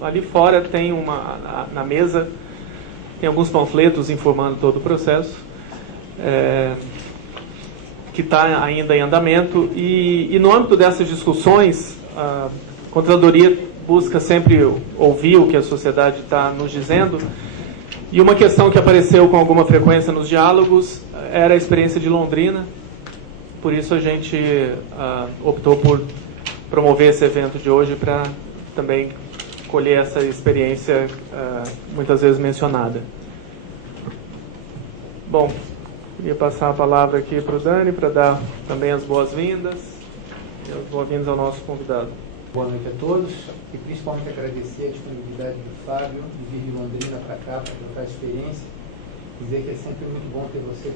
Ali fora tem na mesa, tem alguns panfletos informando todo o processo, que está ainda em andamento, e no âmbito dessas discussões, a Controladoria busca sempre ouvir o que a sociedade está nos dizendo, e uma questão que apareceu com alguma frequência nos diálogos era a experiência de Londrina. Por isso a gente optou por promover esse evento de hoje para também colher essa experiência muitas vezes mencionada. Bom, queria passar a palavra aqui para o Dani para dar também as boas-vindas e as boas-vindas ao nosso convidado. Boa noite a todos e principalmente agradecer a disponibilidade do Fábio de vir de Londrina para cá para trocar experiência. Dizer que é sempre muito bom ter você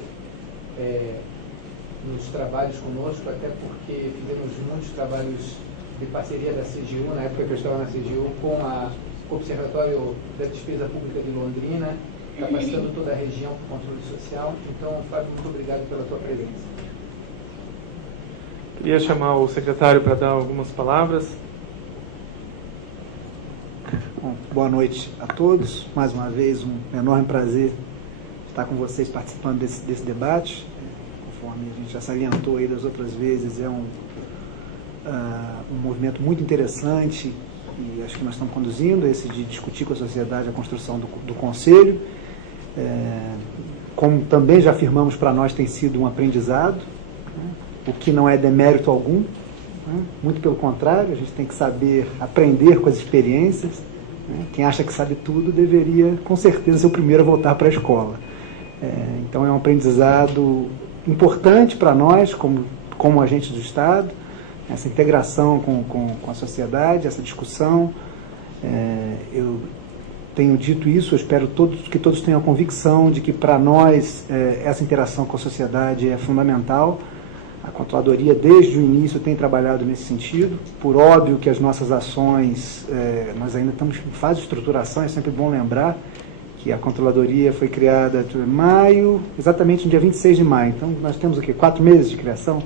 nos trabalhos conosco, até porque fizemos muitos trabalhos de parceria da CGU, na época que eu estava na CGU, com o Observatório da Despesa Pública de Londrina, capacitando toda a região para o controle social. Então, Fábio, muito obrigado pela tua presença. Queria chamar o secretário para dar algumas palavras. Bom, boa noite a todos. Mais uma vez, um enorme prazer estar com vocês participando desse debate. Conforme a gente já salientou aí das outras vezes, é um movimento muito interessante e acho que nós estamos conduzindo, esse de discutir com a sociedade a construção do Conselho. Como também já afirmamos, para nós tem sido um aprendizado, o que não é demérito algum, muito pelo contrário, a gente tem que saber aprender com as experiências. Quem acha que sabe tudo deveria, com certeza, ser o primeiro a voltar para a escola. Então é um aprendizado importante para nós, como agentes do Estado, essa integração com a sociedade, essa discussão. Eu tenho dito isso, eu espero que todos tenham a convicção de que, para nós, essa interação com a sociedade é fundamental. A Controladoria, desde o início, tem trabalhado nesse sentido. Por óbvio que as nossas ações, nós ainda estamos em fase de estruturação, é sempre bom lembrar que a Controladoria foi criada em maio, exatamente no dia 26 de maio. Então, nós temos o quê? 4 meses de criação?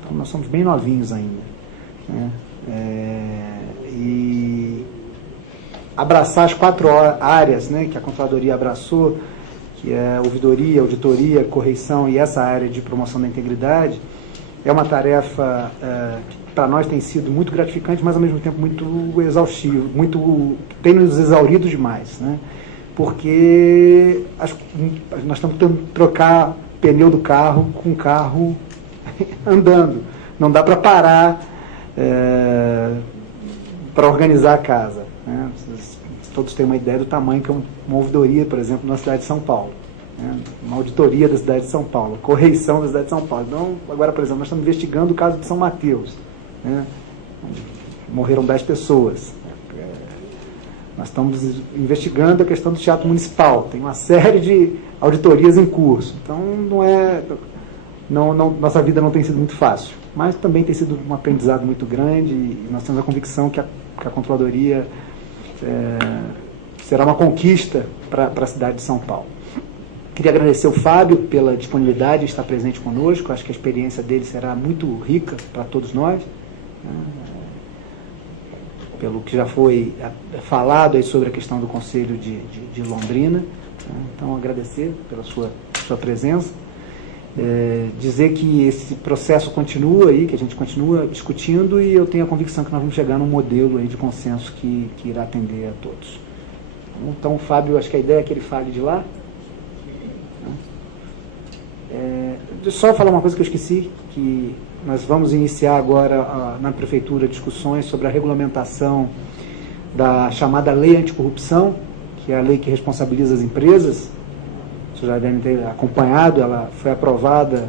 Então, nós somos bem novinhos ainda. E abraçar as 4 áreas, que a Controladoria abraçou, que é ouvidoria, auditoria, correição e essa área de promoção da integridade, é uma tarefa que para nós tem sido muito gratificante, mas ao mesmo tempo muito exaustivo, tem nos exaurido demais, porque nós estamos tentando trocar pneu do carro com o carro andando. Não dá para parar para organizar a casa. Todos têm uma ideia do tamanho que é uma ouvidoria, por exemplo, na cidade de São Paulo. Uma auditoria da cidade de São Paulo, correição da cidade de São Paulo. Então, agora, por exemplo, nós estamos investigando o caso de São Mateus, onde morreram 10 pessoas. Nós estamos investigando a questão do Teatro Municipal. Tem uma série de auditorias em curso. Então, nossa vida não tem sido muito fácil. Mas também tem sido um aprendizado muito grande e nós temos a convicção que a Controladoria será uma conquista para a cidade de São Paulo. Queria agradecer ao Fábio pela disponibilidade de estar presente conosco. Acho que a experiência dele será muito rica para todos nós, pelo que já foi falado aí sobre a questão do Conselho de Londrina. Então, agradecer pela sua presença. Dizer que esse processo continua aí, que a gente continua discutindo, e eu tenho a convicção que nós vamos chegar num modelo aí de consenso que irá atender a todos. Então, Fábio, acho que a ideia é que ele fale de lá. Só falar uma coisa que eu esqueci, que nós vamos iniciar agora na Prefeitura discussões sobre a regulamentação da chamada Lei Anticorrupção, que é a lei que responsabiliza as empresas. Vocês já devem ter acompanhado, ela foi aprovada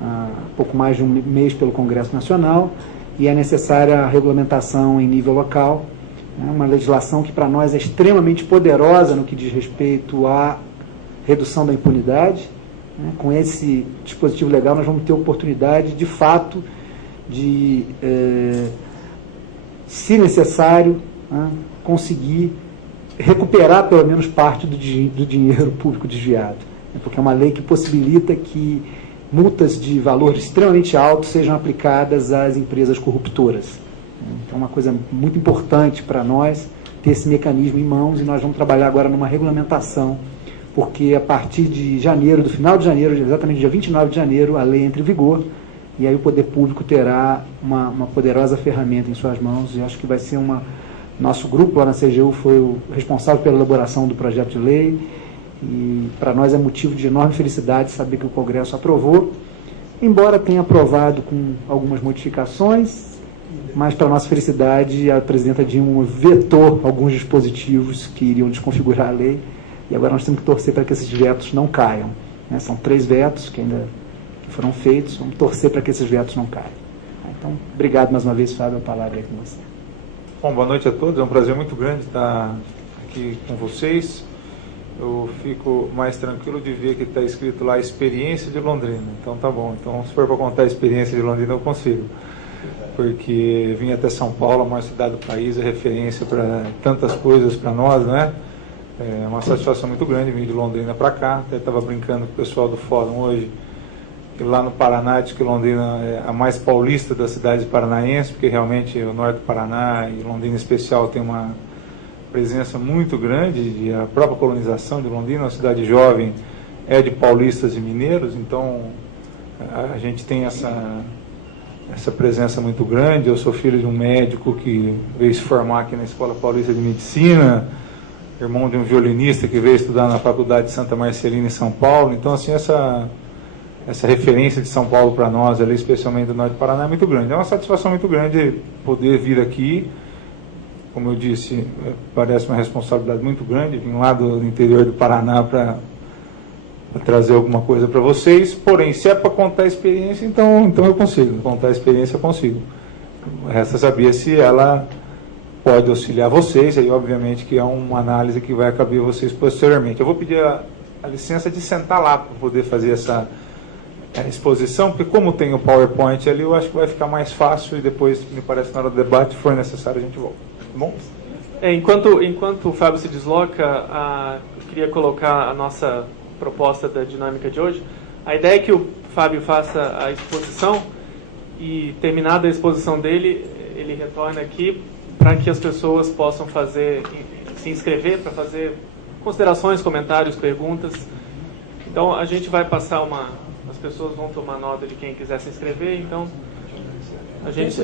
há pouco mais de um mês pelo Congresso Nacional e é necessária a regulamentação em nível local. Uma legislação que para nós é extremamente poderosa no que diz respeito à redução da impunidade. Com esse dispositivo legal nós vamos ter oportunidade, de fato, de, se necessário, conseguir recuperar pelo menos parte do dinheiro público desviado, porque é uma lei que possibilita que multas de valor extremamente alto sejam aplicadas às empresas corruptoras. Então, é uma coisa muito importante para nós ter esse mecanismo em mãos, e nós vamos trabalhar agora numa regulamentação, porque a partir de janeiro, do final de janeiro, exatamente dia 29 de janeiro, a lei entra em vigor, e aí o poder público terá uma poderosa ferramenta em suas mãos, e acho que vai ser Nosso grupo lá na CGU foi o responsável pela elaboração do projeto de lei, e para nós é motivo de enorme felicidade saber que o Congresso aprovou, embora tenha aprovado com algumas modificações, mas para nossa felicidade a presidenta Dilma vetou alguns dispositivos que iriam desconfigurar a lei, e agora nós temos que torcer para que esses vetos não caiam, né? São 3 vetos que ainda foram feitos, vamos torcer para que esses vetos não caiam. Então, obrigado mais uma vez, Fábio, a palavra aí com você. Bom, boa noite a todos, é um prazer muito grande estar aqui com vocês. Eu fico mais tranquilo de ver que está escrito lá experiência de Londrina, então tá bom. Então, se for para contar a experiência de Londrina, eu consigo, porque vim até São Paulo, a maior cidade do país, é referência para tantas coisas para nós, não é? É uma satisfação muito grande vir de Londrina para cá. Até estava brincando com o pessoal do fórum hoje, que lá no Paraná, diz que Londrina é a mais paulista das cidades paranaenses, porque realmente o norte do Paraná e Londrina em especial tem uma presença muito grande, de a própria colonização de Londrina, uma cidade jovem, é de paulistas e mineiros, então a gente tem essa presença muito grande. Eu sou filho de um médico que veio se formar aqui na Escola Paulista de Medicina, irmão de um violinista que veio estudar na Faculdade de Santa Marcelina em São Paulo, então assim, essa referência de São Paulo para nós, ali, especialmente do norte do Paraná, é muito grande. É uma satisfação muito grande poder vir aqui. Como eu disse, parece uma responsabilidade muito grande vir lá do interior do Paraná para trazer alguma coisa para vocês. Porém, se é para contar a experiência, então eu consigo. Contar a experiência, eu consigo. Resta saber se ela pode auxiliar vocês. Aí, obviamente, que é uma análise que vai caber a vocês posteriormente. Eu vou pedir a licença de sentar lá para poder fazer essa exposição, porque como tem o PowerPoint ali, eu acho que vai ficar mais fácil, e depois, me parece, na hora do debate, se for necessário, a gente volta. Tá bom? Enquanto o Fábio se desloca, eu queria colocar a nossa proposta da dinâmica de hoje. A ideia é que o Fábio faça a exposição e, terminada a exposição dele, ele retorna aqui para que as pessoas possam se inscrever, para fazer considerações, comentários, perguntas. Então, a gente vai passar as pessoas vão tomar nota de quem quiser se inscrever, então a gente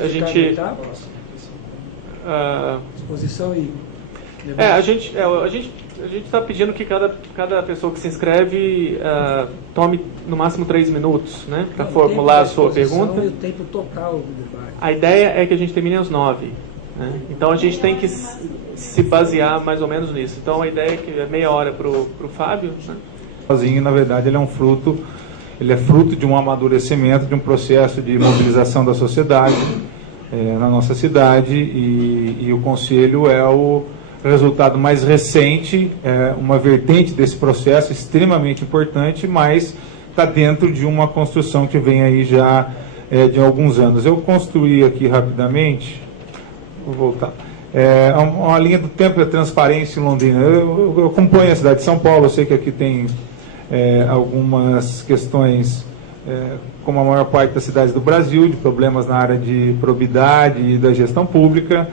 exposição e a gente está pedindo que cada pessoa que se inscreve tome no máximo 3 minutos, né, para formular a sua pergunta. E o tempo total do debate. A ideia é que a gente termine às 9, né? Então a gente tem que se basear mais ou menos nisso. Então a ideia é que é meia hora para o Fábio, né? Sozinho, na verdade, ele é fruto de um amadurecimento, de um processo de mobilização da sociedade na nossa cidade, e o Conselho é o resultado mais recente, uma vertente desse processo extremamente importante, mas está dentro de uma construção que vem aí já de alguns anos. Eu construí aqui rapidamente, vou voltar, uma linha do tempo da transparência em Londrina. Eu acompanho a cidade de São Paulo, eu sei que aqui tem algumas questões, como a maior parte das cidades do Brasil, de problemas na área de probidade e da gestão pública,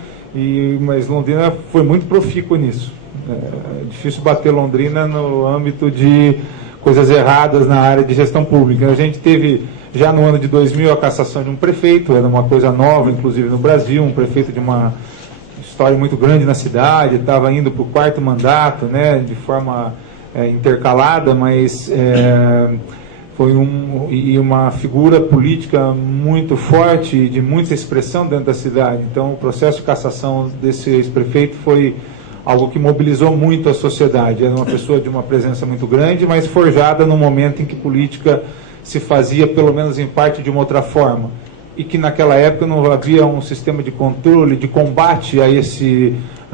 mas Londrina foi muito profícua nisso. É difícil bater Londrina no âmbito de coisas erradas na área de gestão pública. A gente teve, já no ano de 2000, a cassação de um prefeito, era uma coisa nova, inclusive no Brasil, um prefeito de uma história muito grande na cidade, estava indo para o 4º mandato, né, de forma intercalada, mas foi uma figura política muito forte, de muita expressão dentro da cidade. Então, o processo de cassação desse ex-prefeito foi algo que mobilizou muito a sociedade. Era uma pessoa de uma presença muito grande, mas forjada no momento em que política se fazia, pelo menos em parte, de uma outra forma. E que naquela época não havia um sistema de controle, de combate a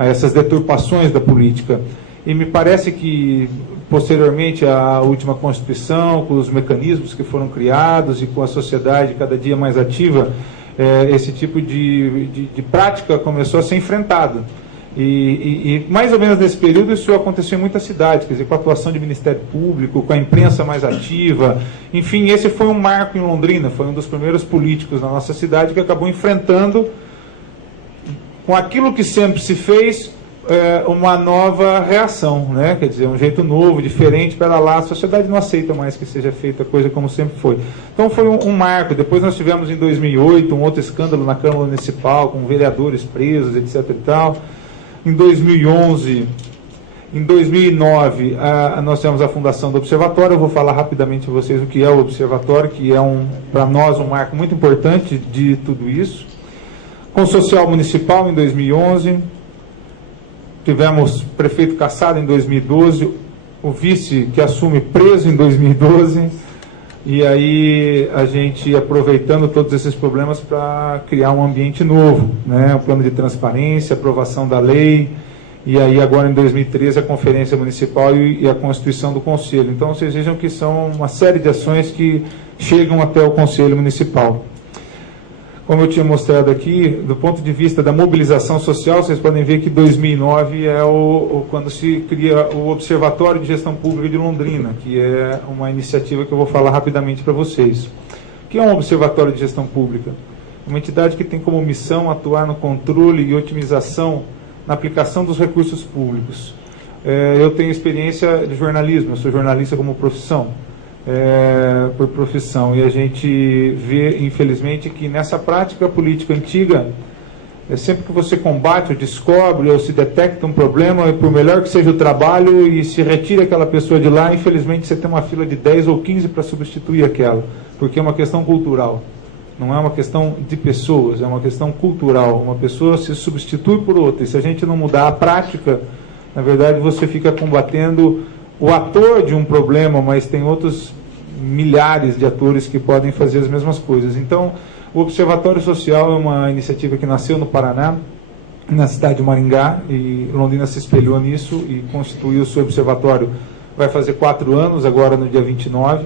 essas deturpações da política. E me parece que, posteriormente, a última Constituição, com os mecanismos que foram criados e com a sociedade cada dia mais ativa, esse tipo de prática começou a ser enfrentado. E mais ou menos nesse período isso aconteceu em muitas cidades, quer dizer, com a atuação de Ministério Público, com a imprensa mais ativa. Enfim, esse foi um marco em Londrina, foi um dos primeiros políticos na nossa cidade que acabou enfrentando com aquilo que sempre se fez, uma nova reação, né? Quer dizer, um jeito novo, diferente, para lá. A sociedade não aceita mais que seja feita a coisa como sempre foi. Então foi um marco. Depois nós tivemos em 2008 um outro escândalo na Câmara Municipal, com vereadores presos, etc. e tal. Em 2011, em 2009, nós tivemos a fundação do Observatório. Eu vou falar rapidamente para vocês o que é o Observatório, que é, para nós, um marco muito importante de tudo isso. Com o Social Municipal em 2011, tivemos prefeito cassado em 2012, o vice que assume preso em 2012, e aí a gente aproveitando todos esses problemas para criar um ambiente novo, né? O plano de transparência, aprovação da lei, e aí agora em 2013 a Conferência Municipal e a Constituição do Conselho. Então vocês vejam que são uma série de ações que chegam até o Conselho Municipal. Como eu tinha mostrado aqui, do ponto de vista da mobilização social, vocês podem ver que 2009 é quando se cria o Observatório de Gestão Pública de Londrina, que é uma iniciativa que eu vou falar rapidamente para vocês. O que é um Observatório de Gestão Pública? Uma entidade que tem como missão atuar no controle e otimização na aplicação dos recursos públicos. Eu tenho experiência de jornalismo, eu sou jornalista como profissão. Por profissão, e a gente vê, infelizmente, que nessa prática política antiga, sempre que você combate ou descobre ou se detecta um problema, e por melhor que seja o trabalho e se retira aquela pessoa de lá, infelizmente você tem uma fila de 10 ou 15 para substituir aquela, porque é uma questão cultural, não é uma questão de pessoas, é uma questão cultural. Uma pessoa se substitui por outra, e se a gente não mudar a prática, na verdade você fica combatendo o ator de um problema, mas tem outros milhares de atores que podem fazer as mesmas coisas. Então, o Observatório Social é uma iniciativa que nasceu no Paraná, na cidade de Maringá, e Londrina se espelhou nisso e constituiu o seu observatório. Vai fazer 4 anos, agora no dia 29.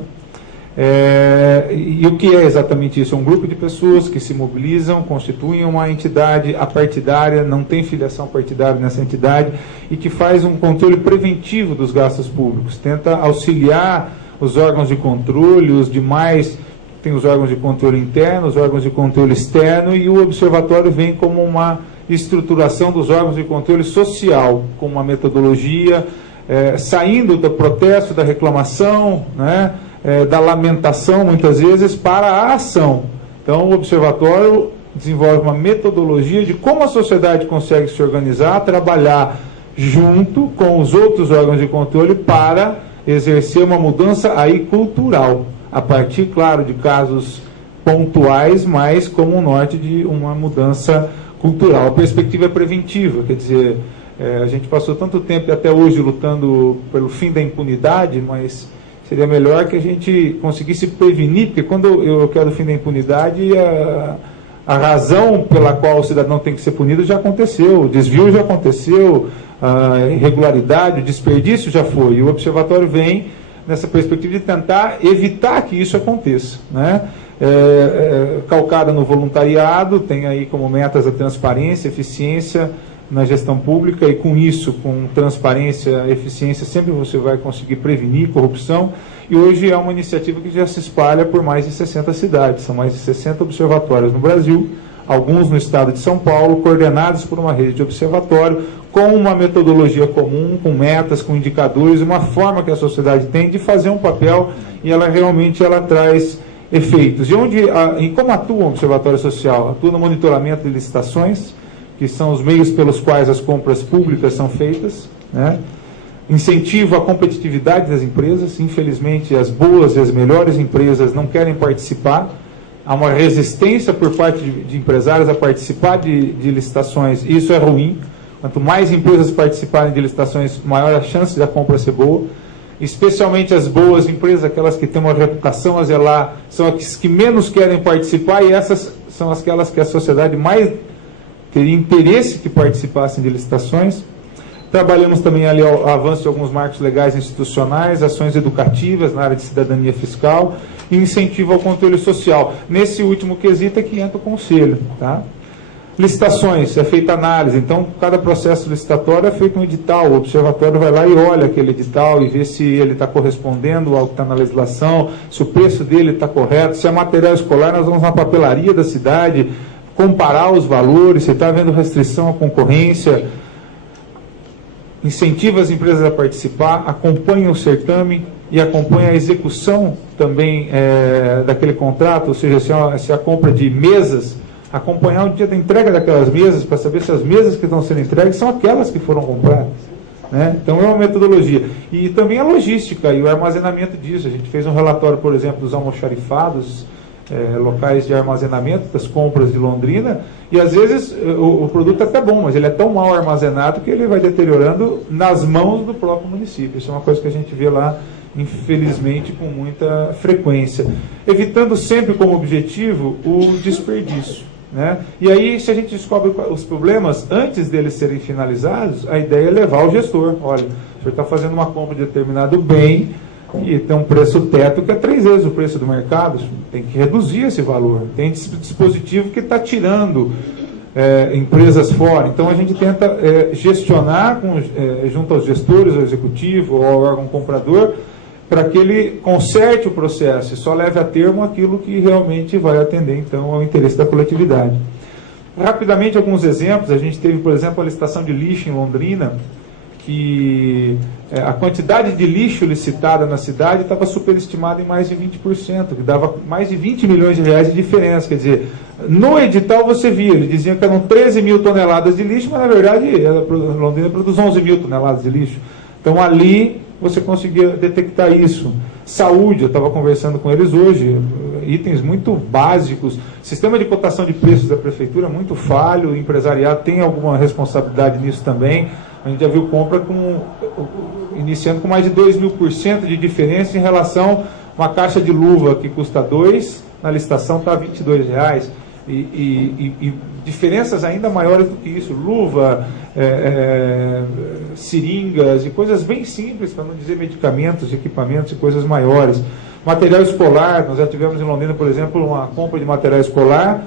E o que é exatamente isso? É um grupo de pessoas que se mobilizam, constituem uma entidade apartidária, não tem filiação partidária nessa entidade, e que faz um controle preventivo dos gastos públicos, tenta auxiliar os órgãos de controle, os demais, tem os órgãos de controle interno, os órgãos de controle externo, e o observatório vem como uma estruturação dos órgãos de controle social, com uma metodologia, saindo do protesto, da reclamação, né? Da lamentação, muitas vezes, para a ação. Então, o Observatório desenvolve uma metodologia de como a sociedade consegue se organizar, trabalhar junto com os outros órgãos de controle para exercer uma mudança aí cultural, a partir, claro, de casos pontuais, mas como um norte de uma mudança cultural. A perspectiva é preventiva, quer dizer, a gente passou tanto tempo até hoje lutando pelo fim da impunidade, mas seria melhor que a gente conseguisse prevenir, porque quando eu quero o fim da impunidade, a razão pela qual o cidadão tem que ser punido já aconteceu, o desvio já aconteceu, a irregularidade, o desperdício já foi. E o Observatório vem nessa perspectiva de tentar evitar que isso aconteça, né? Calcada no voluntariado, tem aí como metas a transparência, eficiência na gestão pública, e com isso, com transparência, eficiência, sempre você vai conseguir prevenir corrupção. E hoje é uma iniciativa que já se espalha por mais de 60 cidades, são mais de 60 observatórios no Brasil, alguns no estado de São Paulo, coordenados por uma rede de observatório, com uma metodologia comum, com metas, com indicadores, uma forma que a sociedade tem de fazer um papel, e ela realmente traz efeitos. E como atua o Observatório Social? Atua no monitoramento de licitações, que são os meios pelos quais as compras públicas são feitas, né? Incentivo à competitividade das empresas. Infelizmente, as boas e as melhores empresas não querem participar. Há uma resistência por parte de empresários a participar de licitações. Isso é ruim. Quanto mais empresas participarem de licitações, maior a chance da compra ser boa. Especialmente as boas empresas, aquelas que têm uma reputação a zelar, são as que menos querem participar, e essas são aquelas que a sociedade mais teria interesse que participassem de licitações. Trabalhamos também ali ao avanço de alguns marcos legais institucionais, ações educativas na área de cidadania fiscal e incentivo ao controle social. Nesse último quesito é que entra o conselho, tá? Licitações, é feita análise, então cada processo licitatório é feito um edital, o observatório vai lá e olha aquele edital e vê se ele está correspondendo ao que está na legislação, se o preço dele está correto, se é material escolar, nós vamos na papelaria da cidade, comparar os valores, se está havendo restrição à concorrência, incentiva as empresas a participar, acompanha o certame e acompanha a execução também daquele contrato, ou seja, se a compra de mesas, acompanhar o dia da entrega daquelas mesas para saber se as mesas que estão sendo entregues são aquelas que foram compradas. Né? Então é uma metodologia. E também a logística e o armazenamento disso. A gente fez um relatório, por exemplo, dos almoxarifados, locais de armazenamento das compras de Londrina, e às vezes o produto é até bom, mas ele é tão mal armazenado que ele vai deteriorando nas mãos do próprio município. Isso é uma coisa que a gente vê lá, infelizmente, com muita frequência. Evitando sempre como objetivo o desperdício. Né? E aí, se a gente descobre os problemas, antes deles serem finalizados, a ideia é levar o gestor. Olha, o senhor está fazendo uma compra de determinado bem, e tem um preço teto que é 3 vezes o preço do mercado, tem que reduzir esse valor. Tem dispositivo que está tirando empresas fora. Então a gente tenta gestionar junto aos gestores, ao executivo, ou ao órgão comprador, para que ele conserte o processo e só leve a termo aquilo que realmente vai atender então ao interesse da coletividade. Rapidamente, alguns exemplos. A gente teve, por exemplo, a licitação de lixo em Londrina, que a quantidade de lixo licitada na cidade estava superestimada em mais de 20%, que dava mais de 20 milhões de reais de diferença. Quer dizer, no edital você via, eles diziam que eram 13 mil toneladas de lixo, mas na verdade Londrina produz 11 mil toneladas de lixo. Então ali você conseguia detectar isso. Saúde, eu estava conversando com eles hoje, itens muito básicos. Sistema de cotação de preços da prefeitura é muito falho, o empresariado tem alguma responsabilidade nisso também. A gente já viu compra iniciando com mais de 2.000% de diferença em relação a uma caixa de luva que custa 2, na licitação está R$ 22,00. E diferenças ainda maiores do que isso. Luva, seringas e coisas bem simples, para não dizer medicamentos, equipamentos e coisas maiores. Material escolar, nós já tivemos em Londrina, por exemplo, uma compra de material escolar,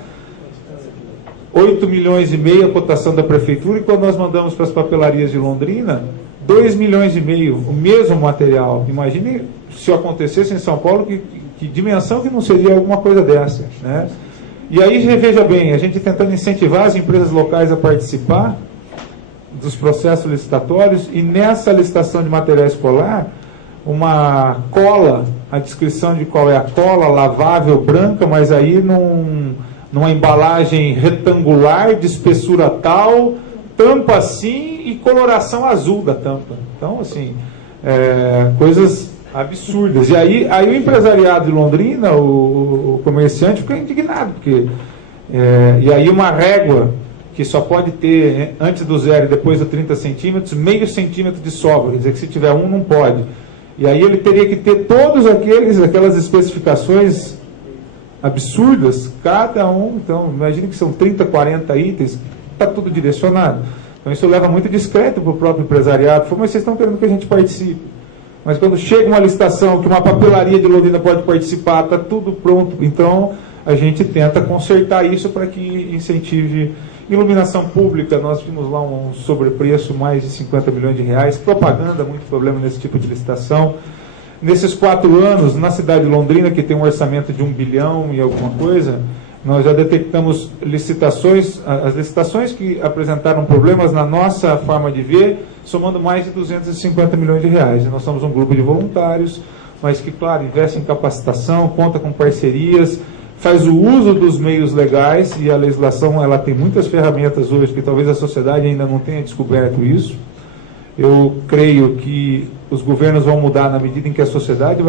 8 milhões e meio a cotação da prefeitura, e quando nós mandamos para as papelarias de Londrina, 2 milhões e meio, o mesmo material. Imagine se acontecesse em São Paulo, que dimensão que não seria alguma coisa dessa, né? E aí, veja bem, a gente tentando incentivar as empresas locais a participar dos processos licitatórios, e nessa licitação de material escolar, uma cola, a descrição de qual é a cola, lavável, branca, mas aí numa embalagem retangular, de espessura tal, tampa assim e coloração azul da tampa. Então, assim, coisas absurdas. E aí o empresariado de Londrina, o comerciante, fica indignado, porque e aí uma régua que só pode ter, antes do 0 e depois do 30 centímetros, meio centímetro de sobra, quer dizer que se tiver um, não pode. E aí ele teria que ter todos aquelas especificações absurdas, cada um. Então, imagine que são 30, 40 itens, está tudo direcionado. Então isso leva muito discreto para o próprio empresariado. Mas vocês estão querendo que a gente participe. Mas quando chega uma licitação que uma papelaria de Londrina pode participar, está tudo pronto. Então a gente tenta consertar isso para que incentive iluminação pública. Nós vimos lá um sobrepreço, mais de 50 milhões de reais. Propaganda, muito problema nesse tipo de licitação. Nesses 4 anos, na cidade de Londrina, que tem um orçamento de 1 bilhão e alguma coisa, nós já detectamos licitações, as licitações que apresentaram problemas na nossa forma de ver, somando mais de 250 milhões de reais. E nós somos um grupo de voluntários, mas que, claro, investe em capacitação, conta com parcerias, faz o uso dos meios legais, e a legislação ela tem muitas ferramentas hoje que talvez a sociedade ainda não tenha descoberto isso. Eu creio que os governos vão mudar na medida em que a sociedade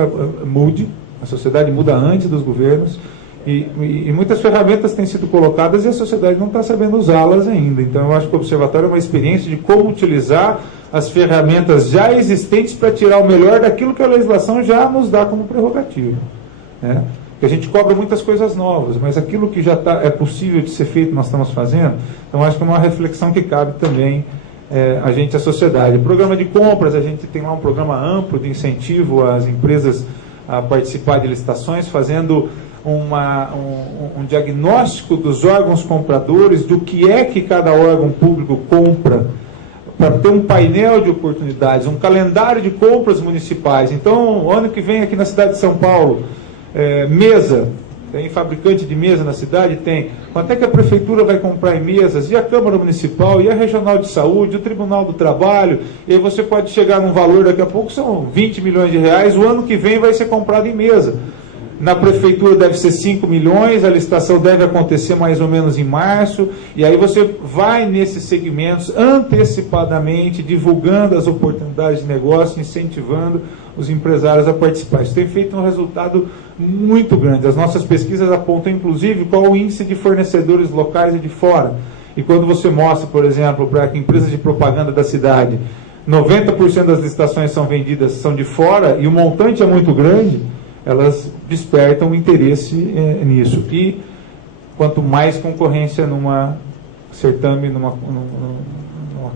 mude. A sociedade muda antes dos governos. E muitas ferramentas têm sido colocadas e a sociedade não está sabendo usá-las ainda. Então eu acho que o Observatório é uma experiência de como utilizar as ferramentas já existentes para tirar o melhor daquilo que a legislação já nos dá como prerrogativa, né? Porque a gente cobra muitas coisas novas, mas aquilo que já é possível de ser feito, nós estamos fazendo. Então acho que é uma reflexão que cabe também a gente, a sociedade. Programa de compras, a gente tem lá um programa amplo de incentivo às empresas a participar de licitações, fazendo um diagnóstico dos órgãos compradores, do que é que cada órgão público compra, para ter um painel de oportunidades, um calendário de compras municipais. Então, ano que vem aqui na cidade de São Paulo, mesa, Tem fabricante de mesa na cidade? Tem. Quanto é que a prefeitura vai comprar em mesas? E a Câmara Municipal? E a Regional de Saúde? O Tribunal do Trabalho? E aí você pode chegar num valor, daqui a pouco são 20 milhões de reais, o ano que vem vai ser comprado em mesa. Na prefeitura deve ser 5 milhões, a licitação deve acontecer mais ou menos em março, e aí você vai nesses segmentos antecipadamente, divulgando as oportunidades de negócio, incentivando os empresários a participar. Isso tem feito um resultado muito grande. As nossas pesquisas apontam, inclusive, qual o índice de fornecedores locais e de fora. E quando você mostra, por exemplo, para empresas de propaganda da cidade, 90% das licitações são de fora, e o montante é muito grande, elas despertam interesse nisso. E quanto mais concorrência numa certame, numa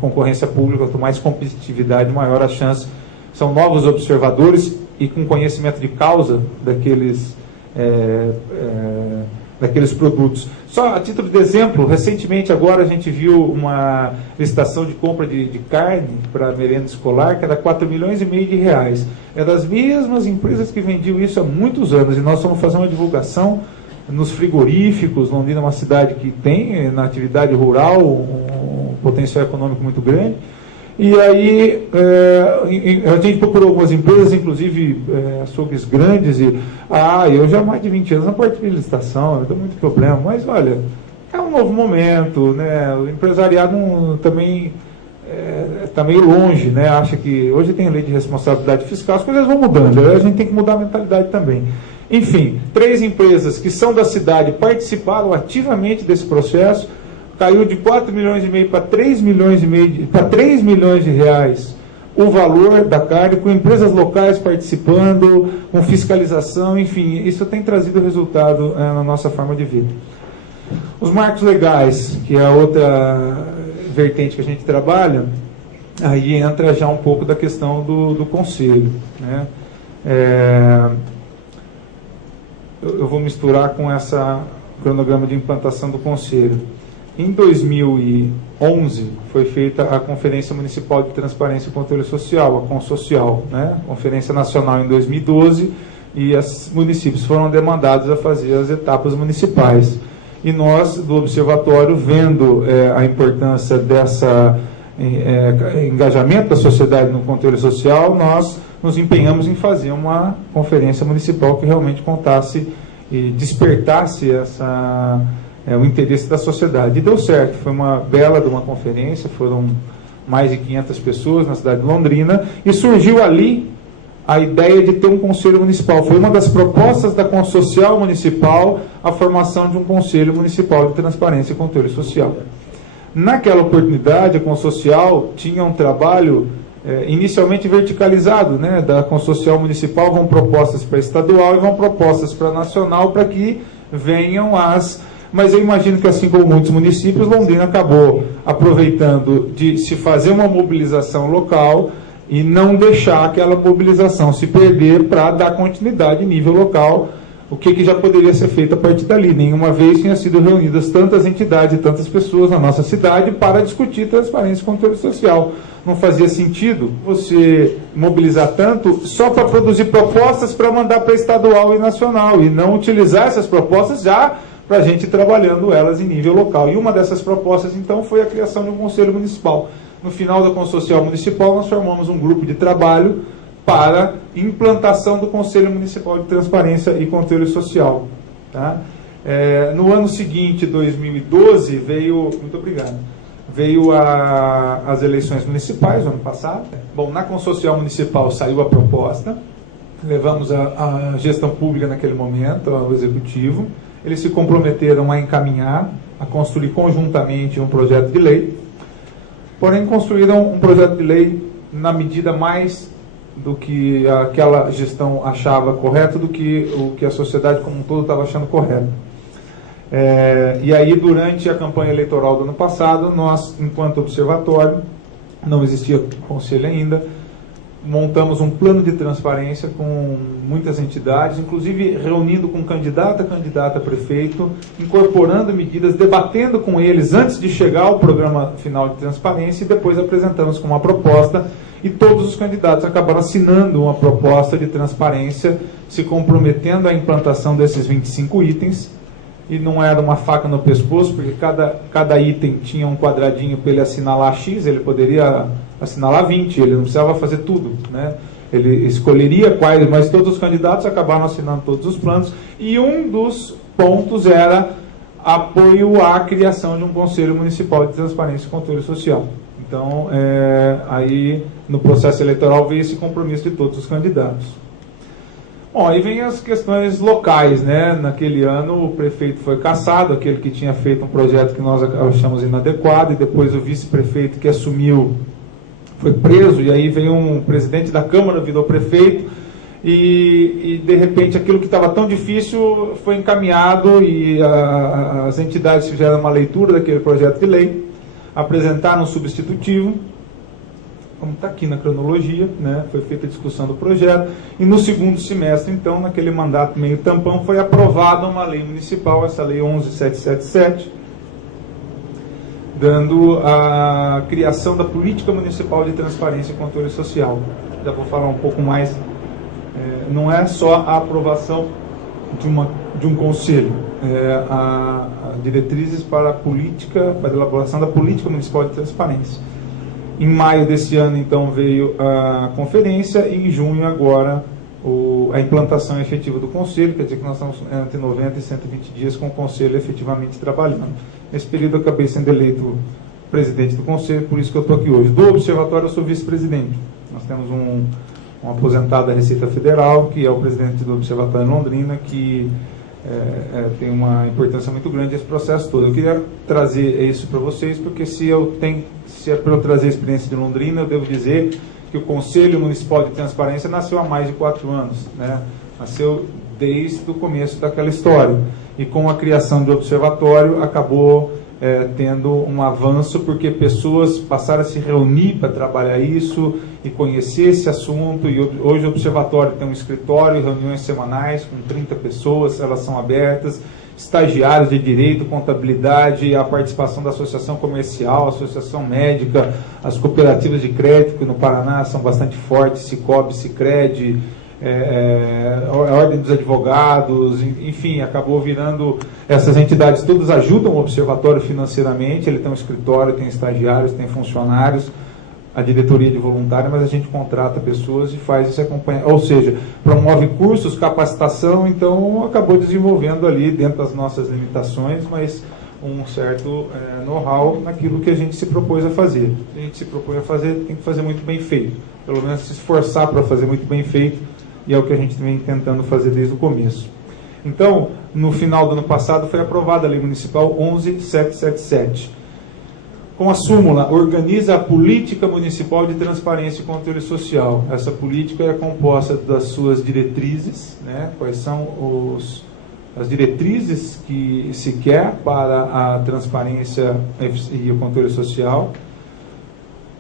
concorrência pública, quanto mais competitividade, maior a chance. São novos observadores e com conhecimento de causa daqueles produtos. Só a título de exemplo, recentemente agora a gente viu uma licitação de compra de carne para merenda escolar, que era 4 milhões e meio de reais. É das mesmas empresas que vendiam isso há muitos anos, e nós vamos fazer uma divulgação nos frigoríficos. Londrina é uma cidade que tem na atividade rural um potencial econômico muito grande. E aí a gente procurou algumas empresas, inclusive açougues grandes, e eu já há mais de 20 anos não participo de licitação, não tem muito problema, mas olha, é um novo momento, né? O empresariado também está meio longe, né? Acha que hoje tem lei de responsabilidade fiscal, as coisas vão mudando, a gente tem que mudar a mentalidade também. Enfim, 3 empresas que são da cidade participaram ativamente desse processo. Caiu de 4 milhões e meio para 3 milhões e meio, para 3 milhões de reais o valor da carne, com empresas locais participando, com fiscalização, enfim, isso tem trazido resultado na nossa forma de vida. Os marcos legais, que é a outra vertente que a gente trabalha, aí entra já um pouco da questão do conselho, né? Eu vou misturar com essa cronograma de implantação do conselho. Em 2011, foi feita a Conferência Municipal de Transparência e Controle Social, a Consocial, né? Conferência Nacional em 2012, e os municípios foram demandados a fazer as etapas municipais. E nós, do Observatório, vendo a importância dessa engajamento da sociedade no controle social, nós nos empenhamos em fazer uma conferência municipal que realmente contasse e despertasse o interesse da sociedade. E deu certo, foi uma bela de uma conferência, foram mais de 500 pessoas na cidade de Londrina, e surgiu ali a ideia de ter um conselho municipal. Foi uma das propostas da Consocial Municipal a formação de um conselho municipal de transparência e controle social. Naquela oportunidade, a Consocial tinha um trabalho inicialmente verticalizado, né? Da Consocial Municipal vão propostas para estadual e vão propostas para nacional, para que venham Mas eu imagino que, assim como muitos municípios, Londrina acabou aproveitando de se fazer uma mobilização local e não deixar aquela mobilização se perder para dar continuidade em nível local, o que já poderia ser feito a partir dali. Nenhuma vez tinha sido reunidas tantas entidades e tantas pessoas na nossa cidade para discutir transparência e controle social. Não fazia sentido você mobilizar tanto só para produzir propostas para mandar para estadual e nacional, e não utilizar essas propostas já para a gente ir trabalhando elas em nível local. E uma dessas propostas, então, foi a criação de um conselho municipal. No final da Consocial Municipal, nós formamos um grupo de trabalho para implantação do Conselho Municipal de Transparência e Controle Social. Tá? No ano seguinte, 2012, veio as eleições municipais, no ano passado. Bom, na Consocial Municipal saiu a proposta, levamos a gestão pública naquele momento, ao Executivo. Eles se comprometeram a encaminhar, a construir conjuntamente um projeto de lei, porém construíram um projeto de lei na medida mais do que aquela gestão achava correto, do que o que a sociedade como um todo estava achando correto. E aí, durante a campanha eleitoral do ano passado, nós, enquanto observatório, não existia conselho ainda, montamos um plano de transparência com muitas entidades, inclusive reunindo com candidato a prefeito, incorporando medidas, debatendo com eles antes de chegar ao programa final de transparência e depois apresentamos com uma proposta, e todos os candidatos acabaram assinando uma proposta de transparência, se comprometendo à implantação desses 25 itens, e não era uma faca no pescoço, porque cada item tinha um quadradinho para ele assinalar X, ele poderia assinalar 20, ele não precisava fazer tudo, né? Ele escolheria quais, mas todos os candidatos acabaram assinando todos os planos, e um dos pontos era apoio à criação de um Conselho Municipal de Transparência e Controle Social. Então, aí no processo eleitoral veio esse compromisso de todos os candidatos. Bom, aí vem as questões locais, né? Naquele ano o prefeito foi cassado, aquele que tinha feito um projeto que nós achamos inadequado, e depois o vice-prefeito que assumiu foi preso, e aí veio um presidente da Câmara, virou prefeito, e de repente aquilo que estava tão difícil foi encaminhado, e as entidades fizeram uma leitura daquele projeto de lei, apresentaram um substitutivo, como está aqui na cronologia, né? Foi feita a discussão do projeto, e no segundo semestre, então, naquele mandato meio tampão, foi aprovada uma lei municipal, essa lei 11.777, dando a criação da Política Municipal de Transparência e Controle Social. Já vou falar um pouco mais, não é só a aprovação de um conselho, a diretrizes para a elaboração da Política Municipal de Transparência. Em maio desse ano, então, veio a conferência, e em junho, agora, a implantação efetiva do Conselho, quer dizer que nós estamos entre 90 e 120 dias com o Conselho efetivamente trabalhando. Nesse período, eu acabei sendo eleito presidente do Conselho, por isso que eu estou aqui hoje. Do Observatório, eu sou vice-presidente. Nós temos um aposentado da Receita Federal, que é o presidente do Observatório em Londrina, que tem uma importância muito grande nesse processo todo. Eu queria trazer isso para vocês, porque se é para eu trazer a experiência de Londrina, eu devo dizer que o Conselho Municipal de Transparência nasceu há mais de 4 anos, né? Nasceu desde o começo daquela história, e com a criação do observatório acabou tendo um avanço, porque pessoas passaram a se reunir para trabalhar isso e conhecer esse assunto, e hoje o observatório tem um escritório, reuniões semanais com 30 pessoas, elas são abertas, estagiários de direito, contabilidade, a participação da associação comercial, associação médica, as cooperativas de crédito, que no Paraná são bastante fortes, Sicob, Sicredi, a Ordem dos Advogados, enfim, acabou virando, essas entidades todas ajudam o observatório financeiramente, ele tem um escritório, tem estagiários, tem funcionários, a diretoria de voluntário, mas a gente contrata pessoas e faz esse acompanhamento, ou seja, promove cursos, capacitação, então acabou desenvolvendo ali, dentro das nossas limitações, mas um certo know-how naquilo que a gente se propôs a fazer. Se a gente se propõe a fazer, tem que fazer muito bem feito, pelo menos se esforçar para fazer muito bem feito, e é o que a gente vem tentando fazer desde o começo. Então, no final do ano passado, foi aprovada a Lei Municipal 11.777, com a súmula, organiza a Política Municipal de Transparência e Controle Social. Essa política é composta das suas diretrizes, né? Quais são as diretrizes que se quer para a transparência e o controle social.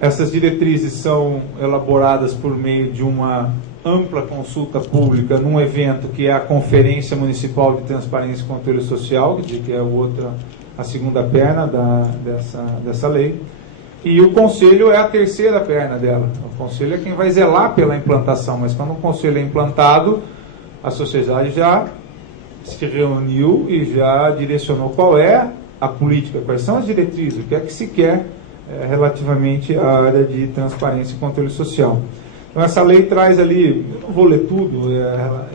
Essas diretrizes são elaboradas por meio de uma ampla consulta pública num evento que é a Conferência Municipal de Transparência e Controle Social, que é a segunda perna dessa lei, e o Conselho é a terceira perna dela. O Conselho é quem vai zelar pela implantação, mas quando o Conselho é implantado, a sociedade já se reuniu e já direcionou qual é a política, quais são as diretrizes, o que é que se quer relativamente à área de transparência e controle social. Então essa lei traz ali, eu não vou ler tudo,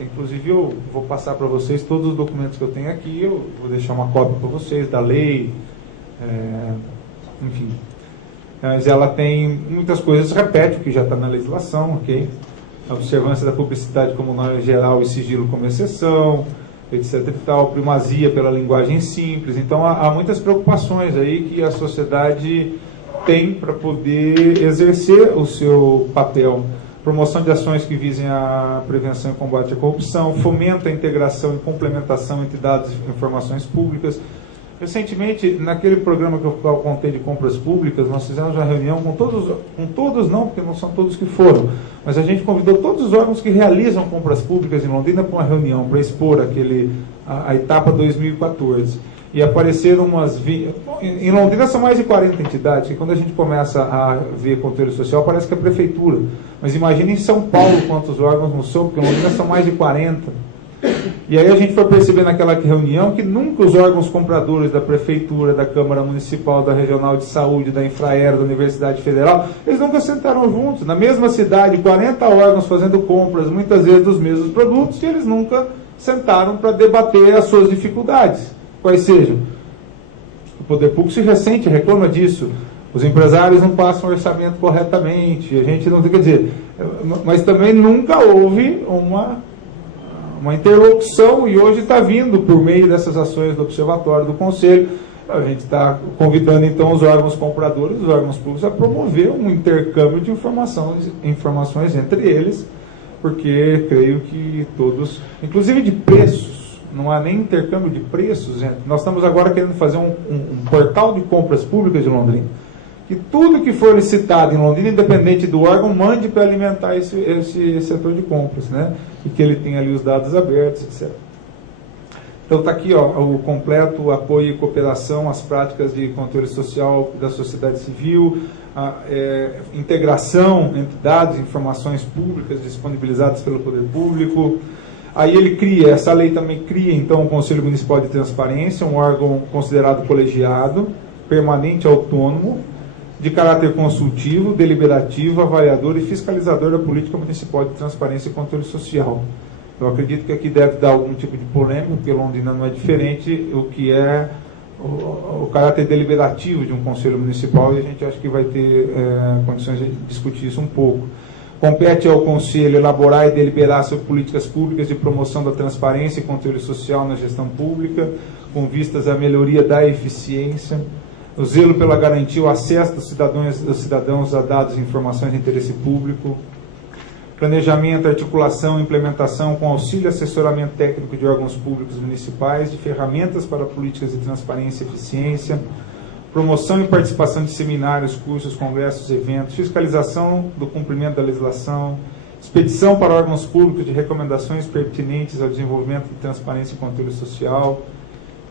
inclusive eu vou passar para vocês todos os documentos que eu tenho aqui, eu vou deixar uma cópia para vocês da lei, enfim. Mas ela tem muitas coisas, repete o que já está na legislação, ok? A observância da publicidade como norma geral e sigilo como exceção, etc e tal, primazia pela linguagem simples. Então há muitas preocupações aí que a sociedade tem para poder exercer o seu papel. Promoção de ações que visem a prevenção e combate à corrupção, fomenta a integração e complementação entre dados e informações públicas, Recentemente, naquele programa que eu contei de compras públicas, nós fizemos uma reunião com todos não, porque não são todos que foram, mas a gente convidou todos os órgãos que realizam compras públicas em Londrina para uma reunião, para expor a etapa 2014. E apareceram umas 20... Em Londrina são mais de 40 entidades, e quando a gente começa a ver controle social, parece que é a prefeitura. Mas imagine em São Paulo quantos órgãos não são, porque em Londrina são mais de 40. E aí a gente foi perceber naquela reunião que nunca os órgãos compradores da Prefeitura, da Câmara Municipal, da Regional de Saúde, da Infraero, da Universidade Federal, eles nunca sentaram juntos. Na mesma cidade, 40 órgãos fazendo compras, muitas vezes dos mesmos produtos, e eles nunca sentaram para debater as suas dificuldades. Quais sejam? O poder público se ressente, reclama disso. Os empresários não passam o orçamento corretamente. A gente não tem, quer dizer, mas também nunca houve uma interlocução, e hoje está vindo por meio dessas ações do Observatório, do Conselho. A gente está convidando então os órgãos compradores, os órgãos públicos, a promover um intercâmbio de informações entre eles, porque creio que todos, inclusive de preços, não há nem intercâmbio de preços. Nós estamos agora querendo fazer um portal de compras públicas de Londrina, que tudo que for licitado em Londrina, independente do órgão, mande para alimentar esse setor de compras, né? E que ele tenha ali os dados abertos, etc. Então está aqui, ó, o completo apoio e cooperação às práticas de controle social da sociedade civil, a integração entre dados e informações públicas disponibilizadas pelo poder público. Aí ele cria, essa lei também cria então o Conselho Municipal de Transparência, um órgão considerado colegiado, permanente, autônomo, de caráter consultivo, deliberativo, avaliador e fiscalizador da política municipal de transparência e controle social. Eu acredito que aqui deve dar algum tipo de polêmica, porque Londrina não é diferente, o que é o caráter deliberativo de um conselho municipal, e a gente acha que vai ter condições de discutir isso um pouco. Compete ao conselho elaborar e deliberar sobre políticas públicas de promoção da transparência e controle social na gestão pública, com vistas à melhoria da eficiência, o zelo pela garantia, o acesso dos cidadãos a dados e informações de interesse público, planejamento, articulação e implementação com auxílio e assessoramento técnico de órgãos públicos municipais, de ferramentas para políticas de transparência e eficiência, promoção e participação de seminários, cursos, congressos, eventos, fiscalização do cumprimento da legislação, expedição para órgãos públicos de recomendações pertinentes ao desenvolvimento de transparência e controle social,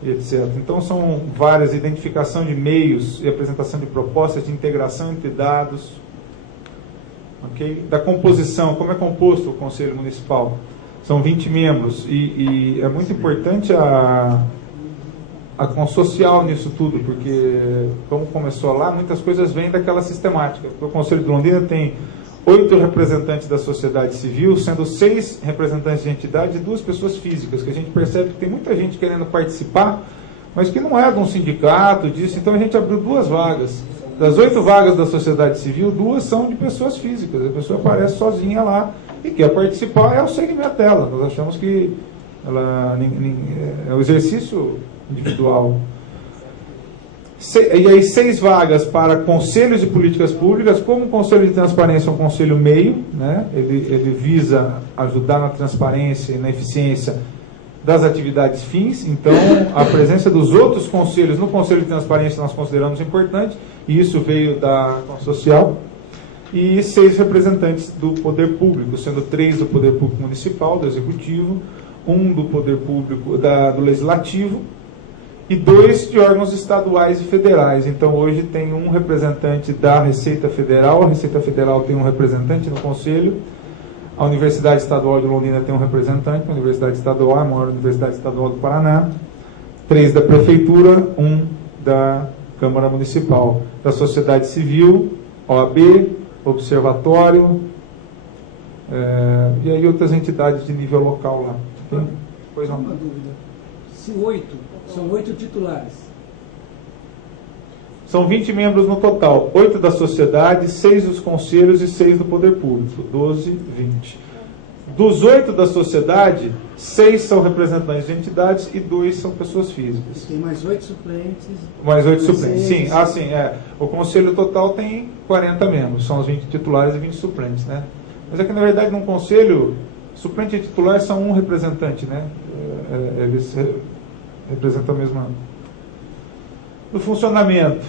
etc. Então são várias, identificação de meios e apresentação de propostas de integração entre dados, okay? Da composição, como é composto o Conselho Municipal? São 20 membros, e é muito importante a consocial nisso tudo, porque como começou lá, muitas coisas vêm daquela sistemática. O Conselho de Londrina tem 8 representantes da sociedade civil, sendo 6 representantes de entidades e 2 pessoas físicas, que a gente percebe que tem muita gente querendo participar, mas que não é de um sindicato, disso. Então a gente abriu 2 vagas. Das 8 vagas da sociedade civil, 2 são de pessoas físicas. A pessoa aparece sozinha lá e quer participar, é o segmento dela. Nós achamos que é o exercício individual. E aí 6 vagas para conselhos de políticas públicas. Como o Conselho de Transparência é um conselho meio, né? Ele visa ajudar na transparência e na eficiência das atividades fins. Então a presença dos outros conselhos no Conselho de Transparência nós consideramos importante, e isso veio da Consocial. E 6 representantes do poder público, sendo 3 do poder público municipal, do executivo, 1 do poder público do legislativo, e 2 de órgãos estaduais e federais. Então hoje tem um representante da Receita Federal, a Receita Federal tem um representante no Conselho, a Universidade Estadual de Londrina tem um representante, a Universidade Estadual, a maior Universidade Estadual do Paraná, 3 da Prefeitura, 1 da Câmara Municipal, da Sociedade Civil, OAB, Observatório, e aí outras entidades de nível local lá. Tem? Pois não. Uma dúvida. Se são 8 titulares. São 20 membros no total, 8 da sociedade, 6 dos conselhos e 6 do poder público, 12, 20. Dos 8 da sociedade, 6 são representantes de entidades e 2 são pessoas físicas. Tem mais 8 suplentes. Mais 8 suplentes, sim. O conselho total tem 40 membros, são os 20 titulares e 20 suplentes, né? Mas é que na verdade num conselho, suplente e titular são um representante, né? Eles representam a mesma... No funcionamento,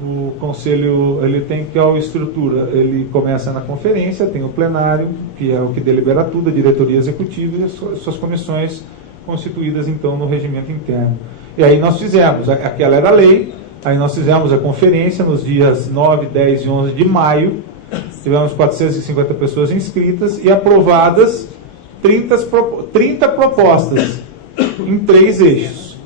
o Conselho ele tem que a estrutura, ele começa na conferência, tem o plenário, que é o que delibera tudo, a diretoria executiva e as suas comissões constituídas então no regimento interno. E aí nós fizemos, aquela era a lei, aí nós fizemos a conferência nos dias 9, 10 e 11 de maio, tivemos 450 pessoas inscritas e aprovadas 30 propostas em 3 eixos.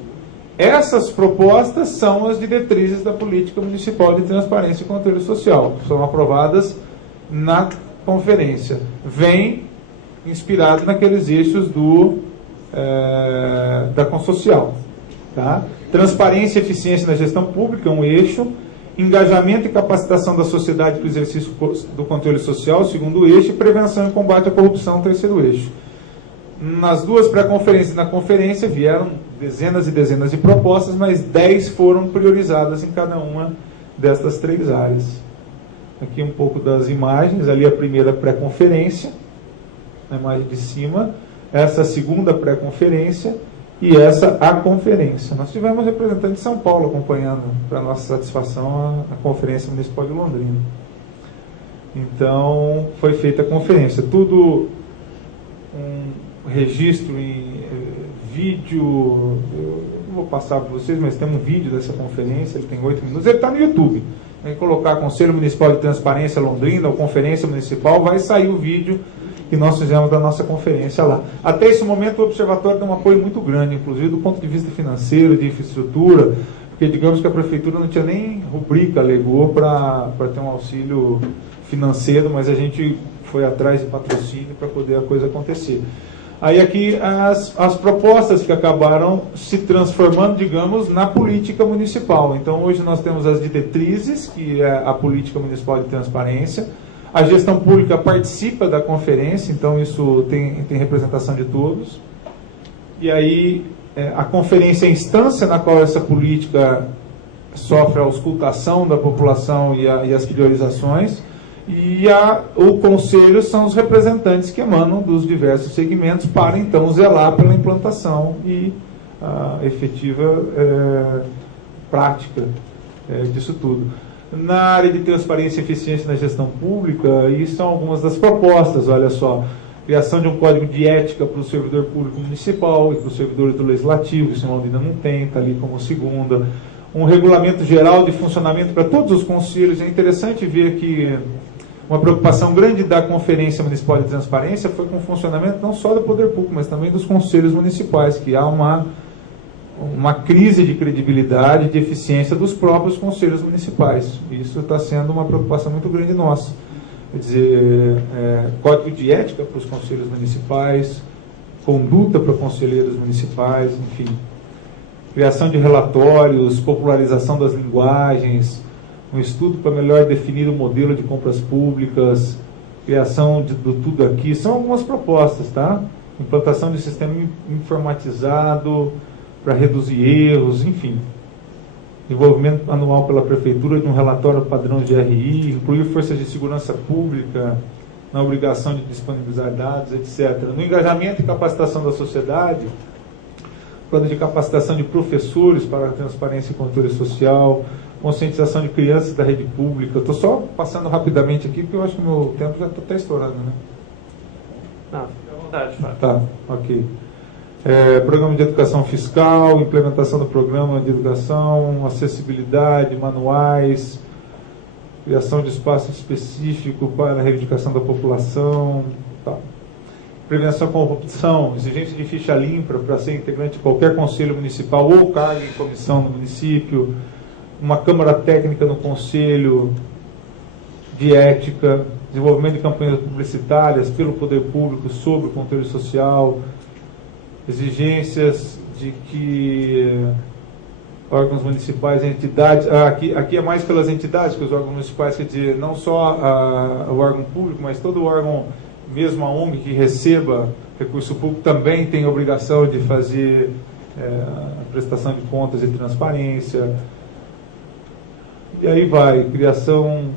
Essas propostas são as diretrizes da política municipal de transparência e controle social. São aprovadas na conferência. Vem inspirado naqueles eixos da Consocial. Tá? Transparência e eficiência na gestão pública é um eixo. Engajamento e capacitação da sociedade para o exercício do controle social, segundo eixo. E prevenção e combate à corrupção, terceiro eixo. Nas 2 pré-conferências e na conferência vieram dezenas e dezenas de propostas, mas 10 foram priorizadas em cada uma destas 3 áreas. Aqui um pouco das imagens, ali a primeira pré-conferência, na imagem de cima, essa a segunda pré-conferência e essa a conferência. Nós tivemos representantes de São Paulo acompanhando, para nossa satisfação, a Conferência Municipal de Londrina. Então, foi feita a conferência. Tudo registro em vídeo, eu não vou passar para vocês, mas tem um vídeo dessa conferência, ele tem 8 minutos, ele está no YouTube. Tem que colocar Conselho Municipal de Transparência Londrina ou Conferência Municipal, vai sair o vídeo que nós fizemos da nossa conferência lá. Até esse momento o Observatório dá um apoio muito grande, inclusive do ponto de vista financeiro, de infraestrutura, porque digamos que a Prefeitura não tinha nem rubrica, alegou, para ter um auxílio financeiro, mas a gente foi atrás de patrocínio para poder a coisa acontecer. Aí aqui as propostas que acabaram se transformando, digamos, na política municipal. Então hoje nós temos as diretrizes, que é a política municipal de transparência. A gestão pública participa da conferência, então isso tem representação de todos. E aí a conferência é a instância na qual essa política sofre a auscultação da população e as priorizações. E o conselho são os representantes que emanam dos diversos segmentos para, então, zelar pela implantação e a efetiva prática disso tudo. Na área de transparência e eficiência na gestão pública, aí são algumas das propostas, olha só. Criação de um código de ética para o servidor público municipal e para os servidores do legislativo, isso ainda não tem, está ali como segunda. Um regulamento geral de funcionamento para todos os conselhos. É interessante ver que uma preocupação grande da Conferência Municipal de Transparência foi com o funcionamento não só do poder público, mas também dos conselhos municipais, que há uma crise de credibilidade e de eficiência dos próprios conselhos municipais. Isso está sendo uma preocupação muito grande nossa. Quer dizer, código de ética para os conselhos municipais, conduta para conselheiros municipais, enfim. Criação de relatórios, popularização das linguagens, um estudo para melhor definir o modelo de compras públicas, criação do Tudo Aqui, são algumas propostas, tá? Implantação de sistema informatizado para reduzir erros, enfim. Desenvolvimento anual pela Prefeitura de um relatório padrão de RI, incluir forças de segurança pública na obrigação de disponibilizar dados, etc. No engajamento e capacitação da sociedade, plano de capacitação de professores para a transparência e controle social, conscientização de crianças da rede pública. Estou só passando rapidamente aqui, porque eu acho que o meu tempo já está estourando, né? Não, fica à vontade, Fábio. Tá, ok. Programa de educação fiscal, implementação do programa de educação, acessibilidade, manuais, criação de espaço específico para a reivindicação da população, tá. Prevenção à corrupção, exigência de ficha limpa para ser integrante de qualquer conselho municipal ou cargo em comissão no município, uma câmara técnica no conselho de ética, desenvolvimento de campanhas publicitárias pelo poder público sobre o controle social, exigências de que órgãos municipais e entidades, aqui é mais pelas entidades que os órgãos municipais, quer dizer, não só o órgão público, mas todo o órgão, mesmo a ONG que receba recurso público, também tem a obrigação de fazer a prestação de contas e transparência. E aí vai,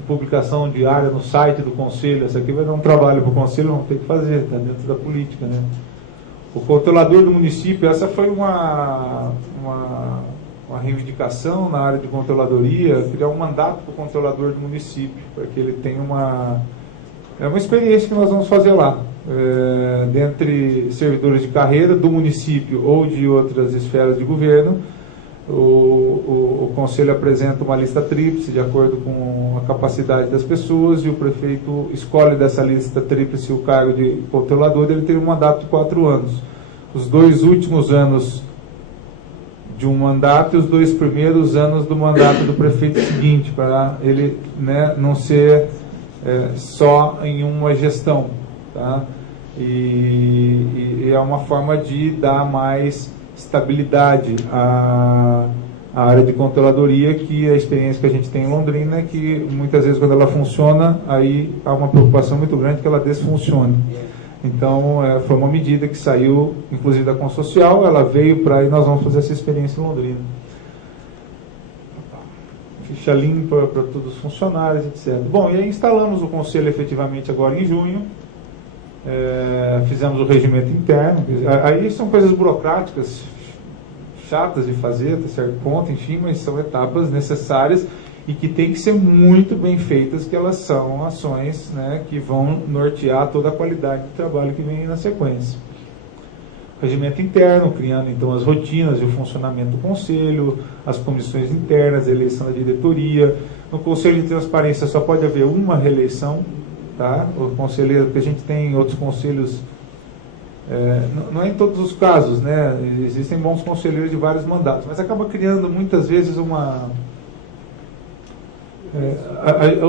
publicação diária no site do Conselho. Isso aqui vai dar um trabalho para o Conselho, vamos ter que fazer, está dentro da política, né? O controlador do município, essa foi uma uma reivindicação na área de controladoria, criar um mandato para o controlador do município, para que ele tenha uma experiência que nós vamos fazer lá, dentre servidores de carreira do município ou de outras esferas de governo. O Conselho apresenta uma lista tríplice de acordo com a capacidade das pessoas, e o prefeito escolhe dessa lista tríplice o cargo de controlador. Ele tem um mandato de 4 anos. Os 2 últimos anos de um mandato e os 2 primeiros anos do mandato do prefeito seguinte, para ele, né, não ser só em uma gestão, tá? E é uma forma de dar mais estabilidade à área de controladoria, que a experiência que a gente tem em Londrina é que muitas vezes quando ela funciona, aí há uma preocupação muito grande que ela desfuncione. Então, foi uma medida que saiu, inclusive, da Consocial, ela veio para, e nós vamos fazer essa experiência em Londrina. Ficha limpa para todos os funcionários, etc. Bom, e aí instalamos o Conselho efetivamente agora em junho, fizemos o regimento interno, aí são coisas burocráticas, chatas de fazer até certo ponto, enfim, mas são etapas necessárias e que tem que ser muito bem feitas, que elas são ações, né, que vão nortear toda a qualidade do trabalho que vem na sequência. Regimento interno, criando então as rotinas e o funcionamento do Conselho, as comissões internas, a eleição da diretoria. No Conselho de Transparência só pode haver uma reeleição, tá? O conselheiro, porque a gente tem outros conselhos, não é em todos os casos, né? Existem bons conselheiros de vários mandatos, mas acaba criando muitas vezes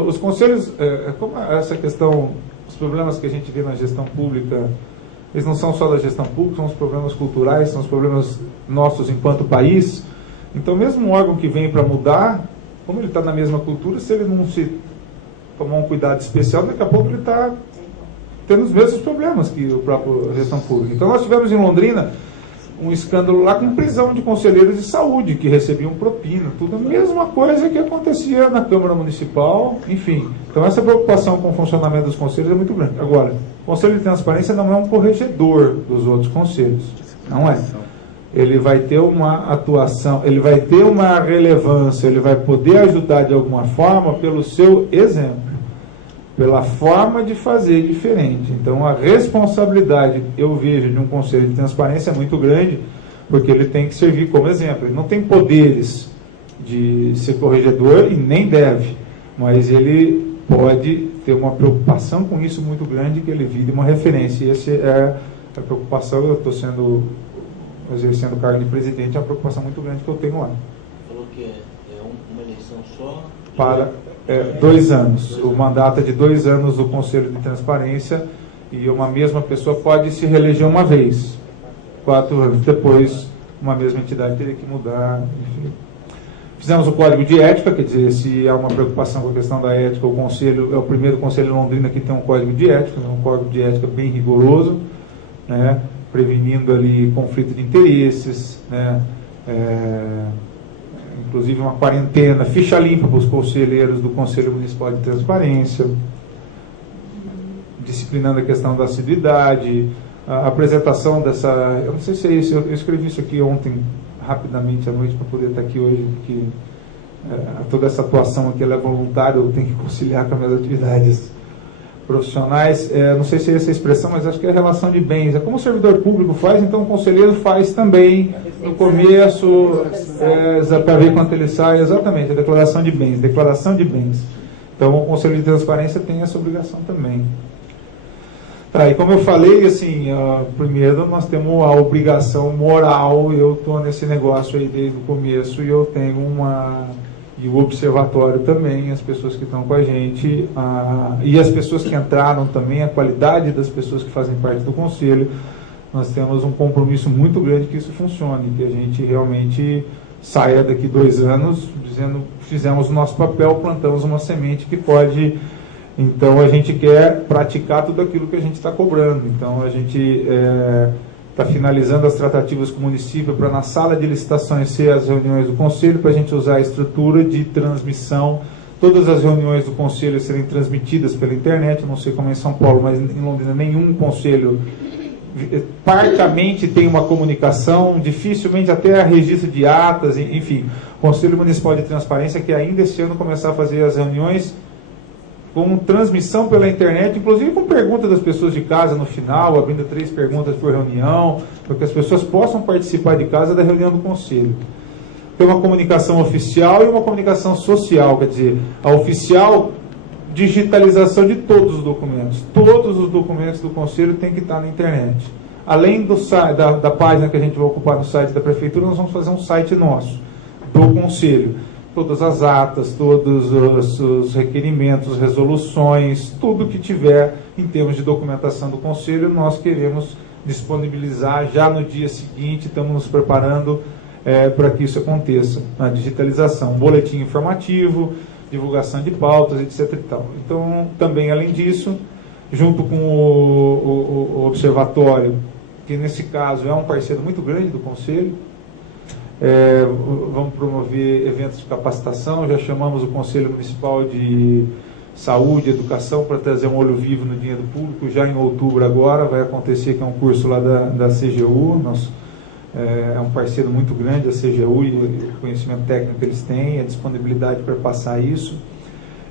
os conselhos, como essa questão, os problemas que a gente vê na gestão pública, eles não são só da gestão pública, são os problemas culturais, são os problemas nossos enquanto país. Então, mesmo um órgão que vem para mudar, como ele está na mesma cultura, se ele não se tomar um cuidado especial, daqui a pouco ele está tendo os mesmos problemas que o próprio gestão pública. Então, nós tivemos em Londrina um escândalo lá com prisão de conselheiros de saúde que recebiam propina, tudo a mesma coisa que acontecia na Câmara Municipal, enfim. Então, essa preocupação com o funcionamento dos conselhos é muito grande. Agora, o Conselho de Transparência não é um corregedor dos outros conselhos, não é. Ele vai ter uma atuação, ele vai ter uma relevância, ele vai poder ajudar de alguma forma pelo seu exemplo, pela forma de fazer diferente. Então, a responsabilidade, eu vejo, de um Conselho de Transparência é muito grande, porque ele tem que servir como exemplo. Ele não tem poderes de ser corregedor e nem deve, mas ele pode ter uma preocupação com isso muito grande, que ele vire uma referência. E essa é a preocupação. Eu estou exercendo o cargo de presidente, é uma preocupação muito grande que eu tenho lá. Falou que uma eleição só? Para 2 anos. O mandato é de 2 anos do Conselho de Transparência, e uma mesma pessoa pode se reeleger uma vez. 4 anos depois, uma mesma entidade teria que mudar, enfim. Fizemos o Código de Ética, quer dizer, se há uma preocupação com a questão da ética, o Conselho é o primeiro Conselho de Londrina que tem um Código de Ética, um Código de Ética bem rigoroso, né, prevenindo ali conflito de interesses, né, inclusive uma quarentena, ficha limpa para os conselheiros do Conselho Municipal de Transparência, disciplinando a questão da assiduidade, a apresentação dessa... Eu não sei se é isso, eu escrevi isso aqui ontem, rapidamente à noite, para poder estar aqui hoje, porque toda essa atuação aqui ela é voluntária, eu tenho que conciliar com as minhas atividades profissionais. Não sei se é essa a expressão, mas acho que é a relação de bens. É como o servidor público faz, então o conselheiro faz também no começo, para ver quanto ele sai, exatamente, a declaração de bens. Declaração de bens. Então o Conselho de Transparência tem essa obrigação também. Tá, e como eu falei, assim, primeiro nós temos a obrigação moral, eu estou nesse negócio aí desde o começo, e eu tenho e o observatório também, as pessoas que estão com a gente, e as pessoas que entraram também, a qualidade das pessoas que fazem parte do Conselho, nós temos um compromisso muito grande que isso funcione, que a gente realmente saia daqui 2 anos dizendo, fizemos o nosso papel, plantamos uma semente que pode... Então, a gente quer praticar tudo aquilo que a gente está cobrando. Então, a gente está finalizando as tratativas com o município para, na sala de licitações, ser as reuniões do Conselho, para a gente usar a estrutura de transmissão. Todas as reuniões do Conselho serem transmitidas pela internet. Não sei como é em São Paulo, mas em Londrina nenhum Conselho parcialmente tem uma comunicação, dificilmente até registro de atas, enfim. O Conselho Municipal de Transparência, que ainda esse ano começar a fazer as reuniões com transmissão pela internet, inclusive com perguntas das pessoas de casa no final, abrindo 3 perguntas por reunião, para que as pessoas possam participar de casa da reunião do Conselho. Tem uma comunicação oficial e uma comunicação social, quer dizer, a oficial, digitalização de todos os documentos. Todos os documentos do Conselho têm que estar na internet. Além do da página que a gente vai ocupar no site da Prefeitura, nós vamos fazer um site nosso, do Conselho. Todas as atas, todos os requerimentos, resoluções, tudo que tiver em termos de documentação do Conselho, nós queremos disponibilizar já no dia seguinte, estamos nos preparando para que isso aconteça, a digitalização, boletim informativo, divulgação de pautas, etc. e tal. Então, também além disso, junto com o Observatório, que nesse caso é um parceiro muito grande do Conselho, vamos promover eventos de capacitação, já chamamos o Conselho Municipal de Saúde e Educação para trazer um olho vivo no dinheiro público, já em outubro agora, vai acontecer, que é um curso lá da CGU, é um parceiro muito grande, a CGU, e o conhecimento técnico que eles têm, a disponibilidade para passar isso,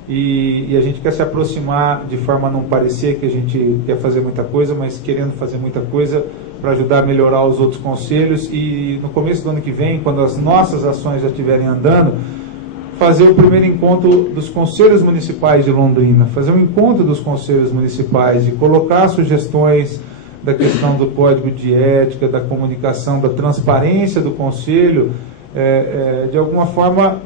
e a gente quer se aproximar de forma a não parecer que a gente quer fazer muita coisa, mas querendo fazer muita coisa para ajudar a melhorar os outros conselhos, e no começo do ano que vem, quando as nossas ações já estiverem andando, fazer o primeiro encontro dos conselhos municipais de Londrina, fazer um encontro dos conselhos municipais e colocar sugestões da questão do código de ética, da comunicação, da transparência do conselho, de alguma forma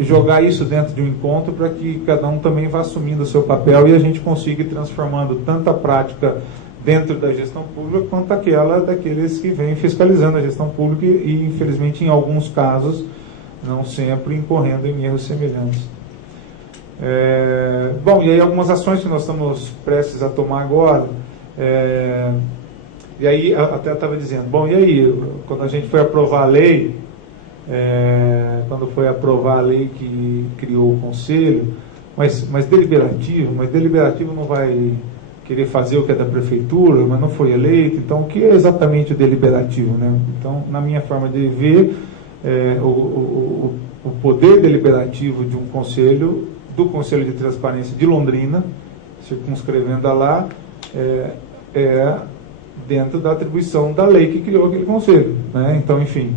jogar isso dentro de um encontro para que cada um também vá assumindo o seu papel e a gente consiga ir transformando tanto a prática dentro da gestão pública quanto aquela daqueles que vêm fiscalizando a gestão pública e, infelizmente, em alguns casos, não sempre incorrendo em erros semelhantes. Bom, e aí algumas ações que nós estamos prestes a tomar agora, e aí até estava dizendo, bom, e aí, quando a gente foi aprovar a lei, quando foi aprovar a lei que criou o Conselho, mas deliberativo não vai querer fazer o que é da Prefeitura, mas não foi eleito, então o que é exatamente o deliberativo, né? Então, na minha forma de ver, o poder deliberativo de um conselho, do Conselho de Transparência de Londrina, circunscrevendo a lá, dentro da atribuição da lei que criou aquele conselho, né? Então, enfim,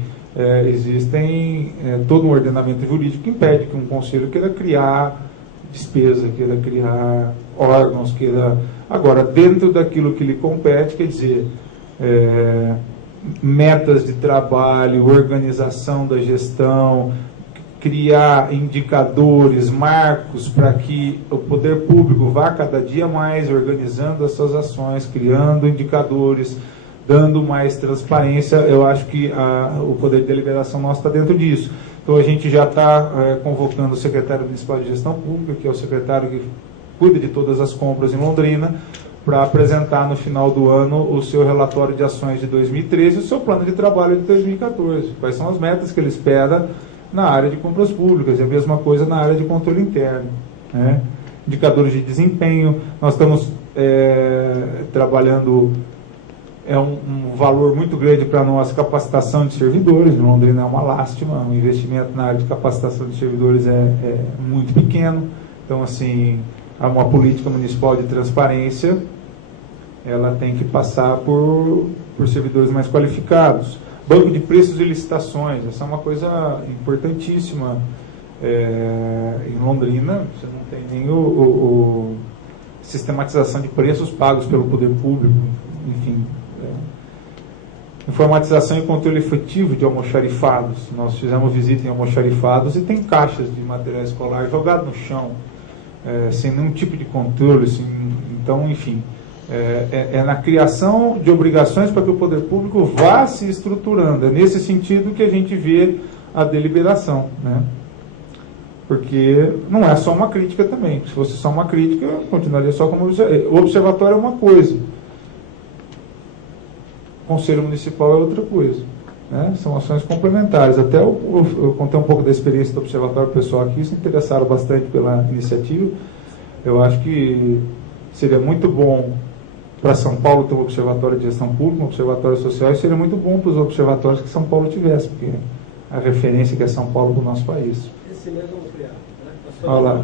existem todo um ordenamento jurídico que impede que um conselho queira criar despesa, queira criar órgãos, queira... Agora, dentro daquilo que lhe compete, quer dizer, metas de trabalho, organização da gestão, criar indicadores, marcos para que o poder público vá cada dia mais organizando as suas ações, criando indicadores, dando mais transparência. Eu acho que o poder de deliberação nosso está dentro disso. Então a gente já está convocando o secretário municipal de gestão pública, que é o secretário que cuida de todas as compras em Londrina, para apresentar no final do ano o seu relatório de ações de 2013 e o seu plano de trabalho de 2014. Quais são as metas que ele espera na área de compras públicas, e a mesma coisa na área de controle interno, né? Indicadores de desempenho. Nós estamos trabalhando, um valor muito grande para nós, capacitação de servidores. Londrina é uma lástima, o investimento na área de capacitação de servidores é muito pequeno. Então, assim, uma política municipal de transparência, ela tem que passar por servidores mais qualificados. Banco de preços e licitações, essa é uma coisa importantíssima. Em Londrina, você não tem nem sistematização de preços pagos pelo poder público, enfim. Informatização e controle efetivo de almoxarifados. Nós fizemos visita em almoxarifados e tem caixas de material escolar jogado no chão, sem nenhum tipo de controle. Assim, então, enfim, na criação de obrigações para que o poder público vá se estruturando. É nesse sentido que a gente vê a deliberação, né? Porque não é só uma crítica também. Se fosse só uma crítica, continuaria só como o observatório é uma coisa. O Conselho Municipal é outra coisa, né? São ações complementares. Até eu contei um pouco da experiência do observatório pessoal aqui, se interessaram bastante pela iniciativa. Eu acho que seria muito bom para São Paulo ter um observatório de gestão pública, um observatório social, e seria muito bom para os observatórios que São Paulo tivesse, porque a referência que é São Paulo para o nosso país. Esse mesmo vamos criar. Olha lá.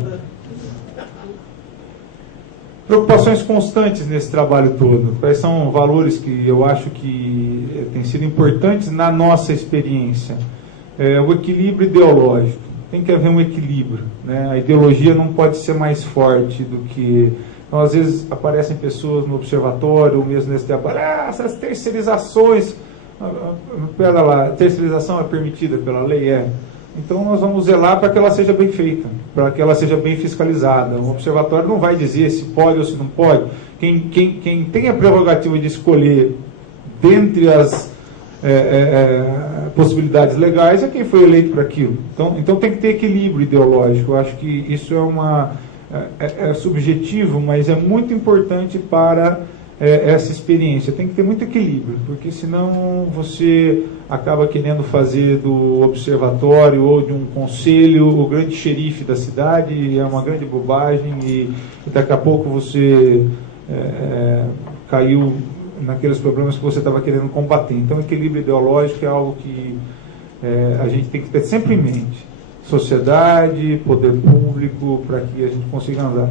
Preocupações constantes nesse trabalho todo. Quais são valores que eu acho que têm sido importantes na nossa experiência? O equilíbrio ideológico. Tem que haver um equilíbrio, né? A ideologia não pode ser mais forte do que... Então, às vezes, aparecem pessoas no observatório, ou mesmo nesse trabalho, essas terceirizações... Pera lá, terceirização é permitida pela lei? Então, nós vamos zelar para que ela seja bem feita, para que ela seja bem fiscalizada. O observatório não vai dizer se pode ou se não pode. Quem tem a prerrogativa de escolher dentre as possibilidades legais é quem foi eleito para aquilo. Então tem que ter equilíbrio ideológico. Eu acho que isso é subjetivo, mas é muito importante para essa experiência. Tem que ter muito equilíbrio, porque senão você acaba querendo fazer do observatório ou de um conselho o grande xerife da cidade, e é uma grande bobagem, e daqui a pouco você caiu naqueles problemas que você estava querendo combater. Então, equilíbrio ideológico é algo que a gente tem que ter sempre em mente. Sociedade, poder público, para que a gente consiga andar.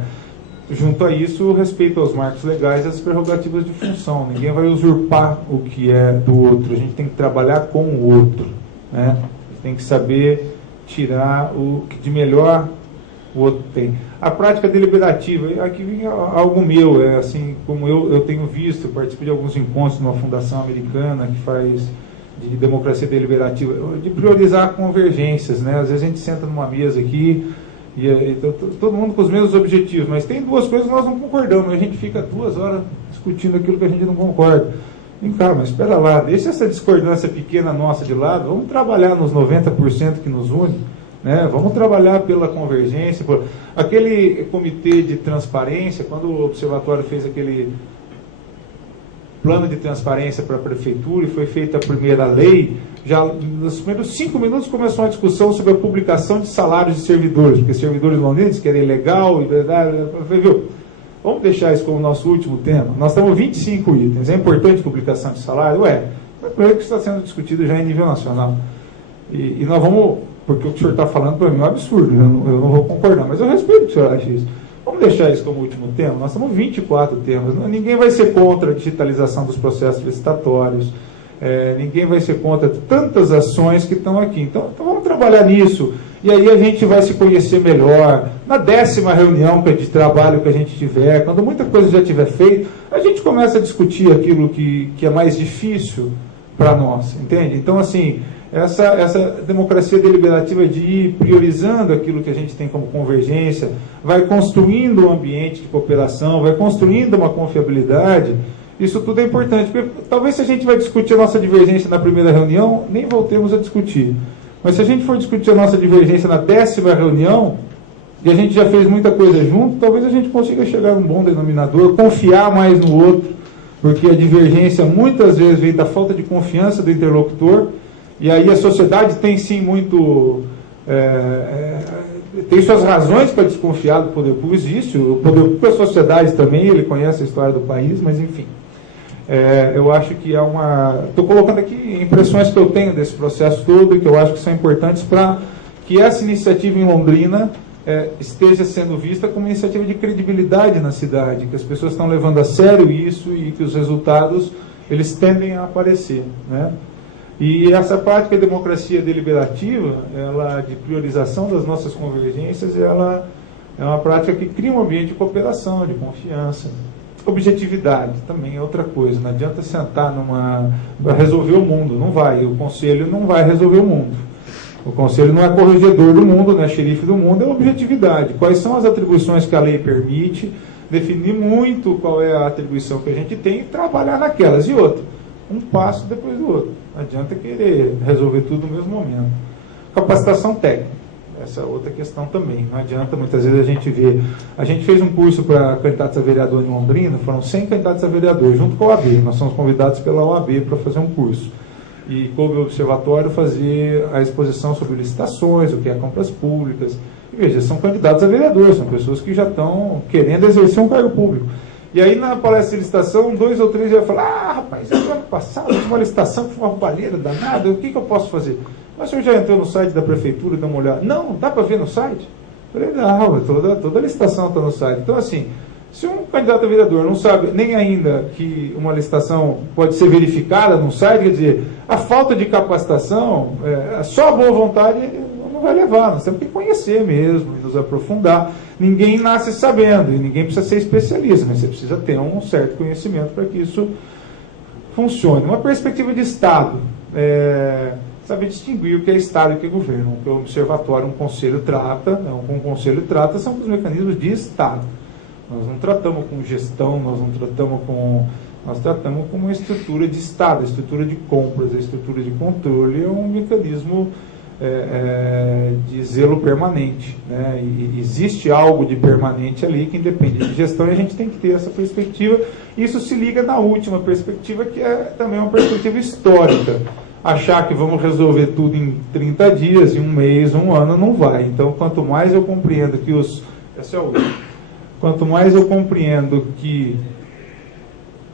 Junto a isso, o respeito aos marcos legais e as prerrogativas de função. Ninguém vai usurpar o que é do outro. A gente tem que trabalhar com o outro, né? A gente tem que saber tirar o que de melhor o outro tem. A prática deliberativa, aqui vem algo meu, assim, como eu tenho visto, participo de alguns encontros numa fundação americana que faz de democracia deliberativa, de priorizar convergências, né? Às vezes a gente senta numa mesa aqui e todo mundo com os mesmos objetivos, mas tem duas coisas que nós não concordamos, a gente fica 2 horas discutindo aquilo que a gente não concorda. Vem cá, mas espera lá, deixa essa discordância pequena nossa de lado, vamos trabalhar nos 90% que nos une, né? Vamos trabalhar pela convergência, aquele comitê de transparência, quando o observatório fez aquele plano de transparência para a prefeitura e foi feita a primeira lei, já nos primeiros 5 minutos começou uma discussão sobre a publicação de salários de servidores, porque servidores londrinos querem legal, viu? Vamos deixar isso como nosso último tema. Nós temos 25 itens, é importante a publicação de salário? É um projeto que está sendo discutido já em nível nacional. E nós vamos, porque o que o senhor está falando para mim é um absurdo, eu não vou concordar, mas eu respeito que o senhor acha isso. Vamos deixar isso como último tema? Nós temos 24 temas. Ninguém vai ser contra a digitalização dos processos licitatórios. Ninguém vai ser contra tantas ações que estão aqui. Então vamos trabalhar nisso. E aí a gente vai se conhecer melhor. Na 10ª reunião de trabalho que a gente tiver, quando muita coisa já tiver feita, a gente começa a discutir aquilo que é mais difícil para nós. Entende? Então, assim, essa democracia deliberativa de ir priorizando aquilo que a gente tem como convergência, vai construindo um ambiente de cooperação, vai construindo uma confiabilidade, isso tudo é importante. Porque talvez se a gente vai discutir a nossa divergência na primeira reunião, nem voltemos a discutir. Mas se a gente for discutir a nossa divergência na 10ª reunião, e a gente já fez muita coisa junto, talvez a gente consiga chegar a um bom denominador, confiar mais no outro, porque a divergência muitas vezes vem da falta de confiança do interlocutor. E aí a sociedade tem sim muito... tem suas razões para desconfiar do poder público, existe. O poder público, a sociedade também, ele conhece a história do país, mas enfim. Eu acho que é uma... Estou colocando aqui impressões que eu tenho desse processo todo e que eu acho que são importantes para que essa iniciativa em Londrina esteja sendo vista como uma iniciativa de credibilidade na cidade, que as pessoas estão levando a sério isso e que os resultados, eles tendem a aparecer, né? E essa prática de democracia deliberativa, ela, de priorização das nossas convergências, ela é uma prática que cria um ambiente de cooperação, de confiança. Objetividade também é outra coisa. Não adianta sentar para resolver o mundo. Não vai. O conselho não vai resolver o mundo. O conselho não é corregedor do mundo, não é xerife do mundo, é objetividade. Quais são as atribuições que a lei permite, definir muito qual é a atribuição que a gente tem e trabalhar naquelas. E outra, um passo depois do outro. Não adianta querer resolver tudo no mesmo momento. Capacitação técnica. Essa é outra questão também. Não adianta, muitas vezes a gente vê... A gente fez um curso para candidatos a vereador em Londrina, foram 100 candidatos a vereador, junto com a OAB. Nós somos convidados pela OAB para fazer um curso. E coube ao observatório fazer a exposição sobre licitações, o que é compras públicas. E veja, são candidatos a vereador, são pessoas que já estão querendo exercer um cargo público. E aí na palestra de licitação, 2 ou 3 iam falar, rapaz, ano passado tinha uma licitação que foi uma roubalheira danada, o que eu posso fazer? Mas o senhor já entrou no site da prefeitura e deu uma olhada? Não, dá para ver no site? Eu falei, não, toda a licitação está no site. Então, assim, se um candidato a vereador não sabe nem ainda que uma licitação pode ser verificada no site, quer dizer, a falta de capacitação, só a boa vontade não vai levar. Nós temos que conhecer mesmo, nos aprofundar. Ninguém nasce sabendo, e ninguém precisa ser especialista, mas você precisa ter um certo conhecimento para que isso funcione. Uma perspectiva de Estado, saber distinguir o que é Estado e o que é governo. O que o observatório, um conselho trata, são os mecanismos de Estado. Nós não tratamos com gestão, nós tratamos com uma estrutura de Estado, a estrutura de compras, a estrutura de controle é um mecanismo de zelo permanente, né? E existe algo de permanente ali que independe de gestão e a gente tem que ter essa perspectiva. Isso se liga na última perspectiva, que é também uma perspectiva histórica. Achar que vamos resolver tudo em 30 dias, em um mês, um ano, não vai. Então, quanto mais eu compreendo que quanto mais eu compreendo que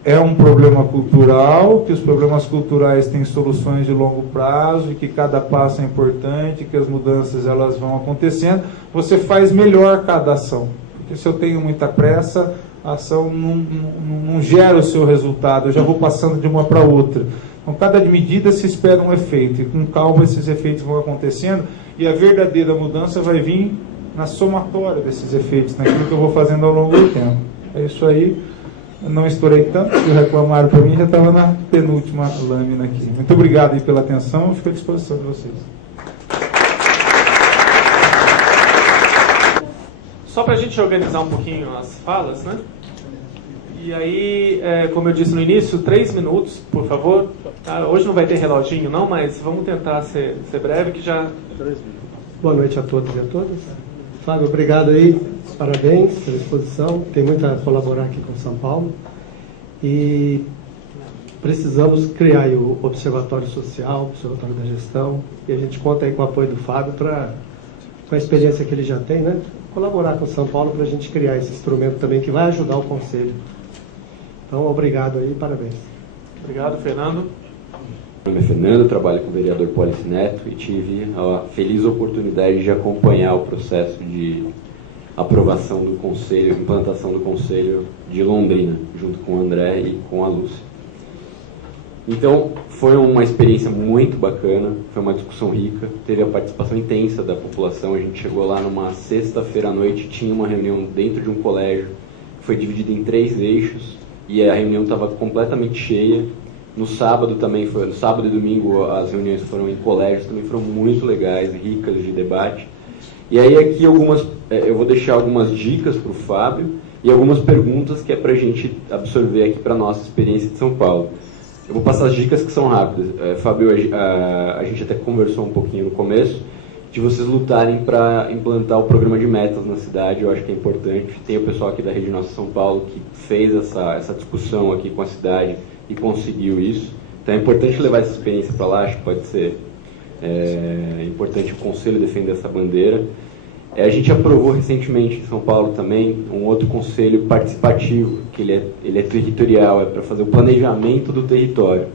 é um problema cultural, que os problemas culturais têm soluções de longo prazo e que cada passo é importante, que as mudanças elas vão acontecendo, você faz melhor cada ação. Porque se eu tenho muita pressa, a ação não gera o seu resultado, eu já vou passando de uma para outra. Com cada medida se espera um efeito, e com calma esses efeitos vão acontecendo, e a verdadeira mudança vai vir na somatória desses efeitos, naquilo que eu vou fazendo ao longo do tempo. É isso aí. Eu não estourei tanto, que reclamaram para mim, já estava na penúltima lâmina aqui. Muito obrigado aí pela atenção, fico à disposição de vocês. Só para a gente organizar um pouquinho as falas, né? E aí, como eu disse no início, 3 minutos, por favor. Hoje não vai ter reloginho não, mas vamos tentar ser breve, que já... 3 minutos. Boa noite a todos e a todas. Fábio, obrigado aí, parabéns pela exposição, tem muito a colaborar aqui com São Paulo e precisamos criar aí o Observatório Social, o Observatório da Gestão, e a gente conta aí com o apoio do Fábio com a experiência que ele já tem, né, colaborar com São Paulo para a gente criar esse instrumento também que vai ajudar o Conselho. Então, obrigado aí e parabéns. Obrigado, Fernando. Meu nome é Fernando, trabalho com o vereador Pólice Neto e tive a feliz oportunidade de acompanhar o processo de aprovação do Conselho, implantação do Conselho de Londrina, junto com o André e com a Lúcia. Então, foi uma experiência muito bacana, foi uma discussão rica, teve a participação intensa da população. A gente chegou lá numa sexta-feira à noite, tinha uma reunião dentro de um colégio, foi dividida em 3 eixos, e a reunião estava completamente cheia. No sábado também no sábado e domingo as reuniões foram em colégios, também foram muito legais, ricas de debate. E aí aqui eu vou deixar algumas dicas para o Fábio e algumas perguntas que é para a gente absorver aqui para a nossa experiência de São Paulo. Eu vou passar as dicas que são rápidas. Fábio, a gente até conversou um pouquinho no começo, de vocês lutarem para implantar o programa de metas na cidade. Eu acho que é importante. Tem o pessoal aqui da Rede Nossa São Paulo que fez essa discussão aqui com a cidade e conseguiu isso. Então é importante levar essa experiência para lá, acho que pode ser importante o Conselho defender essa bandeira. A gente aprovou recentemente em São Paulo também um outro conselho participativo, que ele é territorial, é para fazer o planejamento do território.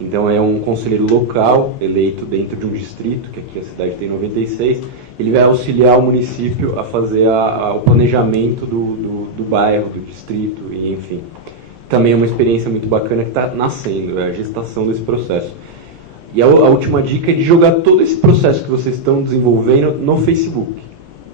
Então é um conselheiro local, eleito dentro de um distrito, que aqui a cidade tem 96, ele vai auxiliar o município a fazer o planejamento do bairro, do distrito, e enfim. Também é uma experiência muito bacana que está nascendo, é a gestação desse processo. E a última dica é de jogar todo esse processo que vocês estão desenvolvendo no Facebook,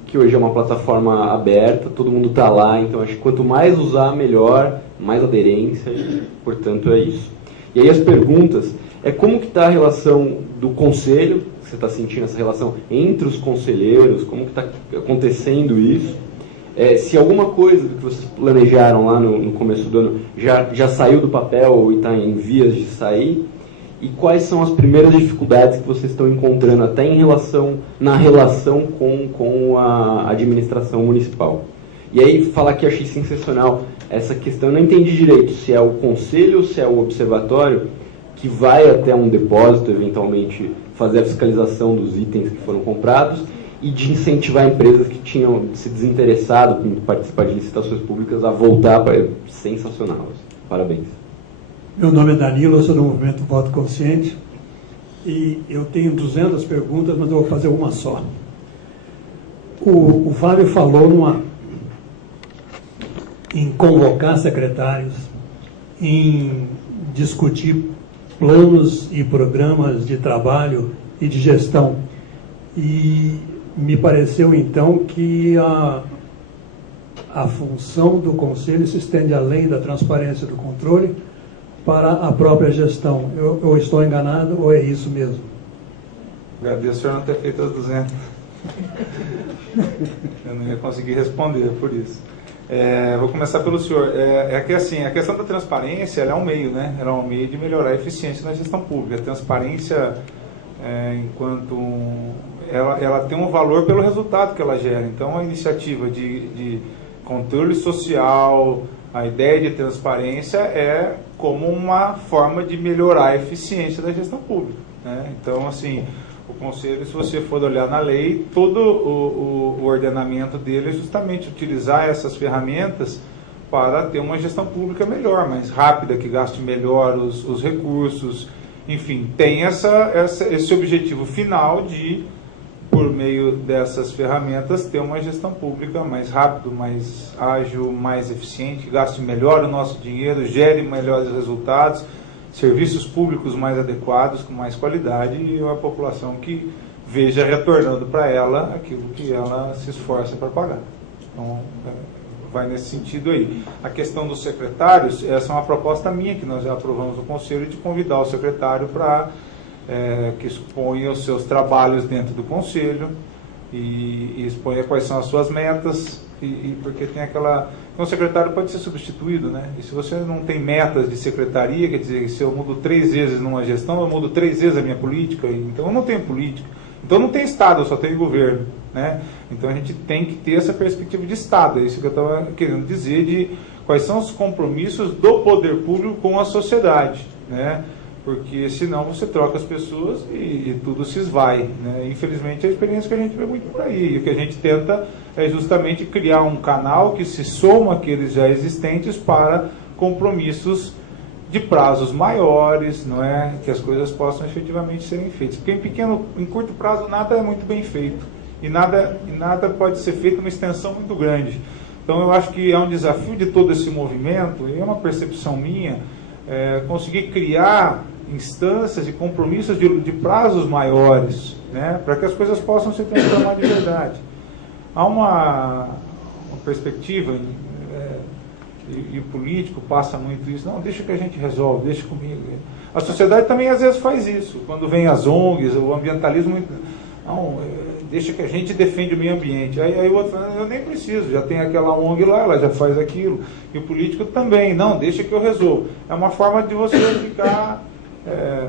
que hoje é uma plataforma aberta, todo mundo está lá, então acho que quanto mais usar, melhor, mais aderência, e, portanto é isso. E aí as perguntas, como que está a relação do conselho, você está sentindo essa relação entre os conselheiros, como que está acontecendo isso? Se alguma coisa que vocês planejaram lá no começo do ano já saiu do papel ou está em vias de sair, e quais são as primeiras dificuldades que vocês estão encontrando até na relação com a administração municipal. E aí, falar que eu achei sensacional essa questão, eu não entendi direito se é o conselho ou se é o observatório que vai até um depósito, eventualmente fazer a fiscalização dos itens que foram comprados, e de incentivar empresas que tinham se desinteressado por participar de licitações públicas a voltar. Sensacional. Parabéns. Meu nome é Danilo, eu sou do Movimento Voto Consciente e eu tenho 200 perguntas, mas eu vou fazer uma só. O Fábio falou em convocar secretários, em discutir planos e programas de trabalho e de gestão. E me pareceu, então, que a função do Conselho se estende além da transparência do controle para a própria gestão. Eu estou enganado ou é isso mesmo? Agradeço o senhor não ter feito as 200. Eu não ia conseguir responder por isso. Vou começar pelo senhor. É que assim, a questão da transparência, ela é um meio, né? Ela é um meio de melhorar a eficiência na gestão pública. A transparência, ela tem um valor pelo resultado que ela gera. Então, a iniciativa de controle social, a ideia de transparência é como uma forma de melhorar a eficiência da gestão pública, né? Então, assim, o Conselho, se você for olhar na lei, todo o ordenamento dele é justamente utilizar essas ferramentas para ter uma gestão pública melhor, mais rápida, que gaste melhor os recursos, enfim, tem esse objetivo final de, por meio dessas ferramentas, ter uma gestão pública mais rápida, mais ágil, mais eficiente, que gaste melhor o nosso dinheiro, gere melhores resultados, serviços públicos mais adequados, com mais qualidade, e uma população que veja retornando para ela aquilo que ela se esforça para pagar. Então, vai nesse sentido aí. A questão dos secretários, essa é uma proposta minha, que nós já aprovamos no Conselho, de convidar o secretário para que exponha os seus trabalhos dentro do Conselho e exponha quais são as suas metas, porque tem aquela... Então, o secretário pode ser substituído, né? E se você não tem metas de secretaria, quer dizer, se eu mudo 3 vezes numa gestão, eu mudo 3 vezes a minha política, então eu não tenho política. Então não tem Estado, eu só tenho governo, né? Então a gente tem que ter essa perspectiva de Estado, é isso que eu estava querendo dizer, de quais são os compromissos do poder público com a sociedade, né? Porque senão você troca as pessoas e tudo se esvai, né? Infelizmente é a experiência que a gente vê muito por aí, e o que a gente tenta é justamente criar um canal que se soma àqueles já existentes para compromissos de prazos maiores, não é? Que as coisas possam efetivamente serem feitas. Porque em curto prazo nada é muito bem feito e nada pode ser feito numa extensão muito grande. Então eu acho que é um desafio de todo esse movimento, e é uma percepção minha, conseguir criar instâncias e compromissos de prazos maiores, né? Para que as coisas possam se transformar de verdade. Há uma perspectiva, e o político passa muito isso, não, deixa que a gente resolve, deixa comigo. A sociedade também às vezes faz isso, quando vem as ONGs, o ambientalismo, não, deixa que a gente defende o meio ambiente. Aí o outro fala, eu nem preciso, já tem aquela ONG lá, ela já faz aquilo. E o político também, não, deixa que eu resolvo. É uma forma de você ficar,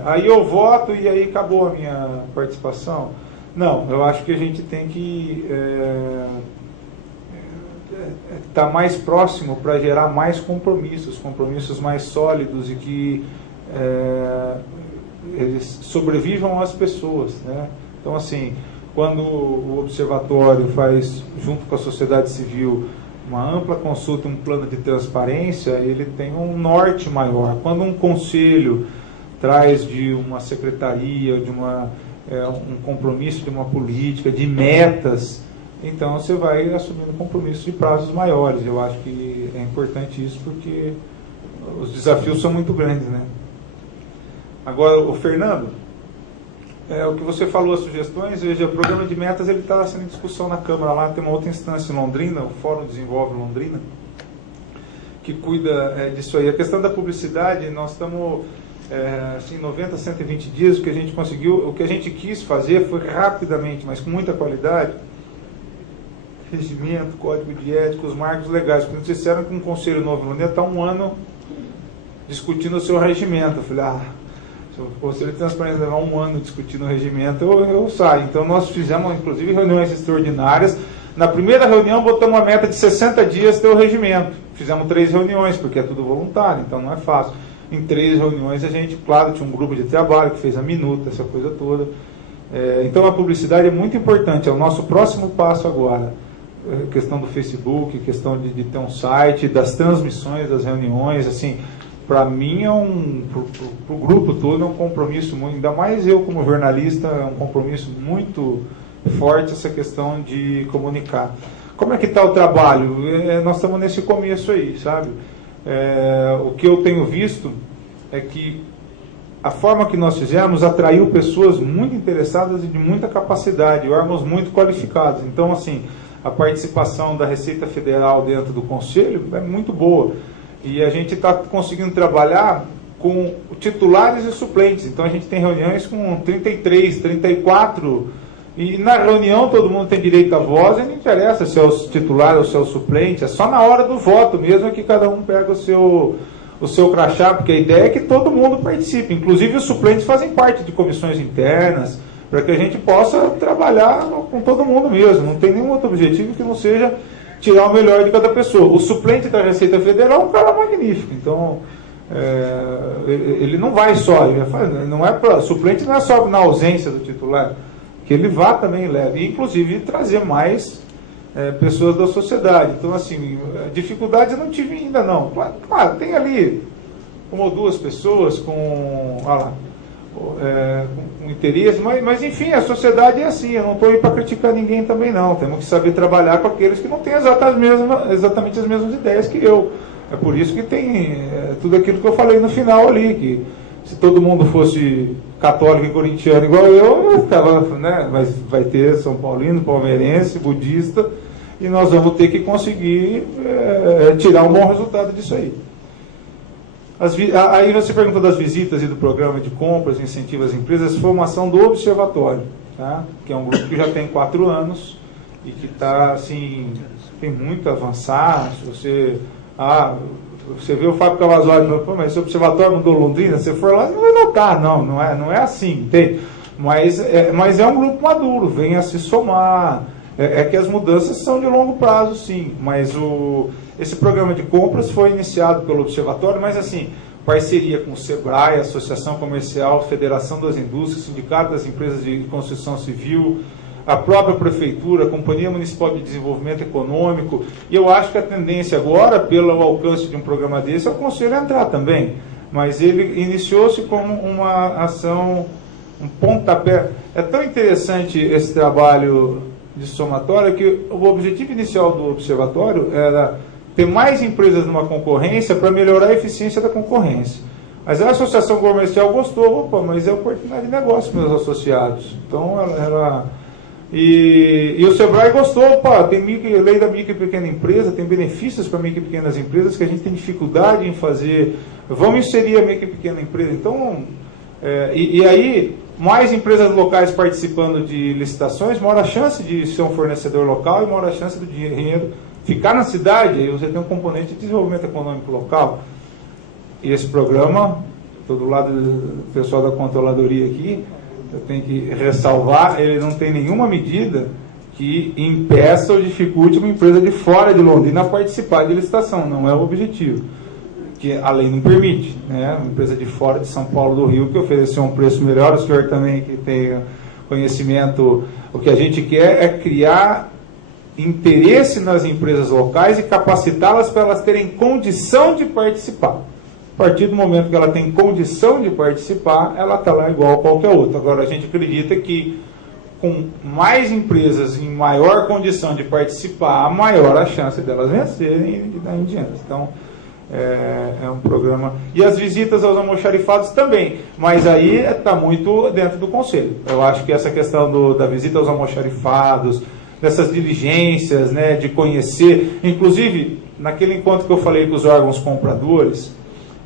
aí eu voto e aí acabou a minha participação. Não, eu acho que a gente tem que estar mais próximo para gerar mais compromissos mais sólidos e que eles sobrevivam às pessoas, né? Então, assim, quando o Observatório faz, junto com a sociedade civil, uma ampla consulta, um plano de transparência, ele tem um norte maior. Quando um conselho traz de uma secretaria, de um compromisso de uma política, de metas, então você vai assumindo compromissos de prazos maiores. Eu acho que é importante isso porque os desafios são muito grandes, né? Agora, o Fernando, o que você falou, as sugestões, veja, o programa de metas ele está sendo em discussão na Câmara lá, tem uma outra instância em Londrina, o Fórum Desenvolve Londrina, que cuida disso aí. A questão da publicidade, nós estamos... assim, 90, 120 dias, o que a gente conseguiu, o que a gente quis fazer foi rapidamente, mas com muita qualidade, regimento, código de ética, os marcos legais, porque eles disseram que um conselho novo não ia estar 1 ano discutindo o seu regimento. Eu falei, se o conselho de transparência levar 1 ano discutindo o regimento, eu saio. Então nós fizemos, inclusive, reuniões extraordinárias. Na primeira reunião, botamos uma meta de 60 dias ter o regimento. Fizemos 3 reuniões, porque é tudo voluntário, então não é fácil. Em 3 reuniões a gente, claro, tinha um grupo de trabalho que fez a minuta, essa coisa toda. Então a publicidade é muito importante, é o nosso próximo passo agora. Questão do Facebook, questão de ter um site, das transmissões das reuniões, assim, para mim pro grupo todo é um compromisso muito, ainda mais eu como jornalista, é um compromisso muito forte essa questão de comunicar. Como é que está o trabalho? Nós estamos nesse começo aí, sabe? O que eu tenho visto é que a forma que nós fizemos atraiu pessoas muito interessadas e de muita capacidade, órgãos muito qualificados. Então, assim, a participação da Receita Federal dentro do Conselho é muito boa. E a gente está conseguindo trabalhar com titulares e suplentes. Então, a gente tem reuniões com 33, 34, e na reunião todo mundo tem direito à voz, e não interessa se é o titular ou se é o suplente, é só na hora do voto mesmo que cada um pega o seu crachá, porque a ideia é que todo mundo participe, inclusive os suplentes fazem parte de comissões internas, para que a gente possa trabalhar com todo mundo mesmo, não tem nenhum outro objetivo que não seja tirar o melhor de cada pessoa. O suplente da Receita Federal é um cara magnífico, então ele não vai só, suplente não é só na ausência do titular, que ele vá também leve, e inclusive trazer mais pessoas da sociedade. Então, assim, dificuldades eu não tive ainda não. Claro, tem ali uma ou duas pessoas com interesse, mas enfim, a sociedade é assim, eu não estou aí para criticar ninguém também não, temos que saber trabalhar com aqueles que não têm exatamente as mesmas ideias que eu. É por isso que tem tudo aquilo que eu falei no final ali, que se todo mundo fosse católico e corintiano igual eu ficava, né? Mas vai ter São Paulino, palmeirense, budista, e nós vamos ter que conseguir tirar um bom resultado disso aí. Aí você perguntou das visitas e do programa de compras, incentivo às empresas, foi uma ação do Observatório, tá? Que é um grupo que já tem 4 anos e que está, assim, tem muito a avançar. Se você vê o Fábio Cavazzoli, mas esse observatório mudou Londrina, você for lá, não vai notar, não é assim, entende? Mas é um grupo maduro, vem a se somar, que as mudanças são de longo prazo, sim, mas esse programa de compras foi iniciado pelo observatório, mas assim, parceria com o SEBRAE, Associação Comercial, Federação das Indústrias, Sindicato das Empresas de Construção Civil, a própria Prefeitura, a Companhia Municipal de Desenvolvimento Econômico, e eu acho que a tendência agora, pelo alcance de um programa desse, é o Conselho entrar também, mas ele iniciou-se como uma ação, um pontapé. É tão interessante esse trabalho de somatória que o objetivo inicial do Observatório era ter mais empresas numa concorrência para melhorar a eficiência da concorrência. Mas a Associação Comercial gostou, mas é oportunidade de negócio para os associados. Então, E o SEBRAE gostou, tem lei da micro e pequena empresa, tem benefícios para micro e pequenas empresas que a gente tem dificuldade em fazer. Vamos inserir a micro e pequena empresa. Então, e aí, mais empresas locais participando de licitações, maior a chance de ser um fornecedor local e maior a chance do dinheiro ficar na cidade. Aí você tem um componente de desenvolvimento econômico local. E esse programa, estou do lado do pessoal da controladoria aqui, eu tenho que ressalvar, ele não tem nenhuma medida que impeça ou dificulte uma empresa de fora de Londrina a participar de licitação, não é o objetivo, que a lei não permite, né? Uma empresa de fora de São Paulo do Rio que ofereceu um preço melhor, o senhor também que tem conhecimento, o que a gente quer é criar interesse nas empresas locais e capacitá-las para elas terem condição de participar. A partir do momento que ela tem condição de participar, ela está lá igual a qualquer outra. Agora, a gente acredita que com mais empresas em maior condição de participar, maior a chance delas vencerem e daí em diante. Então, é um programa... E as visitas aos almoxarifados também, mas aí está muito dentro do Conselho. Eu acho que essa questão da visita aos almoxarifados, dessas diligências, né, de conhecer, inclusive, naquele encontro que eu falei com os órgãos compradores,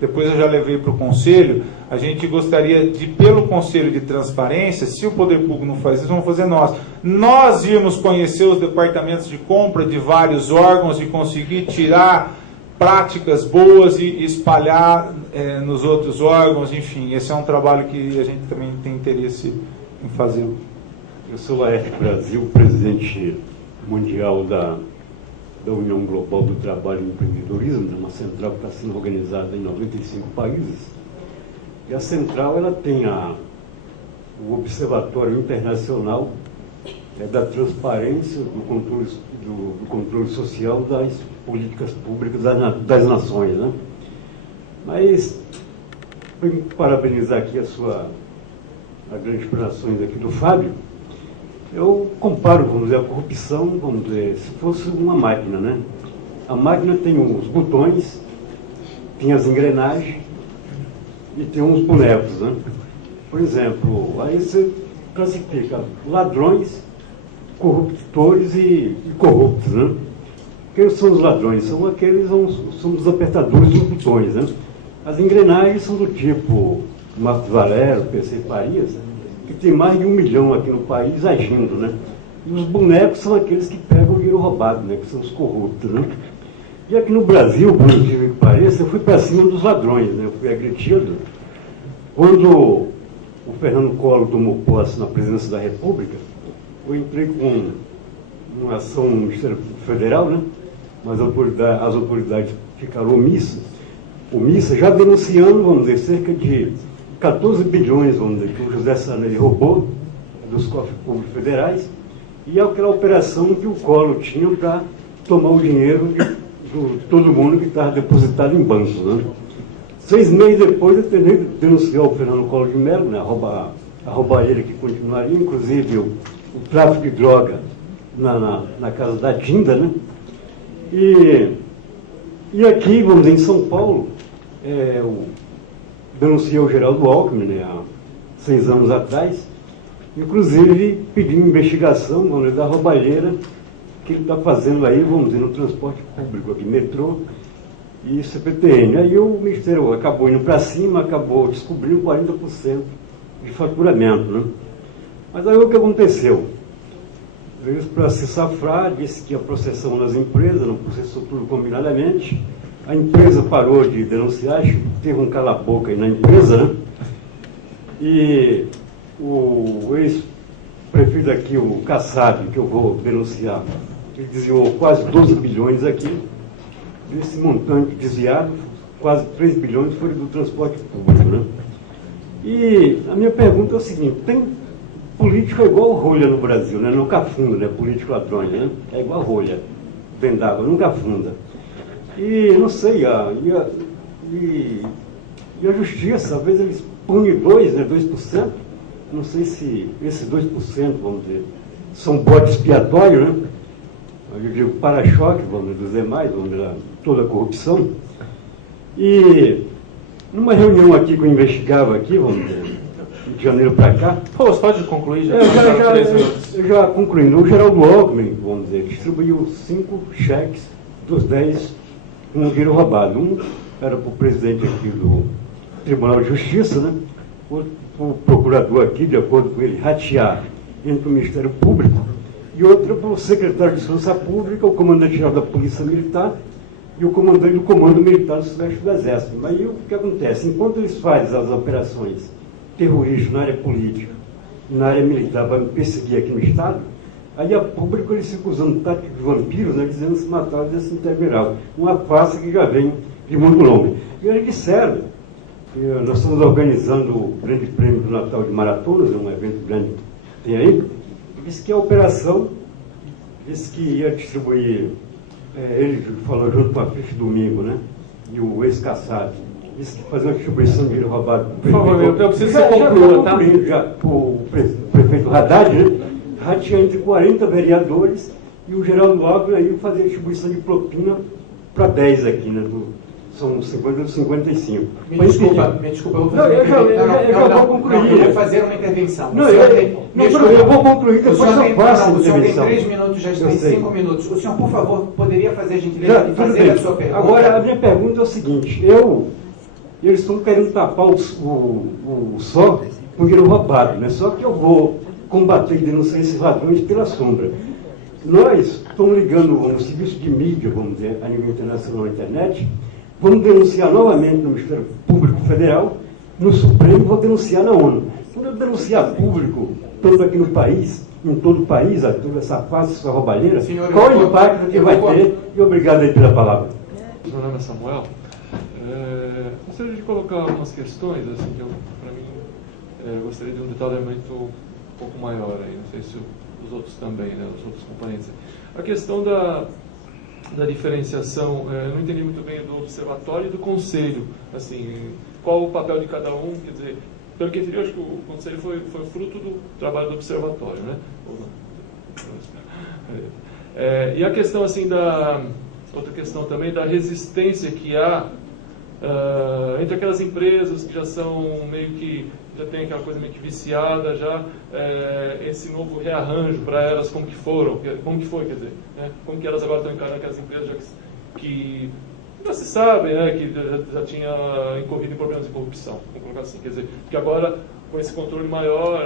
depois eu já levei para o Conselho, a gente gostaria de, pelo Conselho de Transparência, se o Poder Público não faz isso, vamos fazer nós. Nós íamos conhecer os departamentos de compra de vários órgãos e conseguir tirar práticas boas e espalhar nos outros órgãos, enfim, esse é um trabalho que a gente também tem interesse em fazer. Eu sou Laerte Brasil, presidente mundial da União Global do Trabalho e Empreendedorismo, uma central que está sendo organizada em 95 países. E a central ela tem o Observatório Internacional da Transparência, do controle social das políticas públicas das nações, né? Mas, para parabenizar aqui as grandes explanações aqui do Fábio, eu comparo, vamos dizer, a corrupção, vamos dizer, se fosse uma máquina, né? A máquina tem uns botões, tem as engrenagens e tem uns bonecos, né? Por exemplo, aí você classifica ladrões, corruptores e corruptos, né? Quem são os ladrões? São os apertadores dos botões, né? As engrenagens são do tipo Marcos Valério, PC Farias, que tem mais de 1 milhão aqui no país agindo, né? E os bonecos são aqueles que pegam o dinheiro roubado, né? Que são os corruptos, né? E aqui no Brasil, por incrível que pareça, eu fui para cima dos ladrões, né? Eu fui agredido. Quando o Fernando Collor tomou posse na presidência da República, eu entrei com uma ação no Ministério Federal, né? Mas as autoridades ficaram omissas, já denunciando, vamos dizer, cerca de 14 bilhões, vamos dizer, que o José Sarney roubou dos cofres públicos federais, e aquela operação que o Collor tinha para tomar o dinheiro de todo mundo que estava depositado em bancos, né? 6 meses depois, eu tentei denunciar o Fernando Collor de Mello, né? A roubar ele, que continuaria, inclusive o tráfico de droga na casa da Dinda, né? E aqui, vamos dizer, em São Paulo, eu denunciei o Geraldo Alckmin, né, há 6 anos atrás, inclusive pedindo investigação, vamos dizer, da roubalheira que ele está fazendo aí, vamos dizer, no transporte público aqui, metrô e CPTM. Aí o Ministério acabou indo para cima, acabou descobrindo 40% de faturamento, né? Mas aí o que aconteceu? Eles, para se safrar, disse que ia processar uma das empresas, não processou tudo combinadamente. A empresa parou de denunciar, teve um cala-boca aí na empresa, né? E o ex-prefeito aqui, o Kassab, que eu vou denunciar, ele desviou quase 12 bilhões aqui. Desse montante desviado, quase 3 bilhões foram do transporte público, né? E a minha pergunta é o seguinte: tem político igual rolha no Brasil, né? Nunca afunda, né? Político ladrão, né? É igual rolha, vendável, nunca afunda. E não sei, e a justiça, às vezes eles punem 2%, não sei se esses 2%, vamos dizer, são bode expiatório, né? Eu digo para-choque, vamos dizer mais, vamos dizer, toda a corrupção. E numa reunião aqui que eu investigava aqui, vamos dizer, de janeiro para cá. Pô, você pode concluir já? Eu já concluí. O Geraldo Alckmin, vamos dizer, distribuiu 5 cheques dos 10 com dinheiro roubado. Um era para o presidente aqui do Tribunal de Justiça, né? O procurador aqui, de acordo com ele, ratear entre o Ministério Público, e outro para o secretário de Segurança Pública, o comandante-geral da Polícia Militar e o comandante do Comando Militar do Sudeste do Exército. Mas aí o que acontece? Enquanto eles fazem as operações terroristas na área política e na área militar para me perseguir aqui no Estado, aí a público eles ficam usando tática de vampiros, né, dizendo se matar desse interminável. Uma farsa que já vem de muito longe. E eles disseram que nós estamos organizando o Grande Prêmio do Natal de Maratonas, é um evento grande que tem aí. Disse que a operação, disse que ia distribuir, ele falou junto com a Fife Domingo, né? E o ex-Kassab, disse que fazer uma distribuição de dinheiro roubado. Por favor, eu preciso que você conclua, tá? O prefeito Haddad, né? Tinha entre 40 vereadores e o Geraldo Alckmin aí fazer a distribuição de propina para 10 aqui, né? São 50 ou 55. Me desculpa, eu vou fazer eu vou concluir. Eu vou fazer uma intervenção. Eu vou concluir, depois eu faço a intervenção. O senhor tem 3 minutos, já está em 5 minutos. O senhor, por favor, poderia fazer a gentileza de fazer a sua pergunta? Agora, a minha pergunta é o seguinte: eles estão querendo tapar o sol com dinheiro roubado, né? Só que eu vou combater e denunciar esses ladrões pela sombra. Nós estamos ligando um serviço de mídia, vamos dizer, a nível internacional na internet. Vamos denunciar novamente no Ministério Público Federal, no Supremo, vou denunciar na ONU. Quando eu denunciar público, tanto aqui no país, em todo o país, toda essa farsa, essa roubalheira, qual o impacto que vai ter? E obrigado aí pela palavra. Meu nome é Samuel. Gostaria de colocar algumas questões, assim, que para mim eu gostaria de um detalhamento um pouco maior aí, não sei se os outros também, né, os outros componentes. A questão da diferenciação, eu não entendi muito bem do observatório e do conselho, assim, qual o papel de cada um, quer dizer, pelo que eu entendi, eu acho que o conselho foi fruto do trabalho do observatório, né? E a questão, assim, outra questão também, da resistência que há entre aquelas empresas que já são meio que, já tem aquela coisa meio que viciada, já esse novo rearranjo para elas, como que foi, quer dizer, né? Como que elas agora estão encarando aquelas empresas que já se sabe, né, que já tinha incorrido em problemas de corrupção, vamos colocar assim, quer dizer, que agora com esse controle maior,